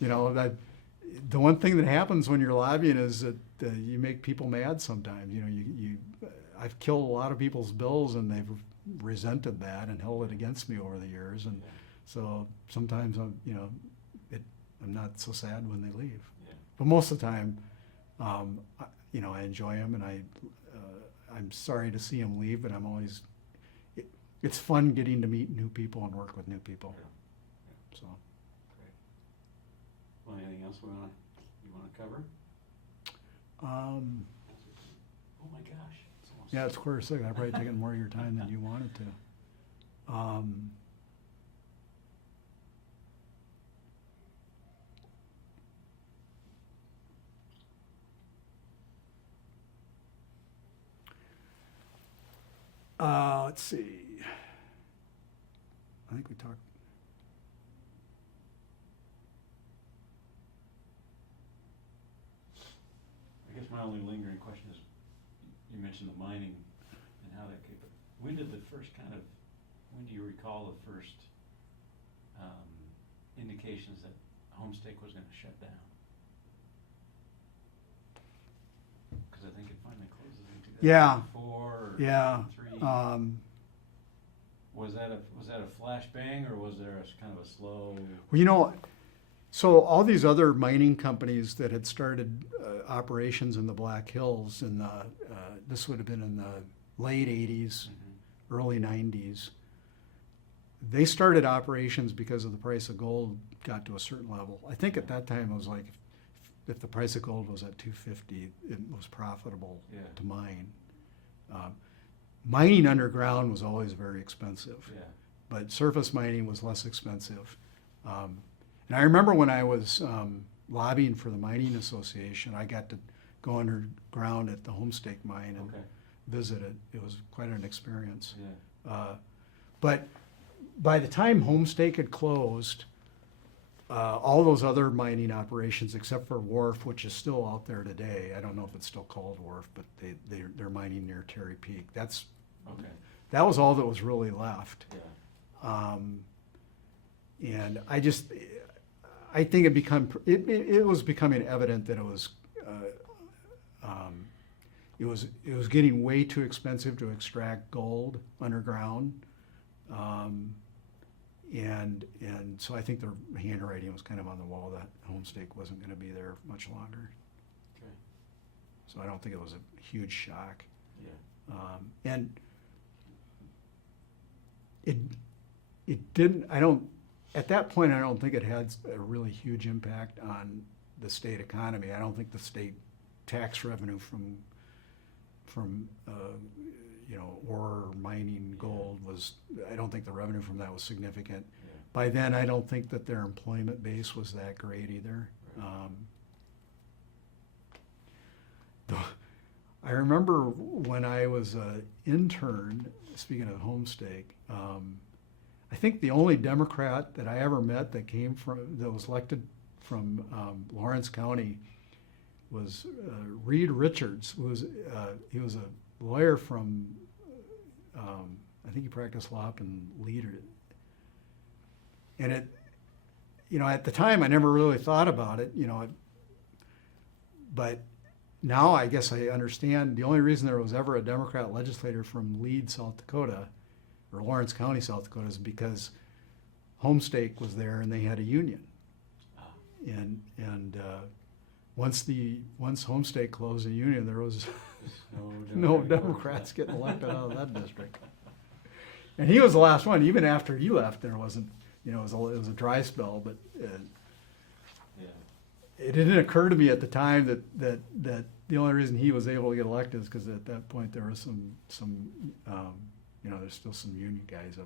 That the one thing that happens when you're lobbying is that you make people mad sometimes. I've killed a lot of people's bills, and they've resented that and held it against me over the years. And so sometimes I'm not so sad when they leave. Yeah. But most of the time, I enjoy them, and I'm sorry to see them leave, but I'm always, it's fun getting to meet new people and work with new people. Yeah. So. Great. Well, anything else you want to cover? Oh my gosh. It's almost Yeah, it's 1:45. I've probably taken more of your time than you wanted to. Let's see. I think we talked. I guess my only lingering question is, you mentioned the mining and how that came. When do you recall the first indications that Homestake was going to shut down? Because I think it finally closes in 2004 or 2003. Was that a flash bang, or was there a kind of a slow? Well, so all these other mining companies that had started operations in the Black Hills in this would have been in the late 80s, Mm-hmm. early 90s. They started operations because of the price of gold got to a certain level. I think at that time it was like, if the price of gold was at $250, it was profitable to mine. Mining underground was always very expensive, but surface mining was less expensive. And I remember when I was lobbying for the Mining Association, I got to go underground at the Homestake mine and visit it. It was quite an experience. But by the time Homestake had closed, all those other mining operations, except for Wharf, which is still out there today. I don't know if it's still called Wharf, but they're mining near Terry Peak. That was all that was really left. And I think it was becoming evident that it was getting way too expensive to extract gold underground. And so I think their handwriting was kind of on the wall that Homestake wasn't going to be there much longer. Okay. So I don't think it was a huge shock. Yeah. And it didn't, at that point, I don't think it had a really huge impact on the state economy. I don't think the state tax revenue from ore, mining, gold I don't think the revenue from that was significant. Yeah. By then, I don't think that their employment base was that great either. Right. I remember when I was an intern, speaking of Homestake, I think the only Democrat that I ever met that was elected from Lawrence County was Reed Richards. He was a lawyer from, I think he practiced law up in Leader. And at the time I never really thought about it, but now I guess I understand the only reason there was ever a Democrat legislator from Lead, South Dakota, or Lawrence County, South Dakota, is because Homestake was there and they had a union. And once Homestake closed the union, there was no Democrats getting elected out of that district. And he was the last one. Even after he left, there wasn't, it was a dry spell, but it didn't occur to me at the time that the only reason he was able to get elected is because at that point there was some there's still some union guys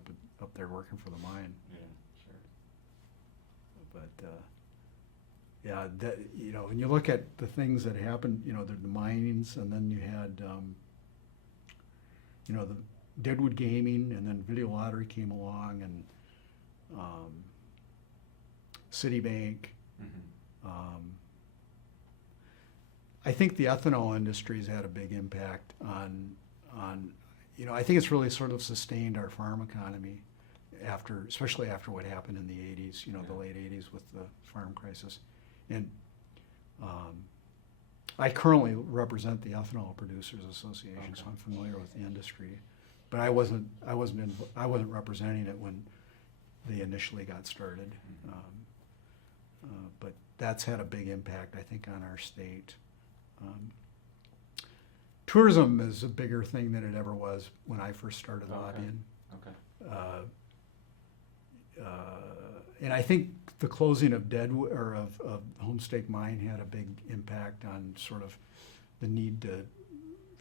up there working for the mine. Yeah, sure. But when you look at the things that happened, the minings, and then you had the Deadwood Gaming, and then Video Lottery came along, and Citibank. Mm-hmm. I think the ethanol industry's had a big impact on I think it's really sort of sustained our farm economy especially after what happened in the 80s, the late 80s with the farm crisis. And I currently represent the Ethanol Producers Association, Okay. so I'm familiar with the industry. But I wasn't representing it when they initially got started. Mm-hmm. But that's had a big impact, I think, on our state. Tourism is a bigger thing than it ever was when I first started Okay. lobbying. Okay. And I think the closing of Deadwood or of Homestake Mine had a big impact on sort of the need to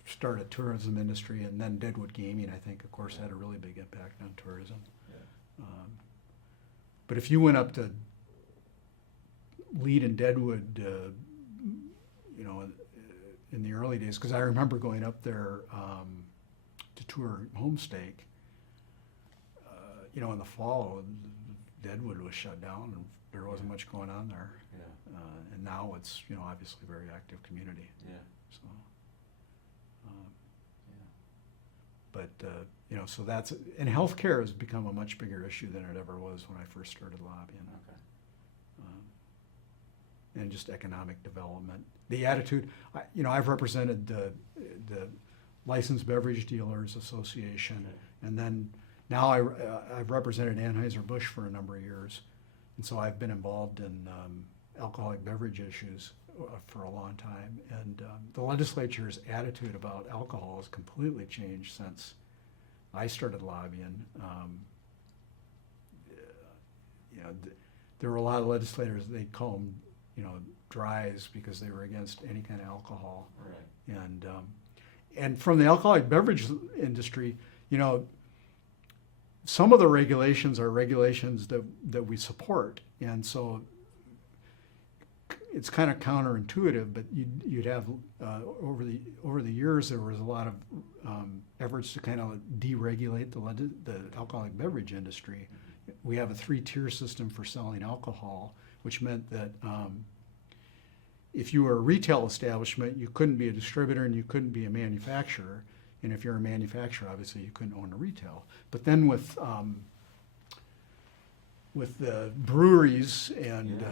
start a tourism industry, and then Deadwood Gaming, I think, of course, had a really big impact on tourism. Yeah. But if you went up to Lead and Deadwood, in the early days, because I remember going up there to tour Homestake, in the fall, Deadwood was shut down and there wasn't much going on there. Yeah. And now it's, obviously a very active community. Yeah. So, Yeah. so that's, and healthcare has become a much bigger issue than it ever was when I first started lobbying. Okay. And just economic development. The attitude, I've represented the Licensed Beverage Dealers Association, Okay. and then now I've represented Anheuser-Busch for a number of years, and so I've been involved in alcoholic beverage issues for a long time. And the legislature's attitude about alcohol has completely changed since I started lobbying. There were a lot of legislators, they'd call them, dries, because they were against any kind of alcohol. Right. And from the alcoholic beverage industry, some of the regulations are regulations that we support, and so it's kind of counterintuitive. But you'd have over the years there was a lot of efforts to kind of deregulate the alcoholic beverage industry. We have a 3-tier system for selling alcohol, which meant that if you were a retail establishment, you couldn't be a distributor and you couldn't be a manufacturer. And if you're a manufacturer, obviously you couldn't own a retail. But then with the breweries and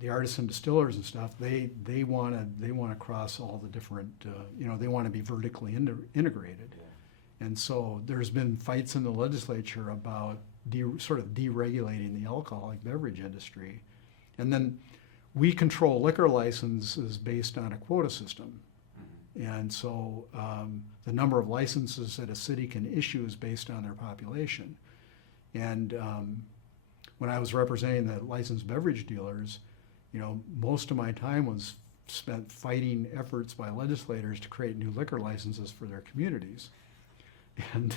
the artisan distillers and stuff, they want to cross all the different they want to be vertically integrated. Yeah. And so there's been fights in the legislature about sort of deregulating the alcoholic beverage industry. And then we control liquor licenses based on a quota system. And so the number of licenses that a city can issue is based on their population. And when I was representing the licensed beverage dealers, most of my time was spent fighting efforts by legislators to create new liquor licenses for their communities. And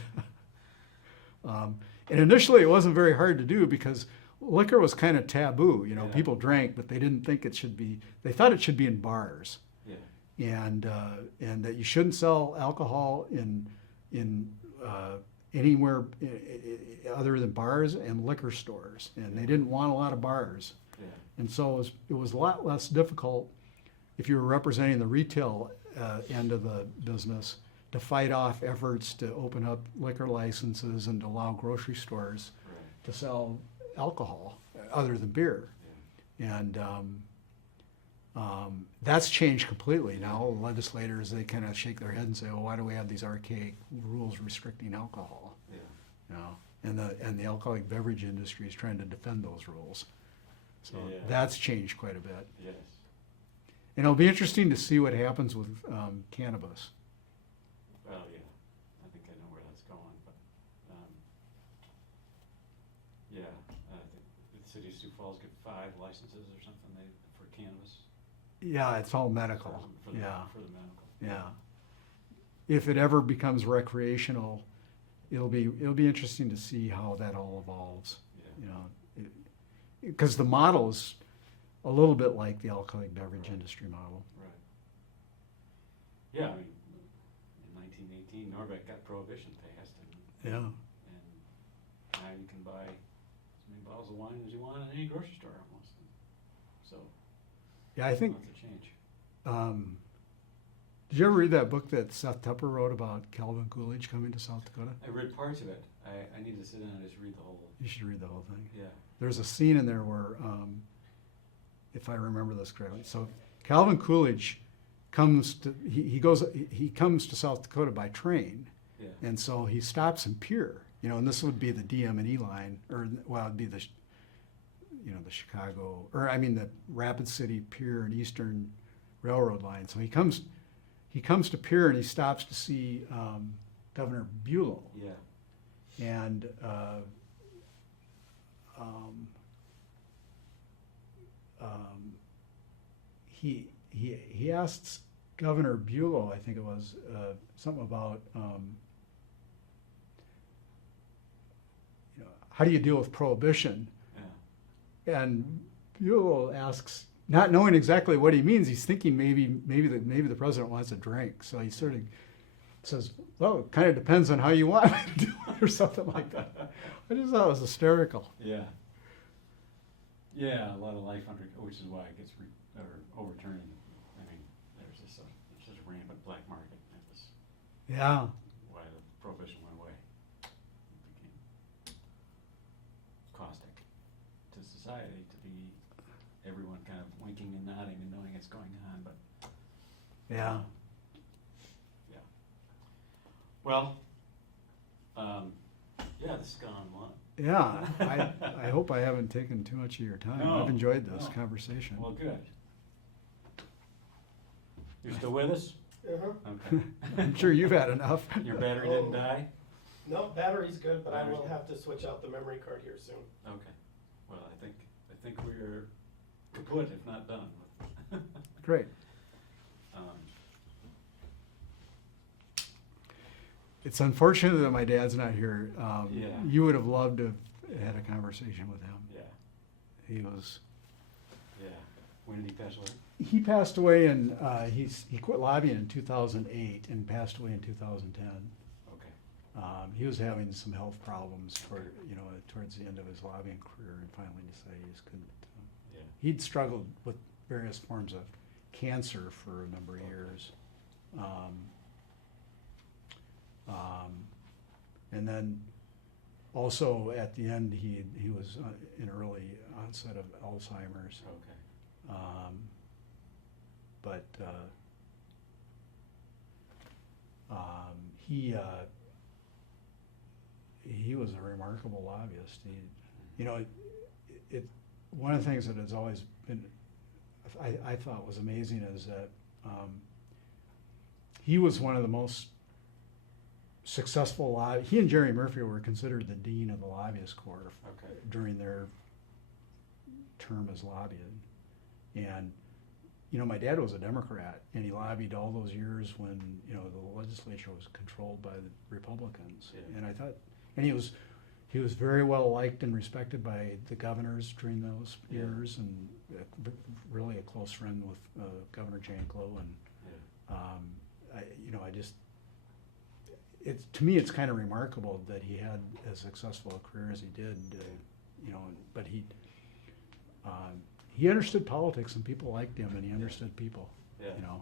and initially it wasn't very hard to do because liquor was kind of taboo. Yeah. People drank, but they didn't think it should be. They thought it should be in bars, Yeah. and that you shouldn't sell alcohol in anywhere other than bars and liquor stores. And they didn't want a lot of bars. Yeah. And so it was a lot less difficult if you were representing the retail end of the business to fight off efforts to open up liquor licenses and to allow grocery stores Right. to sell alcohol other than beer. Yeah. And that's changed completely. Now legislators, they kind of shake their head and say, well, why do we have these archaic rules restricting alcohol? Yeah. And the alcoholic beverage industry is trying to defend those rules. So Yeah. that's changed quite a bit. Yes. And it'll be interesting to see what happens with cannabis. Well, yeah, I think I know where that's going, but, yeah, I think the city of Sioux Falls get 5 licenses or something for cannabis. Yeah, it's all medical. For the Yeah, For the medical. yeah. If it ever becomes recreational, it'll be interesting to see how that all evolves. Yeah. Because the model is a little bit like the alcoholic beverage industry model. Right. Yeah, I mean, in 1918, Norbeck got prohibition passed, and Yeah. now you can buy as many bottles of wine as you want in any grocery store almost. So, Yeah, I think. lots of change. Did you ever read that book that Seth Tupper wrote about Calvin Coolidge coming to South Dakota? I read parts of it. I need to sit down and just read the whole. You should read the whole thing. Yeah. There's a scene in there where, if I remember this correctly, so Calvin Coolidge comes to South Dakota by train, Yeah. and so he stops in Pierre, and this would be the DM&E line, or well, it'd be the Chicago, or I mean the Rapid City, Pierre, and Eastern Railroad line. So he comes to Pierre and he stops to see Governor Bulow. Yeah. And he asks Governor Bulow, I think it was, something about how do you deal with prohibition? Yeah. And Bulow asks, not knowing exactly what he means, he's thinking maybe the president wants a drink. So he sort of says, well, it kind of depends on how you want to do it, or something like that. I just thought it was hysterical. Yeah. Yeah, a lot of life which is why it gets overturned. I mean, there's this rampant black market. It was Yeah. why the prohibition went away. It became caustic to society to be everyone kind of winking and nodding and knowing it's going on, but Yeah. yeah. Well, yeah, this has gone long. Yeah. I hope I haven't taken too much of your time. No, I've enjoyed this no. conversation. Well, good. You still with us? Uh-huh. Okay. I'm sure you've had enough. Your battery didn't die? No, battery's good, but I Battery's will good. have to switch out the memory card here soon. Okay. Well, I think we're kaput, if not done. Great. Um, It's unfortunate that my dad's not here. Yeah. You would have loved to have had a conversation with him. yeah, He was. yeah. When did he pass away? He passed away in. He quit lobbying in 2008 and passed away in 2010. Okay. He was having some health problems towards the end of his lobbying career, and finally decided he just couldn't. Yeah. He'd struggled with various forms of cancer for a number of years. And then also at the end, he was in early onset of Alzheimer's. Okay. But he he was a remarkable lobbyist. You know, one of the things that has always been, I thought was amazing is that he was one of the most successful he and Jerry Murphy were considered the dean of the lobbyist corps during their term as lobbying. And you know, my dad was a Democrat, and he lobbied all those years when, you know, the legislature was controlled by the Republicans. Yeah. And I thought, and he was very well liked and respected by the governors during those years, and really a close friend with Governor Janklow. And to me, it's kind of remarkable that he had as successful a career as he did. You know, but he understood politics, and people liked him, and he understood people. Yeah. You know.